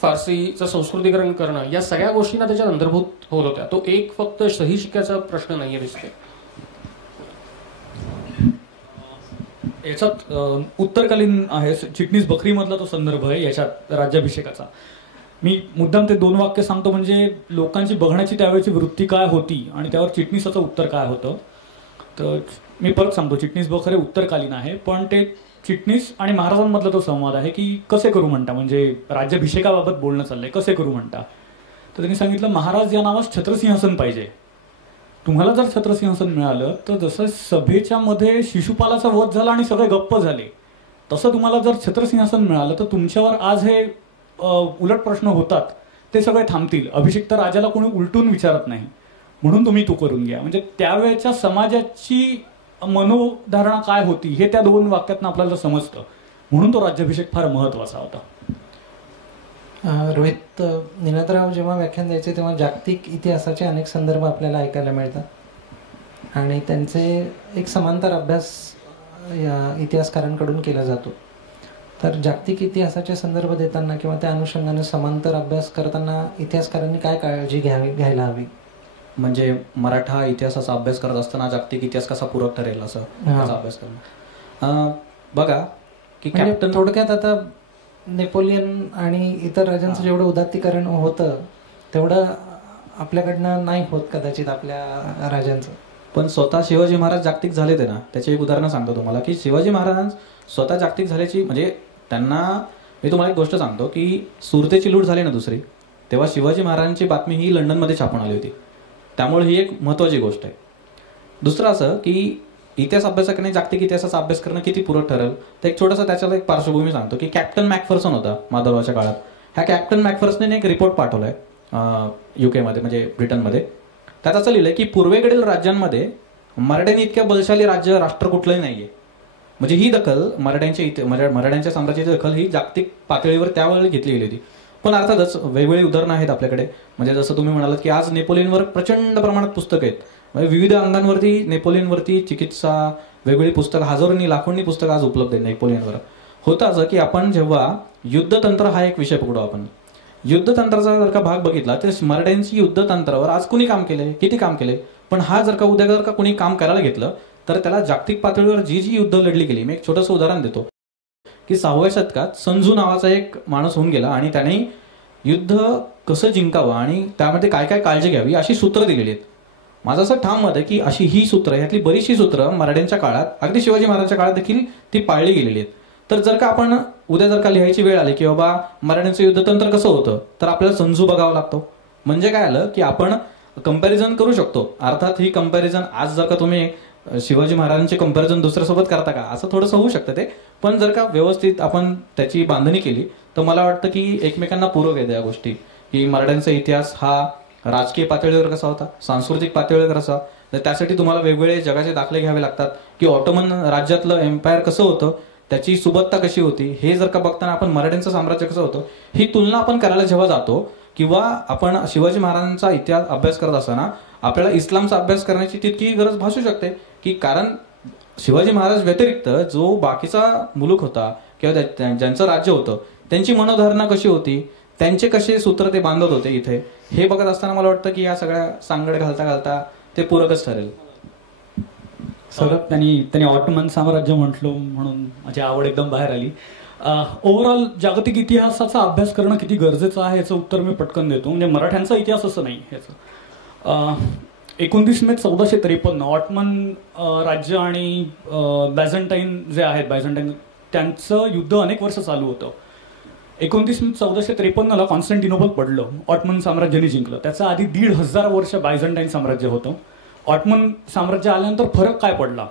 फारसीचं संस्कृतीकरण करणं, या सगळ्या गोष्टींना त्याच्यात अंतर्भूत होत होत्या. तो एक फक्त सही शिक्क्याचा प्रश्न नाहीये दिसते. याच्यात उत्तरकालीन आहे, चिटणीस बकरी मधला तो संदर्भ आहे याच्यात राज्याभिषेकाचा. मी मुद्दाम ते 2 वाक्य सांगतो, म्हणजे लोकांची बघण्याची त्यावेळेची वृत्ती काय होती आणि त्यावर चिटणीसाचं उत्तर काय होतं. तर मी परत सांगतो, चिटणीस बकरे उत्तरकालीन आहे, पण ते चिटणीस आणि महाराजांमधला तो संवाद आहे की कसे करू म्हणता, म्हणजे राज्याभिषेकाबाबत बोलणं चाललंय, कसे करू म्हणता. तर त्यांनी सांगितलं महाराज या नावास छत्रसिंहासन पाहिजे. तुम्हाला जर छत्रसिंहासन मिळालं तर जसं सभेच्या मध्ये शिशुपालाचा वध झाला आणि सगळे गप्प झाले, तसं तुम्हाला जर छत्रसिंहासन मिळालं तर तुमच्यावर आज हे उलट प्रश्न होतात ते सगळे थांबतील. अभिषिक्त राजाला कोणी उलटून विचारत नाही, म्हणून तुम्ही तो करून घ्या. म्हणजे त्यावेळेच्या समाजाची मनोधारणा काय होती हे त्या 2 वाक्यातनं आपल्याला समजतं, म्हणून तो राज्याभिषेक फार महत्वाचा होता. रोहित, निनादराव जेव्हा व्याख्यान द्यायचे तेव्हा जागतिक इतिहासाचे अनेक संदर्भ आपल्याला ऐकायला मिळतात आणि त्यांचे एक समांतर अभ्यास या इतिहासकारांकडून केला जातो. तर जागतिक इतिहासाचे संदर्भ देताना किंवा त्या अनुषंगाने समांतर अभ्यास करताना इतिहासकारांनी काय काळजी घ्यायला हवी? म्हणजे मराठा इतिहासाचा अभ्यास करत असताना जागतिक इतिहास कसा पूरक ठरेल असं अभ्यास करणं. बघा की कॅप्टन, थोडक्यात आता नेपोलियन आणि इतर राजांचं जेवढं उदात्तीकरण होतं तेवढं आपल्याकडनं नाही होत कदाचित आपल्या राजांचं. पण स्वतः शिवाजी महाराज जागतिक झाले ते ना, त्याचे एक उदाहरण सांगतो तुम्हाला की शिवाजी महाराज स्वतः जागतिक झाल्याची, म्हणजे त्यांना, मी तुम्हाला एक गोष्ट सांगतो की सुरतेची लूट झाली ना दुसरी, तेव्हा शिवाजी महाराजांची बातमी ही लंडनमध्ये छापून आली होती, त्यामुळे ही एक महत्त्वाची गोष्ट आहे. दुसरं असं की इतिहास अभ्यासाकडे जागतिक इतिहासाचा अभ्यास करणं किती पूरक ठरेल, तर एक छोटासा त्याच्याला एक पार्श्वभूमी सांगतो की कॅप्टन मॅकफर्सन होता माधवरावच्या काळात. ह्या कॅप्टन मॅकफर्सने एक रिपोर्ट पाठवलाय UK-मध्ये, म्हणजे ब्रिटनमध्ये. त्यात असं लिहिलंय की पूर्वेकडील राज्यांमध्ये मराठ्यांनी इतक्या बलशाली राष्ट्र कुठलंही नाहीये. म्हणजे ही दखल मराठ्यांच्या साम्राज्याची दखल ही जागतिक पातळीवर त्यावेळी घेतली गेली होती. पण अर्थातच वेगवेगळी उदाहरणं आहेत आपल्याकडे. म्हणजे जसं तुम्ही म्हणालात की आज नेपोलियनवर प्रचंड प्रमाणात पुस्तकं आहेत, म्हणजे विविध अंगांवरती नेपोलियनवरती चिकित्सा, वेगवेगळी पुस्तकं, हजारोंनी लाखोंनी पुस्तकं आज उपलब्ध आहेत नेपोलियनवर. होतं असं की आपण जेव्हा युद्धतंत्र हा एक विषय पकडू, आपण युद्धतंत्राचा जर का भाग बघितला तर मराठ्यांची युद्धतंत्रावर आज कुणी काम केले, किती काम केले, पण हा जर का उद्या जर का कुणी काम करायला घेतलं तर त्याला जागतिक पातळीवर जी युद्ध लढली गेली. मी एक छोटंसं उदाहरण देतो की 6व्या शतकात संजू नावाचा एक माणूस होऊन गेला आणि त्याने युद्ध कसं जिंकावं आणि त्यामध्ये काय काय काळजी घ्यावी अशी सूत्र दिलेली आहेत. माझं असं ठाम मत आहे की अशी ही सूत्र, यातली बरीचशी सूत्र मराठ्यांच्या काळात, अगदी शिवाजी महाराजांच्या काळात देखील ती पाळली गेलेली आहेत. तर जर का आपण उद्या जर का लिहायची वेळ आली की बाबा मराठ्यांचं युद्धतंत्र कसं होतं, तर आपल्याला संजू बघावा लागतो. म्हणजे काय आलं की आपण कंपॅरिझन करू शकतो. अर्थात ही कंपॅरिझन आज जर का तुम्ही शिवाजी महाराजांचे कंपॅरिझन दुसऱ्यासोबत करता का, असं थोडंसं होऊ शकतं ते, पण जर का व्यवस्थित आपण त्याची बांधणी केली तर मला वाटतं की एकमेकांना पूरक आहेत या गोष्टी. की मराठ्यांचा इतिहास हा राजकीय पातळीवर कसा होता, सांस्कृतिक पातळीवर कसा, तर त्यासाठी तुम्हाला वेगवेगळे जगाचे दाखले घ्यावे लागतात. की ऑटोमन राज्यातलं एम्पायर कसं होतं, त्याची सुबत्ता कशी होती, हे जर का बघताना आपण मराठ्यांचं साम्राज्य कसं होतं ही तुलना आपण करायला जेव्हा जातो, किंवा आपण शिवाजी महाराजांचा इतिहास अभ्यास करत असताना आपल्याला इस्लामचा अभ्यास करण्याची तितकी गरज भासू शकते. की कारण शिवाजी महाराज व्यतिरिक्त जो बाकीचा मुलूक होता किंवा ज्यांचं राज्य होतं त्यांची मनोधारणा कशी होती, त्यांचे कसे सूत्र ते बांधत होते इथे, हे बघत असताना मला वाटतं की या सगळ्या सांगड घालता घालता ते पूरकच ठरेल. सर, त्यांनी ऑटोमन साम्राज्य म्हटलं म्हणून माझी आवड एकदम बाहेर आली. ओव्हरऑल जागतिक इतिहासाचा अभ्यास करणं किती गरजेचं आहे याचं उत्तर मी पटकन देतो. म्हणजे मराठ्यांचा इतिहास असं नाही याचं. 29 मे 1453 ऑटोमन राज्य आणि बायझंटाईन जे आहेत, बायझंटाईन, त्यांचं युद्ध अनेक वर्ष चालू होतं. 29 मे 1453 कॉन्स्टँटिनोपल पडलं, ऑटोमन साम्राज्याने जिंकलं. त्याच्या आधी 1500 वर्ष बायझंटाईन साम्राज्य होतं. ऑटोमन साम्राज्य आल्यानंतर फरक काय पडला,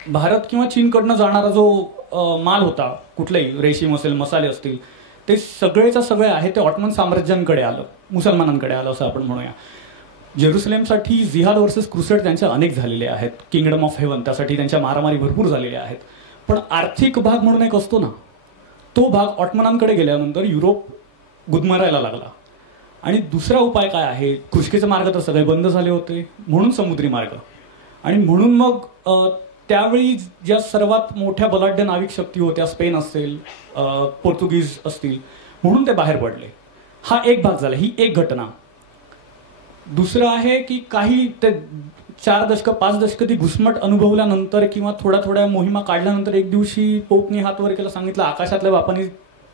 भारत किंवा चीनकडनं जाणारा जो माल होता, कुठलाही रेशीम असेल, मसाले असतील, ते सगळेच्या सगळे आहे ते ऑटोमन साम्राज्यांकडे आलं, मुसलमानांकडे आलं असं आपण म्हणूया. जेरुसलेमसाठी जिहाद वर्सेस क्रुसेड त्यांच्या अनेक झालेले आहेत. किंगडम ऑफ हेवन, त्यासाठी त्यांच्या मारामारी भरपूर झालेल्या आहेत. पण आर्थिक भाग म्हणून एक असतो ना, तो भाग ऑटोमनांकडे गेल्यानंतर युरोप गुदमरायला लागला. आणि दुसरा उपाय काय आहे, खुष्कीचे मार्ग तर सगळे बंद झाले होते, म्हणून समुद्री मार्ग. आणि म्हणून मग त्यावेळी ज्या सर्वात मोठ्या बलाढ्य नाविक शक्ती होत्या, स्पेन असेल, पोर्तुगीज असतील, म्हणून ते बाहेर पडले. हा एक भाग झाला, ही एक घटना. दुसरं आहे की काही ते 4 दशकं 5 दशकं ती घुसमट अनुभवल्यानंतर किंवा थोड्या थोड्या मोहिमा काढल्यानंतर एक दिवशी पोपनी हात वर केला, सांगितलं आकाशातल्या बापांनी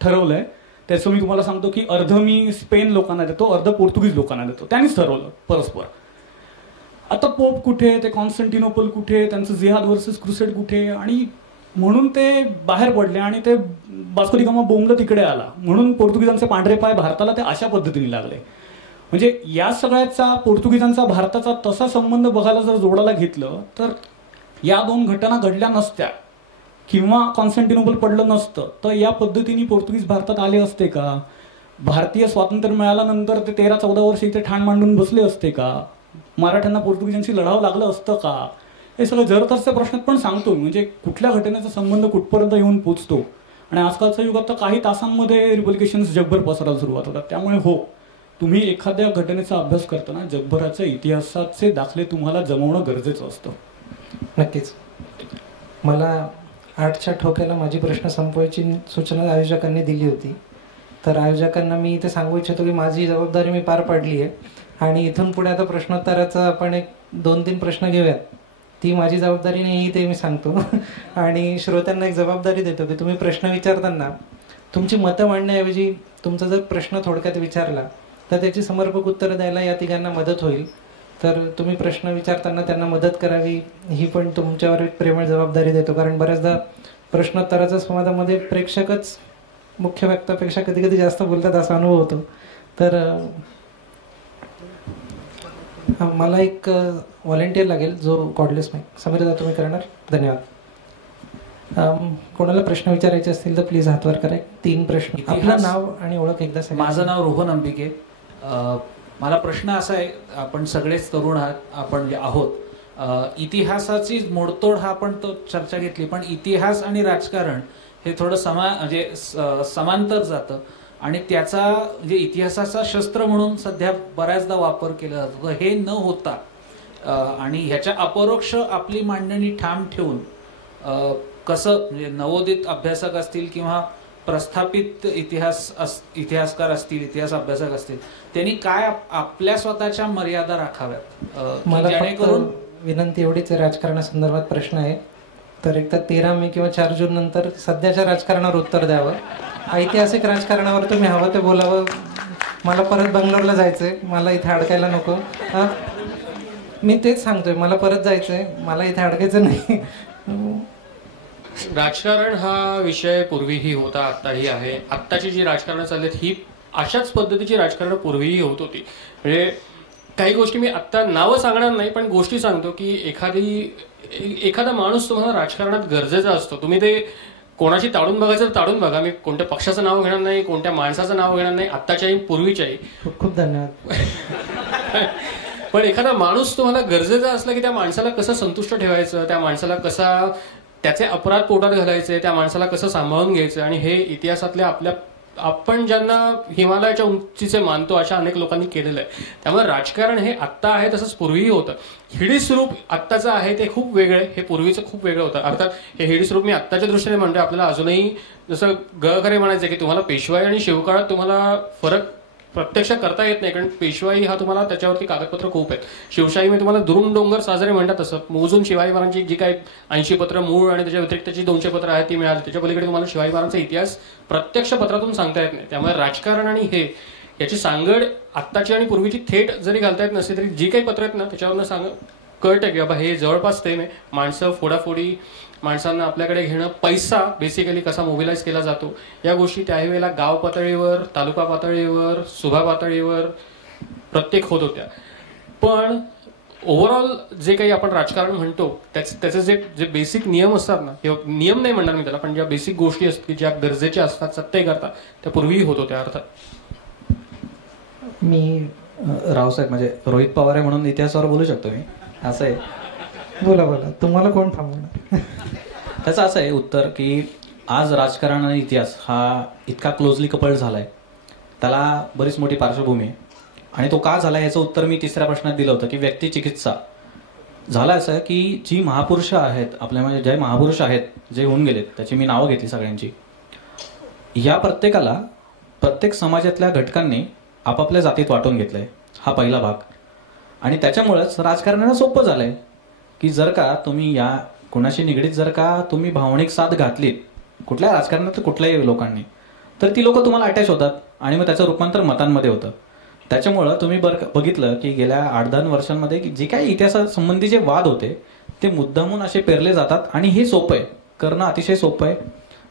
ठरवलंय, त्याचं मी तुम्हाला सांगतो की अर्ध मी स्पेन लोकांना देतो, अर्ध पोर्तुगीज लोकांना देतो. त्यांनीच ठरवलं परस्पर. आता पोप कुठे, ते कॉन्स्टँटिनोपल कुठे, त्यांचं जिहाद वर्सेस क्रुसेड कुठे, आणि म्हणून ते बाहेर पडले. आणि ते वास्को डी गामा बोंबलं तिकडे आला, म्हणून पोर्तुगीजांचे पांढरे पाय भारताला ते अशा पद्धतीने लागले. म्हणजे या सगळ्याचा पोर्तुगीजांचा भारताचा तसा संबंध बघायला जर जोडायला घेतलं तर या 2 घटना घडल्या नसत्या किंवा कॉन्स्टँटिनोपल पडलं नसतं तर या पद्धतीने पोर्तुगीज भारतात आले असते का, भारतीय स्वातंत्र्य मिळाल्यानंतर ते 13-14 वर्ष इथे ठाण मांडून बसले असते का, मराठ्यांना पोर्तुगीजांशी लढावं लागलं असतं का, हे सगळं जरतरच्या प्रश्नात पण सांगतो. म्हणजे कुठल्या घटनेचा संबंध कुठपर्यंत येऊन पोचतो. आणि आजकालच्या युगात तर काही तासांमध्ये रिपब्लिकेशन्स जगभर पसरायला सुरुवात होतात. त्यामुळे हो, तुम्ही एखाद्या घटनेचा अभ्यास करताना जगभराच्या इतिहासाचे दाखले तुम्हाला जमवणं गरजेचं असतं. नक्कीच. मला 8च्या ठोक्याला माझी प्रश्न संपवायची सूचना आयोजकांनी दिली होती. तर आयोजकांना मी इथे सांगू इच्छितो की माझी जबाबदारी मी पार पाडली आहे. आणि इथून पुढे आता प्रश्नोत्तराचा आपण एक 2-3 प्रश्न घेऊयात. ती माझी जबाबदारी नाही ते मी सांगतो. आणि श्रोत्यांना एक जबाबदारी देतो की तुम्ही प्रश्न विचारताना तुमची मतं मांडण्याऐवजी तुमचा जर प्रश्न थोडक्यात विचारला तर त्याची समर्पक उत्तरं द्यायला या तिघांना मदत होईल. तर तुम्ही प्रश्न विचारताना त्यांना मदत करावी ही पण तुमच्यावर एक प्रेमळ जबाबदारी देतो. कारण बऱ्याचदा प्रश्नोत्तराच्या संवादामध्ये प्रेक्षकच मुख्य वक्त्यापेक्षा कधी कधी जास्त बोलतात असा अनुभव होतो. तर मला एक व्हॉलेंटियर लागेल जो कॉर्डलेस माईक. समीरदा तुम्ही करणार? धन्यवाद. कोणाला प्रश्न विचारायचे असतील तर प्लीज हातवर करा. 3 प्रश्न. आपलं नाव आणि ओळख एकदा सांगा. माझं नाव रोहन अंबिके. मला प्रश्न असा आहे, आपण सगळेच तरुण आपण आहोत, इतिहासाची मोडतोड हा आपण तो चर्चा घेतली, पण इतिहास आणि राजकारण हे थोडं समांतर जातं आणि त्याचा म्हणजे इतिहासाचा शस्त्र म्हणून सध्या बऱ्याचदा वापर केला जातो. हे न होता आणि ह्याच्या अपरोक्ष आपली मांडणी ठाम ठेवून कसं म्हणजे नवोदित अभ्यासक असतील किंवा प्रस्थापित इतिहासकार असतील, इतिहास अभ्यासक असतील, त्यांनी काय आपल्या स्वतःच्या मर्यादा राखाव्यात? मला जेणेकरून विनंती एवढीच आहे, राजकारणासंदर्भात प्रश्न आहे तर एकदा 13 मे किंवा 4 जून नंतर सध्याच्या राजकारणावर उत्तर द्यावं. ऐतिहासिक राजकारणावर तुम्ही हवं ते बोलावं. मला परत बंगलोरला जायचंय, मला इथे अडकायला नको. मी तेच सांगतोय, मला परत जायचंय, मला इथे अडकायचं नाही. राजकारण हा विषय पूर्वीही होता, आत्ताही आहे. आत्ताची जी राजकारण चाललीत ही अशाच पद्धतीची राजकारण पूर्वीही होत होती. म्हणजे काही गोष्टी मी आत्ता नावं सांगणार नाही, पण गोष्टी सांगतो की एखादा माणूस तुम्हाला राजकारणात गरजेचा असतो. तुम्ही ते कोणाशी ताडून बघायचं तर ताडून बघा. मी कोणत्या पक्षाचं नाव घेणार नाही, कोणत्या माणसाचं नाव घेणार नाही, आत्ताच्याही पूर्वीच्याही. खूप खूप धन्यवाद. पण एखादा माणूस तुम्हाला गरजेचा असला की त्या माणसाला कसं संतुष्ट ठेवायचं, त्या माणसाला कसा त्याचे अपराध पोटात घालायचे, त्या माणसाला कसं सांभाळून घ्यायचं, आणि हे इतिहासातल्या आपण ज्यांना हिमालयाच्या उंचीचे मानतो अशा अनेक लोकांनी केलेलं आहे. त्यामुळे राजकारण हे आत्ता आहे तसंच पूर्वीही होतं. हिडीस रूप आत्ताचं आहे ते खूप वेगळं, हे पूर्वीचं खूप वेगळं होतं. अर्थात हे हिडीस रूप मी आत्ताच्या दृष्टीने म्हणतो. आपल्याला अजूनही जसं गळखरे म्हणायचं की तुम्हाला पेशवाई आणि शिवकाळात तुम्हाला फरक प्रत्यक्ष करता येत नाही, कारण पेशवाई हा तुम्हाला त्याच्यावरती कागदपत्र खूप आहेत. शिवशाही मी तुम्हाला दुरून डोंगर साजरे म्हणतात तसं मोजून शिवाजी महाराजांची जी काही 80 पत्र मूळ आणि त्याच्या व्यतिरिक्तची 200 पत्र आहेत ती मिळाली. त्याच्या पलीकडे तुम्हाला शिवाजी महाराजांचा इतिहास प्रत्यक्ष पत्रातून सांगता येत नाही. त्यामुळे राजकारण आणि हे याची सांगड आत्ताची आणि पूर्वीची थेट जरी घालता येत नसली तरी जी काही पत्र आहेत ना त्याच्यावरनं कळतं की बाबा हे जवळपास ते माणसं फोडाफोडी, माणसांना आपल्याकडे घेणं, पैसा बेसिकली कसा मोबिलाइज केला जातो, या गोष्टी त्यावेळेला गाव पातळीवर, तालुका पातळीवर, सुभा पातळीवर प्रत्येक होत होत्या. पण ओव्हरऑल जे काही आपण राजकारण म्हणतो त्याचे जे बेसिक नियम असतात ना, किंवा नियम नाही म्हणणार मी त्याला, पण ज्या बेसिक गोष्टी असतात की ज्या गरजेच्या असतात सत्तेकरता, त्या पूर्वीही होत होत्या. अर्थात मी रावसाहेब म्हणजे रोहित पवार आहे म्हणून इतिहासावर बोलू शकतो मी. असं आहे, बोला बोला, तुम्हाला कोण थांबवणार? त्याचं असं आहे उत्तर की आज राजकारण आणि इतिहास हा इतका क्लोजली कपल्ड झालाय, त्याला बरीच मोठी पार्श्वभूमी आहे. आणि तो का झाला याचं उत्तर मी तिसऱ्या प्रश्नात दिलं होतं की व्यक्ती चिकित्सा. झालं असं की जी महापुरुष आहेत आपल्या, म्हणजे जे महापुरुष आहेत जे होऊन गेलेत, त्याची मी नावं घेतली सगळ्यांची, या प्रत्येकाला प्रत्येक समाजातल्या घटकांनी आपापल्या जातीत वाटून घेतलंय. हा पहिला भाग. आणि त्याच्यामुळेच राजकारणाला सोपं झालंय की जर का तुम्ही या कोणाशी निगडीत जर का तुम्ही भावनिक साथ घातलीत कुठल्या राजकारणात कुठल्याही लोकांनी, तर ती लोक तुम्हाला अटॅच होतात आणि मग त्याचं रूपांतर मतांमध्ये होतं. त्याच्यामुळं तुम्ही बघितलं की गेल्या 8-10 वर्षांमध्ये जे काही इतिहासासंबंधी जे वाद होते ते मुद्दामून असे पेरले जातात. आणि हे सोपं आहे करणं, अतिशय सोपं आहे.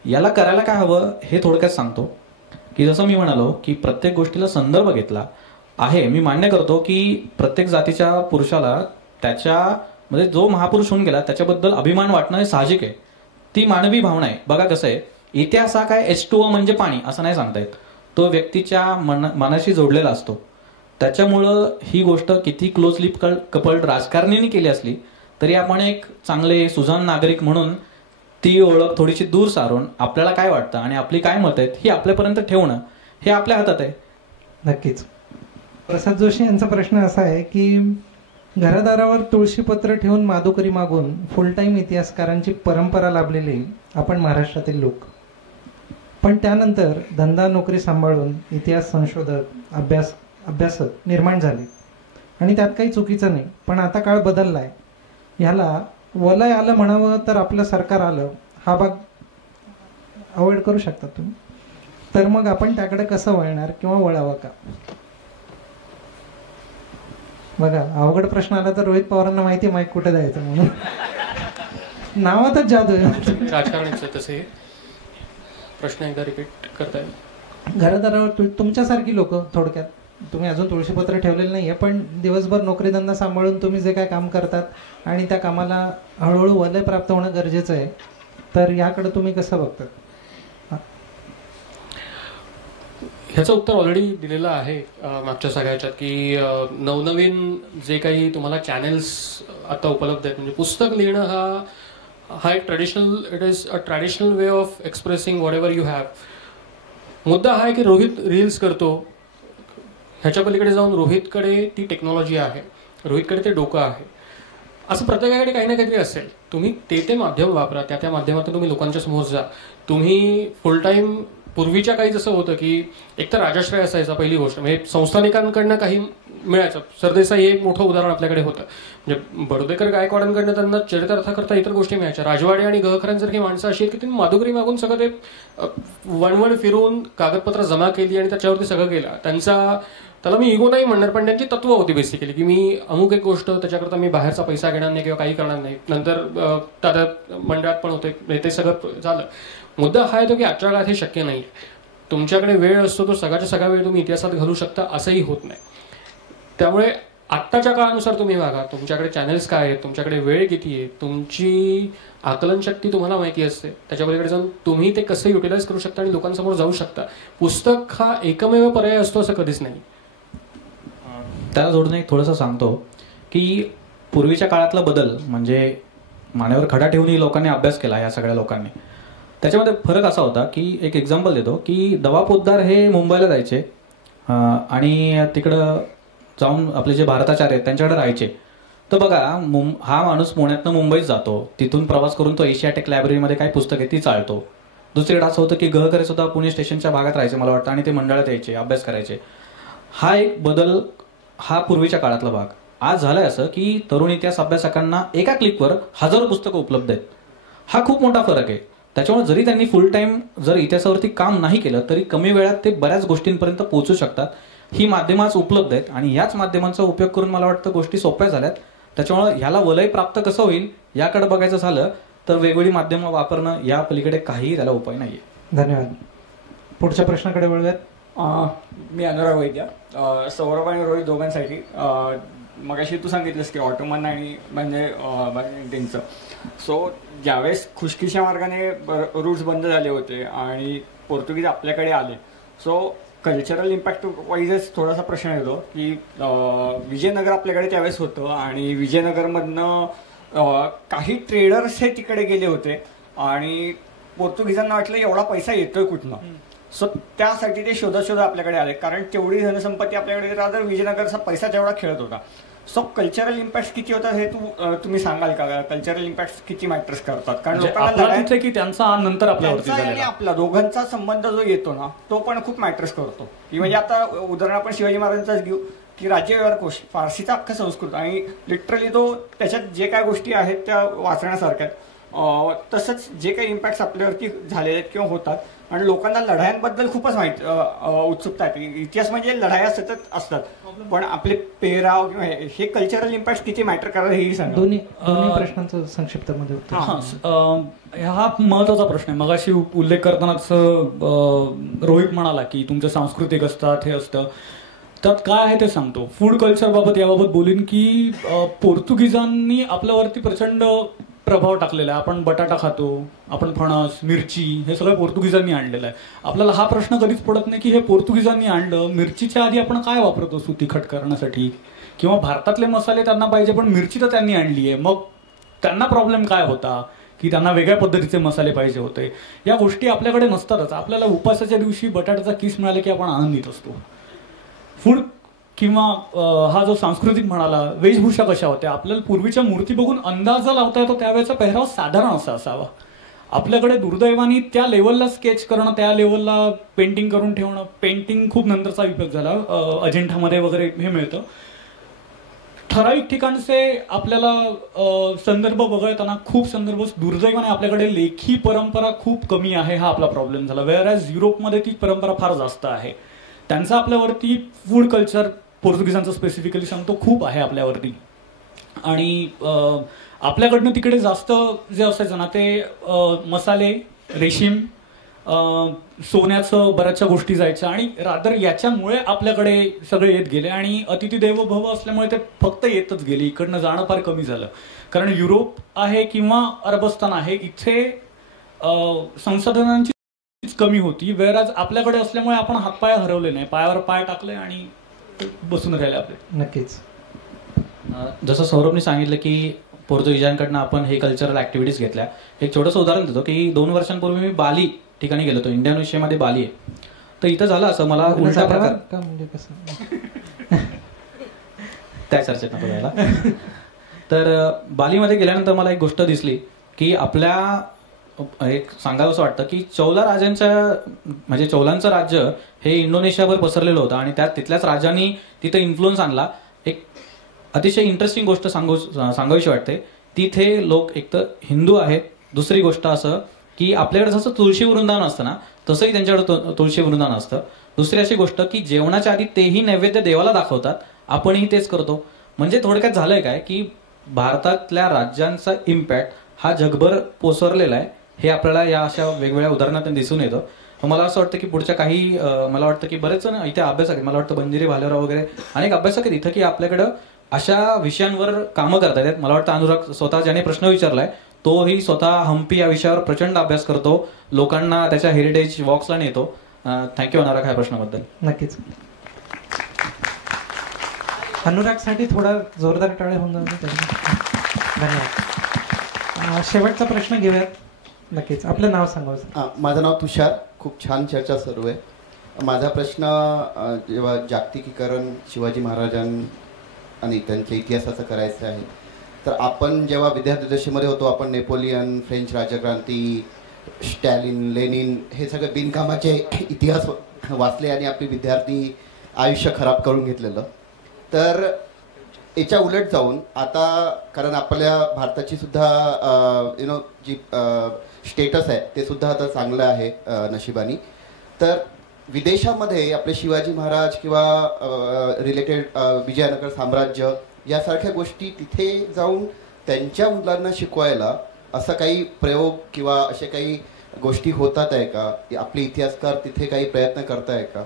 याला करायला काय हवं हे थोडक्यात सांगतो की जसं मी म्हणालो की प्रत्येक गोष्टीला संदर्भ घेतला आहे. मी मान्य करतो की प्रत्येक जातीच्या पुरुषाला त्याच्या म्हणजे जो महापुरुष होऊन गेला त्याच्याबद्दल अभिमान वाटणं हे साहजिक आहे. ती मानवी भावना आहे. बघा कसं आहे, इतिहास हा काय H2O म्हणजे पाणी असं नाही सांगता येत. तो व्यक्तीच्या मनाशी जोडलेला असतो. त्याच्यामुळं ही गोष्ट किती क्लोजली कपल्ड राजकारण्यांनी केली असली तरी आपण एक चांगले सुजाण नागरिक म्हणून ती ओळख थोडीशी दूर सारून आपल्याला काय वाटतं आणि आपली काय मत आहेत ही आपल्यापर्यंत ठेवणं हे आपल्या हातात आहे. नक्कीच. प्रसाद जोशी यांचा प्रश्न असा आहे की घरादारावर तुळशीपत्र ठेवून माधुकरी मागून फुल टाईम इतिहासकारांची परंपरा लाभलेली आपण महाराष्ट्रातील लोक, पण त्यानंतर धंदा नोकरी सांभाळून इतिहास संशोधक अभ्यासक निर्माण झाले आणि त्यात काही चुकीचं नाही. पण आता काळ बदलला आहे. ह्याला वलय आलं म्हणावं तर आपलं सरकार आलं, हा भाग अवॉइड करू शकता तुम्ही. तर मग आपण त्याकडे कसं वळणार किंवा वळावं का? बघा, अवघड प्रश्न आला तर रोहित पवारांना माहिती आहे माईक कुठे द्यायचं म्हणून. नावातच जादू आहे. राजकारणाचं तसे प्रश्न एकदा रिपीट करताय. घरादारावर तुमच्यासारखी लोक, थोडक्यात तुम्ही अजून तुळशीपत्र ठेवलेलं नाहीये पण दिवसभर नोकरी धंदा सांभाळून तुम्ही जे काय काम करतात आणि त्या कामाला हळूहळू वलय प्राप्त होणं गरजेचं आहे, तर याकडे तुम्ही कसं बघतात? ह्याचं उत्तर ऑलरेडी दिलेलं आहे मागच्या सगळ्याच्यात की नवनवीन जे काही तुम्हाला चॅनेल्स आता उपलब्ध आहेत, म्हणजे पुस्तक लिहिणं हा एक it is a traditional way of expressing what ever you have. मुद्दा हा आहे की रोहित रील्स करतो, ह्याच्या पलीकडे जाऊन रोहितकडे ती टेक्नॉलॉजी आहे, रोहितकडे ते डोकं आहे. असं प्रत्येकाकडे काही ना काहीतरी असेल. तुम्ही ते माध्यम वापरा, त्या माध्यमातून तुम्ही लोकांच्या समोर जा. तुम्ही फुल टाईम, पूर्वीच्या काही जसं होतं की एकतर राजाश्रय असायचा पहिली गोष्ट, म्हणजे संस्थानिकांकडनं काही मिळायचं. सरदेसाई हे एक मोठं उदाहरण आपल्याकडे होतं. म्हणजे बडोदेकर गायकवाडांकडनं त्यांना चरितार्थाकरता इतर गोष्टी मिळायच्या. राजवाडे आणि गहखरांसारखी माणसं अशी आहेत की त्यांनी माधुकरी मागून सगळं ते वणवण फिरून कागदपत्र जमा केली आणि त्याच्यावरती सगळं केलं. त्याला मी इगो नाही म्हणणार, पण त्यांची तत्व होती बेसिकली की मी अमुक एक गोष्ट त्याच्याकरता मी बाहेरचा पैसा घेणार नाही किंवा काही करणार नाही. नंतर दादा मंडळात पण होते, ते सगळं झालं. मुद्दा हा येतो की आजच्या काळात हे शक्य नाही. तुमच्याकडे वेळ असतो तो सगळ्याच्या सगळा वेळ तुम्ही इतिहासात घालू शकता असंही होत नाही. त्यामुळे आत्ताच्या काळानुसार तुम्ही वागा. तुमच्याकडे चॅनल्स काय आहेत, तुमच्याकडे वेळ किती आहे, तुमची आकलन शक्ती तुम्हाला माहिती असते. त्याच्यापलीकडे जाऊन तुम्ही ते कसं युटिलाइज करू शकता आणि लोकांसमोर जाऊ शकता. पुस्तक हा एकमेव पर्याय असतो असं कधीच नाही. त्याला जोडून एक थोडंसं सांगतो की पूर्वीच्या काळातला बदल म्हणजे मानेवर खडा ठेवूनही लोकांनी अभ्यास केला, या सगळ्या लोकांनी. त्याच्यामध्ये फरक असा होता की एक एक्झाम्पल देतो की दवा पोद्दार हे मुंबईला जायचे आणि तिकडं जाऊन आपले जे भारताचार्य आहेत त्यांच्याकडे राहायचे. तर बघा हा माणूस पुण्यातनं मुंबईत जातो, तिथून प्रवास करून तो एशियाटेक लायब्ररीमध्ये काही पुस्तक आहे ती चालतो. दुसरीकडे असं होतं की गहकरे सुद्धा पुणे स्टेशनच्या भागात राहायचे मला वाटतं आणि ते मंडळात यायचे, अभ्यास करायचे. हा एक बदल, हा पूर्वीच्या काळातला भाग. आज झालंय असं की तरुण इतिहास अभ्यासकांना एका क्लिकवर हजारो पुस्तकं उपलब्ध आहेत. हा खूप मोठा फरक आहे. त्याच्यामुळे जरी त्यांनी फुल टाइम जर इतिहासावरती काम नाही केलं तरी कमी वेळात ते बऱ्याच गोष्टींपर्यंत पोहोचू शकतात. ही माध्यमं आज उपलब्ध आहेत आणि याच माध्यमांचा उपयोग करून मला वाटतं गोष्टी सोप्या झाल्यात. त्याच्यामुळे ह्याला वलय प्राप्त कसं होईल याकडे बघायचं झालं तर वेगवेगळी माध्यमं वापरणं या पलीकडे काहीही त्याला उपाय नाहीये. धन्यवाद. पुढच्या प्रश्नाकडे वळूयात. मी अनुराग वैद्य, सौरभ आणि रोहित दोघांसाठी. मगाशी तू सांगितलंस की ऑटोमन आणि म्हणजे त्यांचं सो ज्यावेळेस खुशकीच्या मार्गाने रूट्स बंद झाले होते आणि पोर्तुगीज आपल्याकडे आले, सो कल्चरल इम्पॅक्ट वाईजच थोडासा प्रश्न येतो की विजयनगर आपल्याकडे त्यावेळेस होतं आणि विजयनगरमधनं काही ट्रेडर्स हे तिकडे गेले होते आणि पोर्तुगीजांना वाटलं एवढा पैसा येतोय कुठनं. सो त्यासाठी ते शोधत आपल्याकडे आले, कारण तेवढी धनसंपत्ती आपल्याकडे राहता विजयनगरचा पैसा तेवढा खेळत होता. सो कल्चरल इम्पॅक्ट किती होतात हे तुम्ही सांगाल का? कल्चरल इम्पॅक्ट किती मॅटर्स करतात? कारण लोकांना की त्यांचा नंतर आपल्यावरती आपला दोघांचा संबंध जो येतो ना तो पण खूप मॅटर्स करतो. की म्हणजे आता उदाहरण आपण शिवाजी महाराजांचाच घेऊ की राज्यव्यवहार कोश फारसीचा अख्खा संस्कृत आणि लिटरली तो त्याच्यात जे काय गोष्टी आहेत त्या वाचण्यासारख्या. तसंच जे काही इम्पॅक्ट्स आपल्यावरती झालेले आहेत किंवा होतात आणि लोकांना लढायांबद्दल खूपच उत्सुकता आहे. इतिहास म्हणजे लढाया सतत असतात, पण आपले पेहराव किंवा हे कल्चरल इम्पॅक्ट किती मॅटर करतात हेही सांगा. दोन्ही प्रश्नांचं संक्षिप्त मध्ये उत्तर. हा महत्वाचा प्रश्न आहे. मगाशी उल्लेख करतानाच रोहित म्हणाला की तुमचं सांस्कृतिक असतात, हे असतं, त्यात काय आहे ते सांगतो. फूड कल्चर बाबत याबाबत बोलीन की पोर्तुगीजांनी आपल्यावरती प्रचंड प्रभाव टाकलेला आहे. आपण बटाटा खातो, आपण फणस, मिरची, हे सगळं पोर्तुगीजांनी आणलेलं आहे. आपल्याला हा प्रश्न कधीच पडत नाही की हे पोर्तुगीजांनी आणलं, मिरचीच्या आधी आपण काय वापरत असू तिखट करण्यासाठी, किंवा भारतातले मसाले त्यांना पाहिजे पण मिरची तर त्यांनी आणली आहे, मग त्यांना प्रॉब्लेम काय होता की त्यांना वेगळ्या पद्धतीचे मसाले पाहिजे होते. या गोष्टी आपल्याकडे नसतातच. आपल्याला उपासाच्या दिवशी बटाट्याचा किस मिळाला की आपण आनंदित असतो. फूड किंवा हा जो सांस्कृतिक म्हणाला, वेशभूषा कशा होत्या, आपल्याला पूर्वीच्या मूर्ती बघून अंदाज लावता येतो त्यावेळेचा पेहराव साधारण असा असावा. आपल्याकडे दुर्दैवानी त्या लेवलला स्केच करणं, त्या लेवलला पेंटिंग करून ठेवणं, पेंटिंग खूप नंतरचा उपयोग झाला, अजिंठामध्ये वगैरे हे मिळतं. ठराविक ठिकाणचे आपल्याला संदर्भ वगळताना खूप संदर्भ दुर्दैवाने आपल्याकडे लेखी परंपरा खूप कमी आहे, हा आपला प्रॉब्लेम झाला. वेअरॅज युरोपमध्ये ती परंपरा फार जास्त आहे. त्यांचा आपल्यावरती फूड कल्चर, पोर्तुगीजांचं स्पेसिफिकली सांगतो, खूप आहे आपल्यावरती. आणि आपल्याकडनं तिकडे जास्त जे असायचं ना ते मसाले, रेशीम, सोन्याचं बऱ्याचशा गोष्टी जायच्या आणि रादर याच्यामुळे आपल्याकडे सगळे येत गेले आणि अतिथी देवो भव असल्यामुळे ते फक्त येतच गेले. इकडनं जाणं फार कमी झालं. कारण युरोप आहे किंवा अरबस्तान आहे, इथे संसाधनांची कमी होती. वेअरॅज आपल्याकडे असल्यामुळे आपण हातपाय हरवले नाही, पायावर पाय टाकले आणि बसून राहिले आपले. नक्कीच. जसं सौरभने सांगितलं की पोर्तुगीजांकडनं आपण हे कल्चरल ऍक्टिव्हिटीज घेतल्या. एक छोटंसं उदाहरण देतो की 2 वर्षांपूर्वी मी बाली ठिकाणी गेलो होतो. इंडोनेशियामध्ये बाली आहे. तर इथं झालं असं, मला उलटा प्रकार म्हणजे कसं त्या चर्चेत नको जायला. तर बालीमध्ये गेल्यानंतर मला एक गोष्ट दिसली की आपल्या एक सांगावंसं वाटतं की चौला राजांच्या म्हणजे चौलांचं राज्य हे इंडोनेशियावर पसरलेलं होतं आणि तिथल्याच राजांनी तिथे इन्फ्लुएन्स आणला. एक अतिशय इंटरेस्टिंग गोष्ट सांगावीशी वाटते. तिथे लोक एक तर हिंदू आहेत, दुसरी गोष्ट असं की आपल्याकडे जसं तुळशी वृंदावन असतं ना तसंही त्यांच्याकडे तुळशी वृंदावन असतं. दुसरी अशी गोष्ट की जेवणाच्या आधी तेही नैवेद्य देवाला दाखवतात, आपणही तेच करतो. म्हणजे थोडक्यात झालंय काय की भारतातल्या राज्यांचा इम्पॅक्ट हा जगभर पोचरलेला आहे. हे आपल्याला या अशा वेगवेगळ्या उदाहरणातून दिसून येतं. मला असं वाटतं की पुढच्या काही मला वाटतं की बरेच जण इथे अभ्यासक आहेत, मला वाटतं बंजिरी भालेराव वगैरे अनेक अभ्यासक आहेत इथं की आपल्याकडं अशा विषयांवर कामं करता येतात. मला वाटतं अनुराग स्वतः ज्याने प्रश्न विचारलाय तोही स्वतः हम्पी या विषयावर प्रचंड अभ्यास करतो, लोकांना त्याच्या हेरिटेज वॉक्सला नेतो. थँक्यू अनुराग ह्या प्रश्नाबद्दल. नक्कीच. अनुरागसाठी थोडा जोरदार टाळे होऊन जातो. धन्यवाद. शेवटचा प्रश्न घेऊयात. नक्कीच आपलं नाव सांगावं. माझं नाव तुषार. खूप छान चर्चा सुरू आहे. माझा प्रश्न जेव्हा जागतिकीकरण शिवाजी महाराजां आणि त्यांच्या इतिहासाचं करायचं आहे तर आपण जेव्हा विद्यार्थी दशेमध्ये होतो आपण नेपोलियन, फ्रेंच राजक्रांती, स्टॅलिन, लेनिन हे सगळे बिनकामाचे इतिहास वाचले आणि आपली विद्यार्थी आयुष्य खराब करून घेतलेलं. तर याच्या उलट जाऊन आता कारण आपल्या भारताची सुद्धा जी स्टेटस आहे ते सुद्धा आता चांगलं आहे नशिबानी. तर विदेशामध्ये आपले शिवाजी महाराज किंवा रिलेटेड विजयनगर साम्राज्य यासारख्या गोष्टी तिथे जाऊन त्यांच्या मुलांना शिकवायला असं काही प्रयोग किंवा असे काही गोष्टी होतात आहे का? आपले इतिहासकार तिथे काही प्रयत्न करताय का?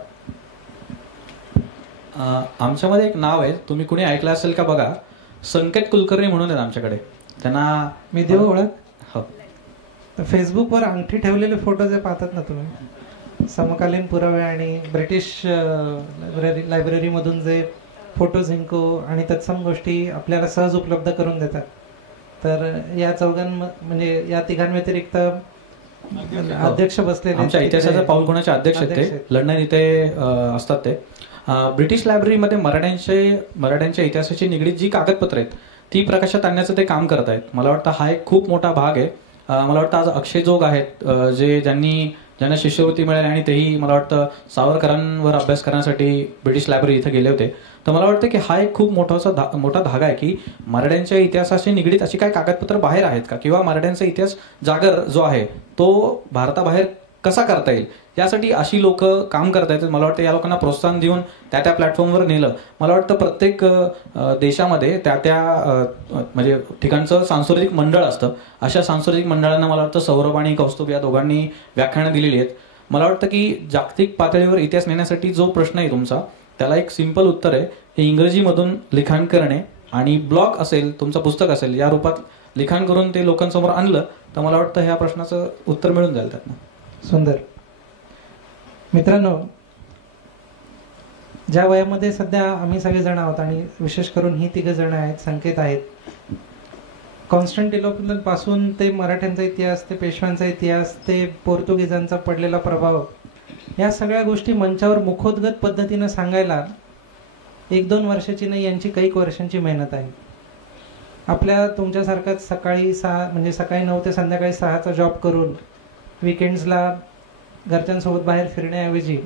आमच्यामध्ये एक नाव आहे, तुम्ही कुणी ऐकलं असेल का बघा, संकेत कुलकर्णी म्हणून आहेत आमच्याकडे. त्यांना मी देऊ ओळख. हो. फेसबुकवर अंगठी ठेवलेले फोटो जे पाहतात ना तुम्ही, समकालीन पुरावे आणि ब्रिटिश लायब्ररीमधून जे फोटो जिंको आणि तत्सम गोष्टी आपल्याला सहज उपलब्ध करून देतात. तर या म्हणजे या तिघांव्यतिरिक्त अध्यक्ष बसलेले आमच्या इतिहासाच्या पाऊलखुणाचे अध्यक्ष आहेत ते, लंडन इथे असतात ते. ब्रिटिश लायब्ररीमध्ये मराठ्यांच्या इतिहासाची निगडीत जी कागदपत्र आहेत ती प्रकाशात आणण्याचं ते काम करत आहेत. मला वाटतं हा एक खूप मोठा भाग आहे. मला वाटतं आज अक्षय जोग आहेत जे ज्यांना शिष्यवृत्ती मिळाली आणि तेही मला वाटतं सावरकरांवर अभ्यास करण्यासाठी ब्रिटिश लायब्ररी इथे गेले होते. तर मला वाटतं की हा एक खूप मोठा धागा आहे की मराठ्यांच्या इतिहासाशी निगडीत अशी काही कागदपत्र बाहेर आहेत का, किंवा मराठ्यांचा इतिहास जागर जो आहे तो भारताबाहेर कसा करता येईल यासाठी अशी लोक काम करता येतात. मला वाटतं या लोकांना प्रोत्साहन देऊन त्या प्लॅटफॉर्मवर नेलं. मला वाटतं प्रत्येक देशामध्ये त्या म्हणजे ठिकाणचं सांस्कृतिक मंडळ असतं. अशा सांस्कृतिक मंडळांना मला वाटतं सौरभ आणि कौस्तुभ या दोघांनी व्याख्यानं दिलेली आहेत. मला वाटतं की जागतिक पातळीवर इतिहास नेण्यासाठी जो प्रश्न आहे तुमचा त्याला एक सिंपल उत्तर आहे, हे इंग्रजीमधून लिखाण करणे आणि ब्लॉग असेल, तुमचं पुस्तक असेल, या रूपात लिखाण करून ते लोकांसमोर आणलं तर मला वाटतं ह्या प्रश्नाचं उत्तर मिळून जाईल त्यातनं. सुंदर. मित्रांनो, ज्या वयामध्ये सध्या आम्ही सगळेजण आहोत आणि विशेष करून ही तिघ जण आहेत, संकेत आहेत, कॉन्स्टंटिनोपल पासून ते मराठ्यांचा इतिहास, ते पेशव्यांचा इतिहास, ते पोर्तुगीजांचा पडलेला प्रभाव, या सगळ्या गोष्टी मंचावर मुखोद्गत पद्धतीनं सांगायला 1-2 वर्षाची नाही, यांची कैक वर्षांची मेहनत आहे. आपल्या तुमच्यासारखाच सकाळी 9 ते संध्याकाळी 6चा जॉब करून विकेंड्सला घरच्यांसोबत बाहेर फिरण्याऐवजी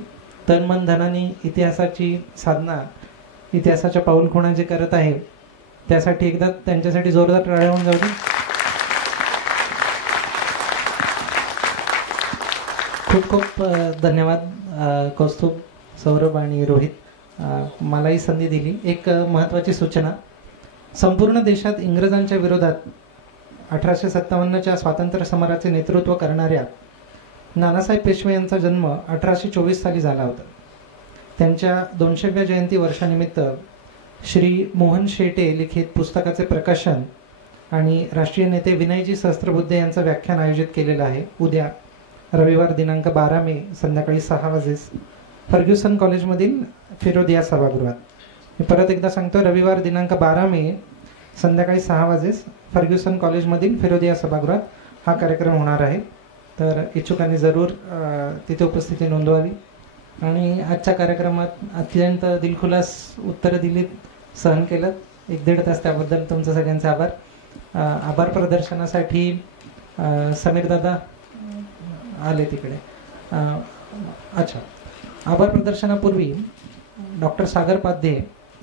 तन मन धनाने इतिहासाची साधना, इतिहासाच्या पाऊलखुणा जे करत आहे त्यासाठी एकदा त्यांच्यासाठी जोरदार टाळ्या होऊन जाऊ दे. खूप खूप धन्यवाद कौस्तुभ, सौरभ आणि रोहित, मला ही संधी दिली. एक महत्त्वाची सूचना, संपूर्ण देशात इंग्रजांच्या विरोधात 1857च्या स्वातंत्र्य समराचे नेतृत्व करणाऱ्या नानासाहेब पेशवे यांचा जन्म 1824 साली झाला होता. त्यांच्या 200व्या जयंती वर्षानिमित्त श्री मोहन शेटे लिखित पुस्तकाचे प्रकाशन आणि राष्ट्रीय नेते विनयजी सहस्त्रबुद्धे यांचं व्याख्यान आयोजित केलेलं आहे. उद्या रविवार दिनांक 12 मे संध्याकाळी 6 वाजेस फर्ग्युसन कॉलेजमधील फिरोदिया सभागृहात. मी परत एकदा सांगतो, रविवार दिनांक 12 मे संध्याकाळी 6 वाजेस फर्ग्युसन कॉलेजमधील फिरोदिया सभागृहात हा कार्यक्रम होणार आहे. तर इच्छुकांनी जरूर तिथे उपस्थिती नोंदवावी. आणि आजच्या कार्यक्रमात अत्यंत दिलखुलास उत्तरं दिलीत, सहन केलं, 1-1.5 तास, त्याबद्दल तुमचं सगळ्यांचे आभार. आभार प्रदर्शनासाठी समीर दादा आले तिकडे. अच्छा, आभार प्रदर्शनापूर्वी डॉक्टर सागर पाध्ये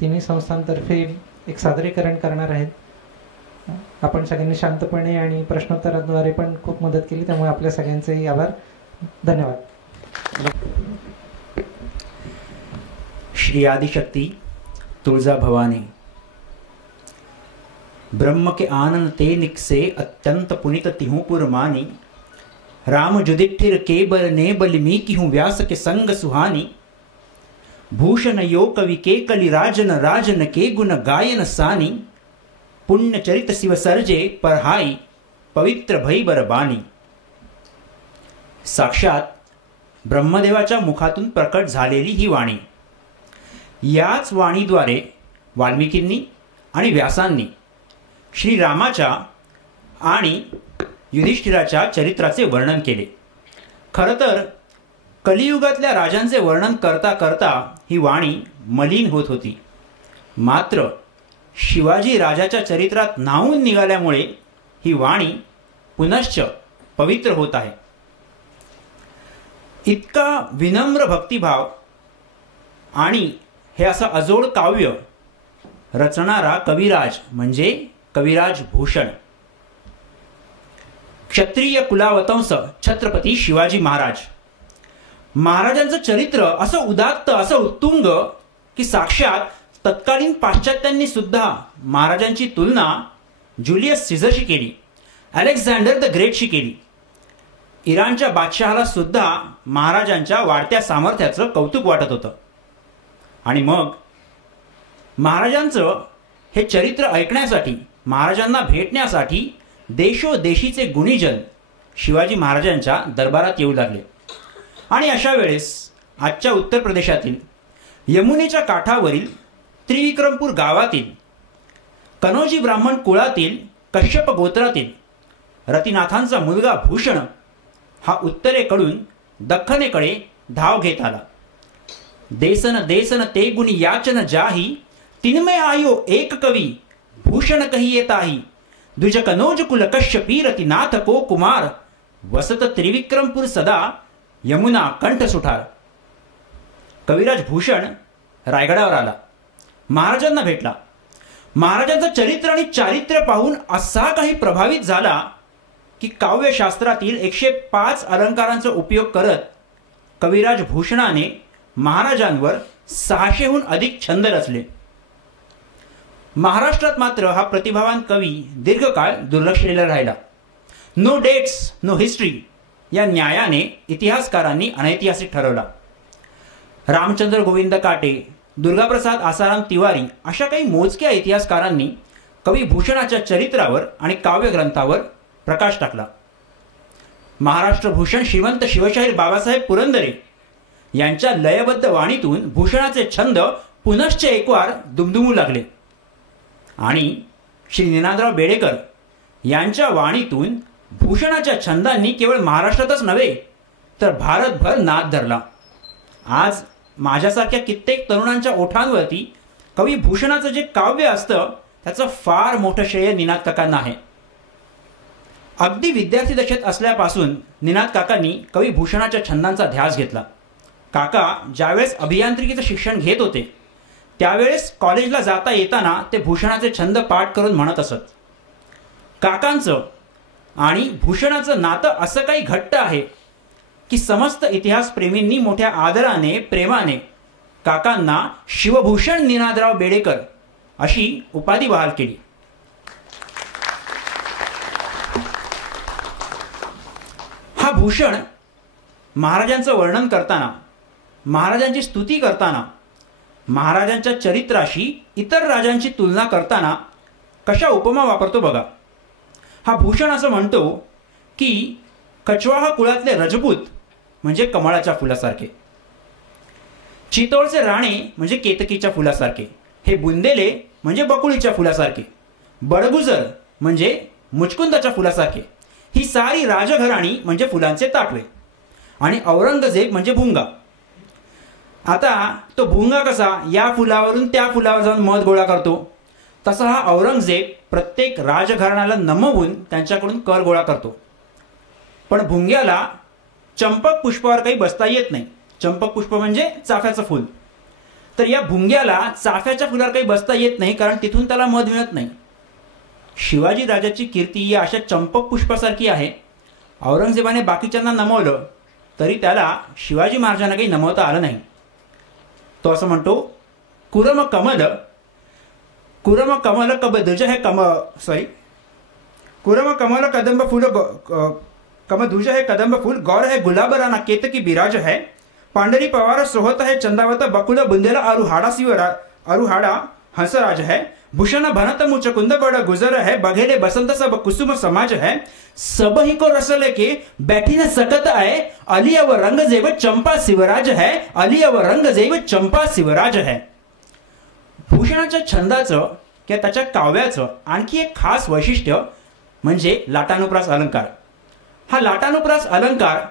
तिन्ही संस्थांतर्फे एक सादरीकरण करणार आहेत. आपण सगळ्यांनी शांतपणे आणि प्रश्नोत्तराद्वारे पण खूप मदत केली, त्यामुळे आपल्या सगळ्यांचेही आभार. धन्यवाद. श्री आदिशक्ति तुलजा भवानी. ब्रह्म के आनन ते निकसे अत्यंत पुनित तिहुपुर मानी. राम जुदिठिर केबल ने बलिमी किहूँ व्यास के संग सुहानी. भूषण यो कवि के कलि राजन राजन के गुण गायन सानी. पुण्य चरित शिव सर्जे परहाई पवित्र भई बर बानी. साक्षात ब्रह्मदेवाच्या मुखातून प्रकट झालेली ही वाणी. याच वाणीद्वारे वाल्मिकींनी आणि व्यासांनी श्रीरामाच्या आणि युधिष्ठिराच्या चरित्राचे वर्णन केले. खरं तर कलियुगातल्या राजांचे वर्णन करता करता ही वाणी मलिन होत होती. मात्र शिवाजी राजाच्या चरित्रात न्हावून निघाल्यामुळे ही वाणी पुनश्च पवित्र होत आहे. इतका विनम्र भक्तिभाव आणि हे असं अजोड काव्य रचणारा कविराज म्हणजे कविराज भूषण. क्षत्रिय कुलावतंस छत्रपती शिवाजी महाराज. महाराजांचं चरित्र असं उदात्त, असं उत्तुंग की साक्षात तत्कालीन पाश्चात्यांनी सुद्धा महाराजांची तुलना जुलियस सीझरशी केली, अलेक्झांडर द ग्रेटशी केली. इराणच्या बादशहाला सुद्धा महाराजांच्या वाढत्या सामर्थ्याचं कौतुक वाटत होतं. आणि मग महाराजांचं हे चरित्र ऐकण्यासाठी, महाराजांना भेटण्यासाठी देशोदेशीचे गुणीजन शिवाजी महाराजांच्या दरबारात येऊ लागले. आणि अशा वेळेस आजच्या उत्तर प्रदेशातील यमुनेच्या काठावरील त्रिविक्रमपूर गावातील कनोजी ब्राह्मण कुळातील कश्यप गोत्रातील रतिनाथांचा मुलगा भूषण हा उत्तरेकडून दख्खनेकडे धाव घेत आला. देसन देसन ते गुणी याचन जाही. तिनमे आयो एक कवी भूषण कही येताही. द्विज कनोज कुल कश्यपी रतिनाथ को कुमार. वसत त्रिविक्रमपूर सदा यमुना कंठ सुठार. कविराज भूषण रायगडावर आला, महाराजांना भेटला. महाराजांचं चरित्र आणि चारित्र्य पाहून असा काही प्रभावित झाला की काव्यशास्त्रातील 105 अलंकारांचा उपयोग करत कविराज भूषणाने महाराजांवर 600हून अधिक छंद रचले. महाराष्ट्रात मात्र हा प्रतिभावान कवी दीर्घकाळ दुर्लक्षलेला राहिला. नो डेट्स नो हिस्ट्री या न्यायाने इतिहासकारांनी अनैतिहासिक ठरवला. रामचंद्र गोविंद काटे, दुर्गाप्रसाद आसाराम तिवारी अशा काही मोजक्या इतिहासकारांनी कवी भूषणाच्या चरित्रावर आणि काव्यग्रंथावर प्रकाश टाकला. महाराष्ट्र भूषण श्रीमंत शिवशाहीर बाबासाहेब पुरंदरे यांच्या लयबद्ध वाणीतून भूषणाचे छंद पुनश्च एकवार दुमदुमू लागले. आणि श्री निनादराव बेडेकर यांच्या वाणीतून भूषणाच्या छंदांनी केवळ महाराष्ट्रातच नव्हे तर भारतभर नाद धरला. आज माझ्यासारख्या कित्येक तरुणांच्या ओठांवरती कवी भूषणाचं जे काव्य असतं त्याचं फार मोठं श्रेय निनाद काकांना आहे. अगदी विद्यार्थी दशेत असल्यापासून निनाद काकांनी कवी भूषणाच्या छंदांचा ध्यास घेतला. काका ज्यावेळेस अभियांत्रिकीचं शिक्षण घेत होते त्यावेळेस कॉलेजला जाता येताना ते भूषणाचे छंद पाठ करून म्हणत असत. काकांचं आणि भूषणाचं नातं असं काही घट्ट आहे की समस्त इतिहासप्रेमींनी मोठ्या आदराने, प्रेमाने काकांना शिवभूषण निनादराव बेडेकर अशी उपाधी बहाल केली. हा भूषण महाराजांचं वर्णन करताना, महाराजांची स्तुती करताना, महाराजांच्या चरित्राशी इतर राजांची तुलना करताना कशा उपमा वापरतो बघा. हा भूषण असं म्हणतो की कछवाहा कुळातले रजपूत म्हणजे कमळाच्या फुलासारखे, चितोळचे राणे म्हणजे केतकीच्या फुलासारखे, हे बुंदेले म्हणजे बकुळीच्या फुलासारखे, बडगुजर म्हणजे मुचकुंदाच्या फुलासारखे, ही सारी राजघराणी म्हणजे फुलांचे ताटवे, आणि औरंगजेब म्हणजे भुंगा. आता तो भुंगा कसा या फुलावरून त्या फुलावर जाऊन मध गोळा करतो तसा हा औरंगजेब प्रत्येक राजघराण्याला नमवून त्यांच्याकडून कर गोळा करतो. पण भुंग्याला चंपक पुष्पावर काही बसता येत नाही. चंपक पुष्प म्हणजे चाफ्याचं फूल. तर या भुंग्याला चाफ्याच्या फुलावर काही बसता येत नाही, कारण तिथून त्याला मध मिळत नाही. शिवाजी राजाची कीर्ती या अशा चंपक पुष्पासारखी आहे. औरंगजेबाने बाकीच्यांना नमवलं तरी त्याला शिवाजी महाराजांना काही नमवता आलं नाही. तो असं म्हणतो, कुरम कमल ध्वज है कुरम कमल कदंब फूल कम ध्वज है कदंब फूल गौर है गुलाब राना केतकी बिराज है पांडरी पवार सोहत है चंदावत बकुल बुंदेला अरुहाड़ा हंसराज है भूषण भनत मुच कुंद बड़ गुजर है बघेले बसंत सब कुसुम समाज है सब ही को रस लेके बैठी न सकत आए अली अव रंग जेब चंपा शिवराज है अली अव रंग जेब चंपा शिवराज है. भूषणाच्या छंदाचं किंवा त्याच्या काव्याचं आणखी एक खास वैशिष्ट्य म्हणजे लाटानुप्रास अलंकार. हा लाटानुप्रास अलंकार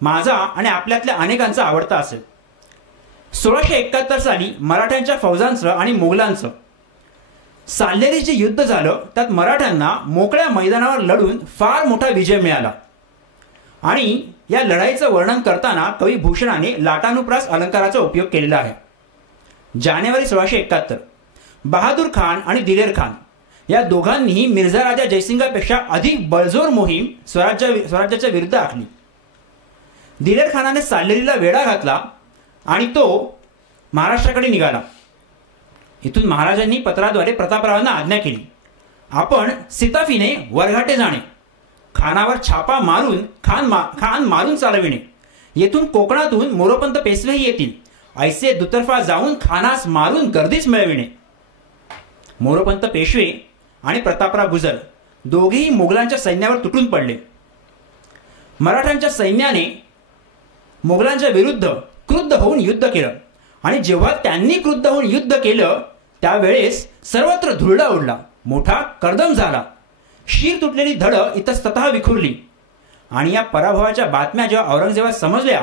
माझा आणि आपल्यातल्या अनेकांचा आवडता असेल. 1671 साली मराठ्यांच्या फौजांचं आणि मोगलांचं साल्हेरी जे युद्ध झालं त्यात मराठ्यांना मोकळ्या मैदानावर लढून फार मोठा विजय मिळाला. आणि या लढाईचं वर्णन करताना कवी भूषणाने लाटानुप्रास अलंकाराचा उपयोग केलेला आहे. जानेवारी 1671 बहादूर खान आणि दिलेर खान या दोघांनीही मिर्झा राजा जयसिंगापेक्षा अधिक बळजोर मोहीम स्वराज्याच्या विरुद्ध आखली. दिलेर खानाने साल्हेरीला वेढा घातला आणि तो महाराष्ट्राकडे निघाला. इथून महाराजांनी पत्राद्वारे प्रतापरावांना आज्ञा केली, आपण सिताफीने वरघाटे जाणे, खानावर छापा मारून खान मारून चालविणे, येथून कोकणातून मोरोपंत पेशवेही येतील, ऐसे दुतर्फा जाऊन खानास मारून गर्दीच मिळविणे. मोरोपंत पेशवे आणि प्रतापराव गुजर दोघेही मोगलांच्या सैन्यावर तुटून पडले. मराठ्यांच्या सैन्याने मोगलांच्या विरुद्ध क्रुद्ध होऊन युद्ध केलं आणि जेव्हा त्यांनी क्रुद्ध होऊन युद्ध केलं त्यावेळेस सर्वत्र धुरळा उडला, मोठा कर्दम झाला, शीर तुटलेली धड इतस्ततः विखुरली. आणि या पराभवाच्या बातम्या जेव्हा औरंगजेबास समजल्या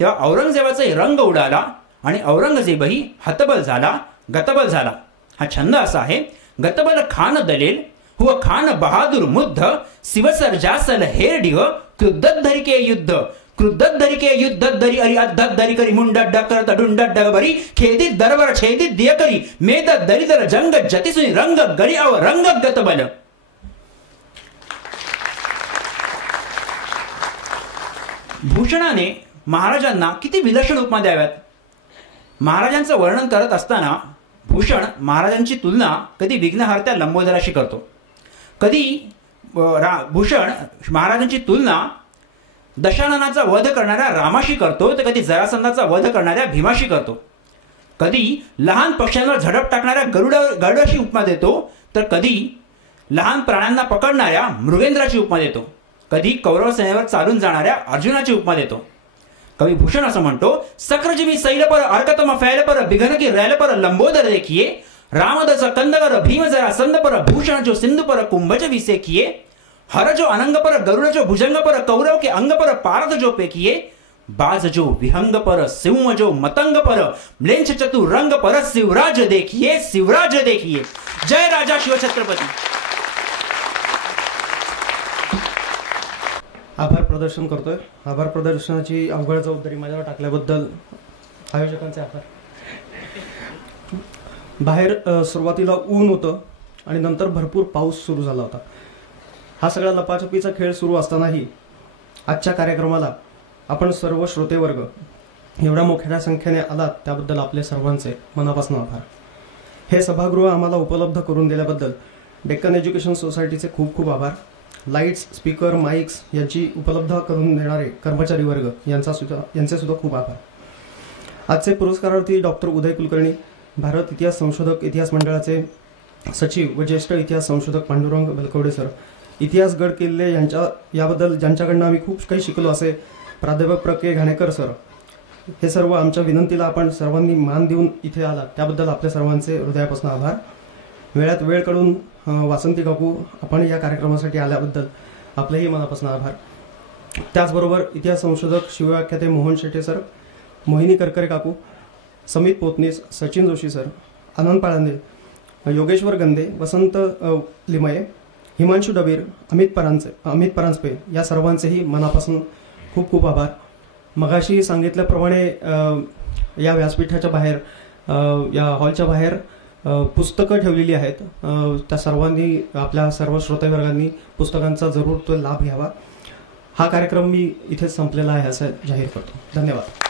तेव्हा औरंगजेबाचा रंग उडाला आणि औरंगजेबही हतबल झाला, गतबल झाला. हा छंद असा आहे, गतबल खान दलेल हुआ खान बहादूर मुद्ध शिवसर जासल हेर डिव क्रुद्ध धरिके युद्ध क्रुद्ध धरिके युद्ध दरी अरी अद्ध दरी करी मुंड डकर तडुंड डगबरी खेदित दरवर छेदित दिय करी मेद दरिदर जंग जतिसुनी रंग गरी अव रंग गतबल. भूषणाने महाराजांना किती विलक्षण उपमा द्याव्यात. महाराजांचं वर्णन करत असताना भूषण महाराजांची तुलना कधी विघ्नहर्त्या लंबोदराशी करतो, कधी भूषण महाराजांची तुलना दशाननाचा वध करणाऱ्या रामाशी करतो, तर कधी जरासंधाचा वध करणाऱ्या भीमाशी करतो, कधी लहान पक्ष्यांवर झडप टाकणाऱ्या गरुडाशी उपमा देतो, तर कधी लहान प्राण्यांना पकडणाऱ्या मृगेंद्राची उपमा देतो, कधी कौरव सेनेवर चालून जाणाऱ्या अर्जुनाची उपमा देतो. कवी भूषण असं म्हणतो, सक्र सैल पर अर्कतम फैल पर बिघन की रैल पर लंबोदर देखिए रामदस कंदकर भीम जरा संद पर भूषण जो सिंधु पर कुंभज विसेखिए हर जो अनंग पर गरुड़ जो भुजंग पर कौरव के अंग पर पारद जो पेकिए बाज जो विहंग पर सिंह जो मतंग पर म्लेंछ चतु रंग पर शिवराज देखिए शिवराज देखिए. जय राजा शिवछत्रपती. आभार प्रदर्शन करतोय. आभार प्रदर्शनाची अवघड जबाबदारी माझ्यावर टाकल्याबद्दल आयोजकांचे आभार. बाहेर सुरुवातीला ऊन होतं आणि नंतर भरपूर पाऊस सुरू झाला होता. हा सगळा लपाछपीचा खेळ सुरू असतानाही आजच्या कार्यक्रमाला आपण सर्व श्रोतेवर्ग एवढ्या मोठ्या संख्येने आलात त्याबद्दल आपले सर्वांचे मनापासून आभार. हे सभागृह आम्हाला उपलब्ध करून दिल्याबद्दल डेक्कन एज्युकेशन सोसायटीचे खूप खूप आभार. लाईट्स, स्पीकर, माईक्स यांची उपलब्ध करून देणारे कर्मचारी वर्ग यांचे सुद्धा खूप आभार. आजचे पुरस्कारार्थी डॉक्टर उदय कुलकर्णी, भारत इतिहास संशोधक इतिहास मंडळाचे सचिव व ज्येष्ठ इतिहास संशोधक पांडुरंग बलकवडे सर, इतिहास गड किल्ले याबद्दल ज्यांच्याकडनं आम्ही खूप काही शिकलो असे प्राध्यापक प्र के घाणेकर सर, हे सर्व आमच्या विनंतीला आपण सर्वांनी मान देऊन इथे आलात त्याबद्दल आपल्या सर्वांचे हृदयापासून आभार. वेळात वेळ काढून वासंती काकू आपण या कार्यक्रमासाठी आल्याबद्दल आपलेही मनापासून आभार. त्याचबरोबर इतिहास संशोधक शिवव्याख्याते मोहन शेटे सर, मोहिनी करकरे काकू, समित पोतनीस, सचिन जोशी सर, आनंद पाळंदे, योगेश्वर गंदे, वसंत लिमये, हिमांशू डबीर, अमित परांजपे या सर्वांचेही मनापासून खूप खूप आभार. मगाशी सांगितल्याप्रमाणे या व्यासपीठाच्या बाहेर, या हॉलच्या बाहेर पुस्तकं ठेवलेली आहेत. त्या सर्वांनी, आपल्या सर्व श्रोतेवर्गांनी पुस्तकांचा जरूर तो लाभ घ्यावा. हा कार्यक्रम मी इथेच संपलेला आहे असं जाहीर करतो. धन्यवाद.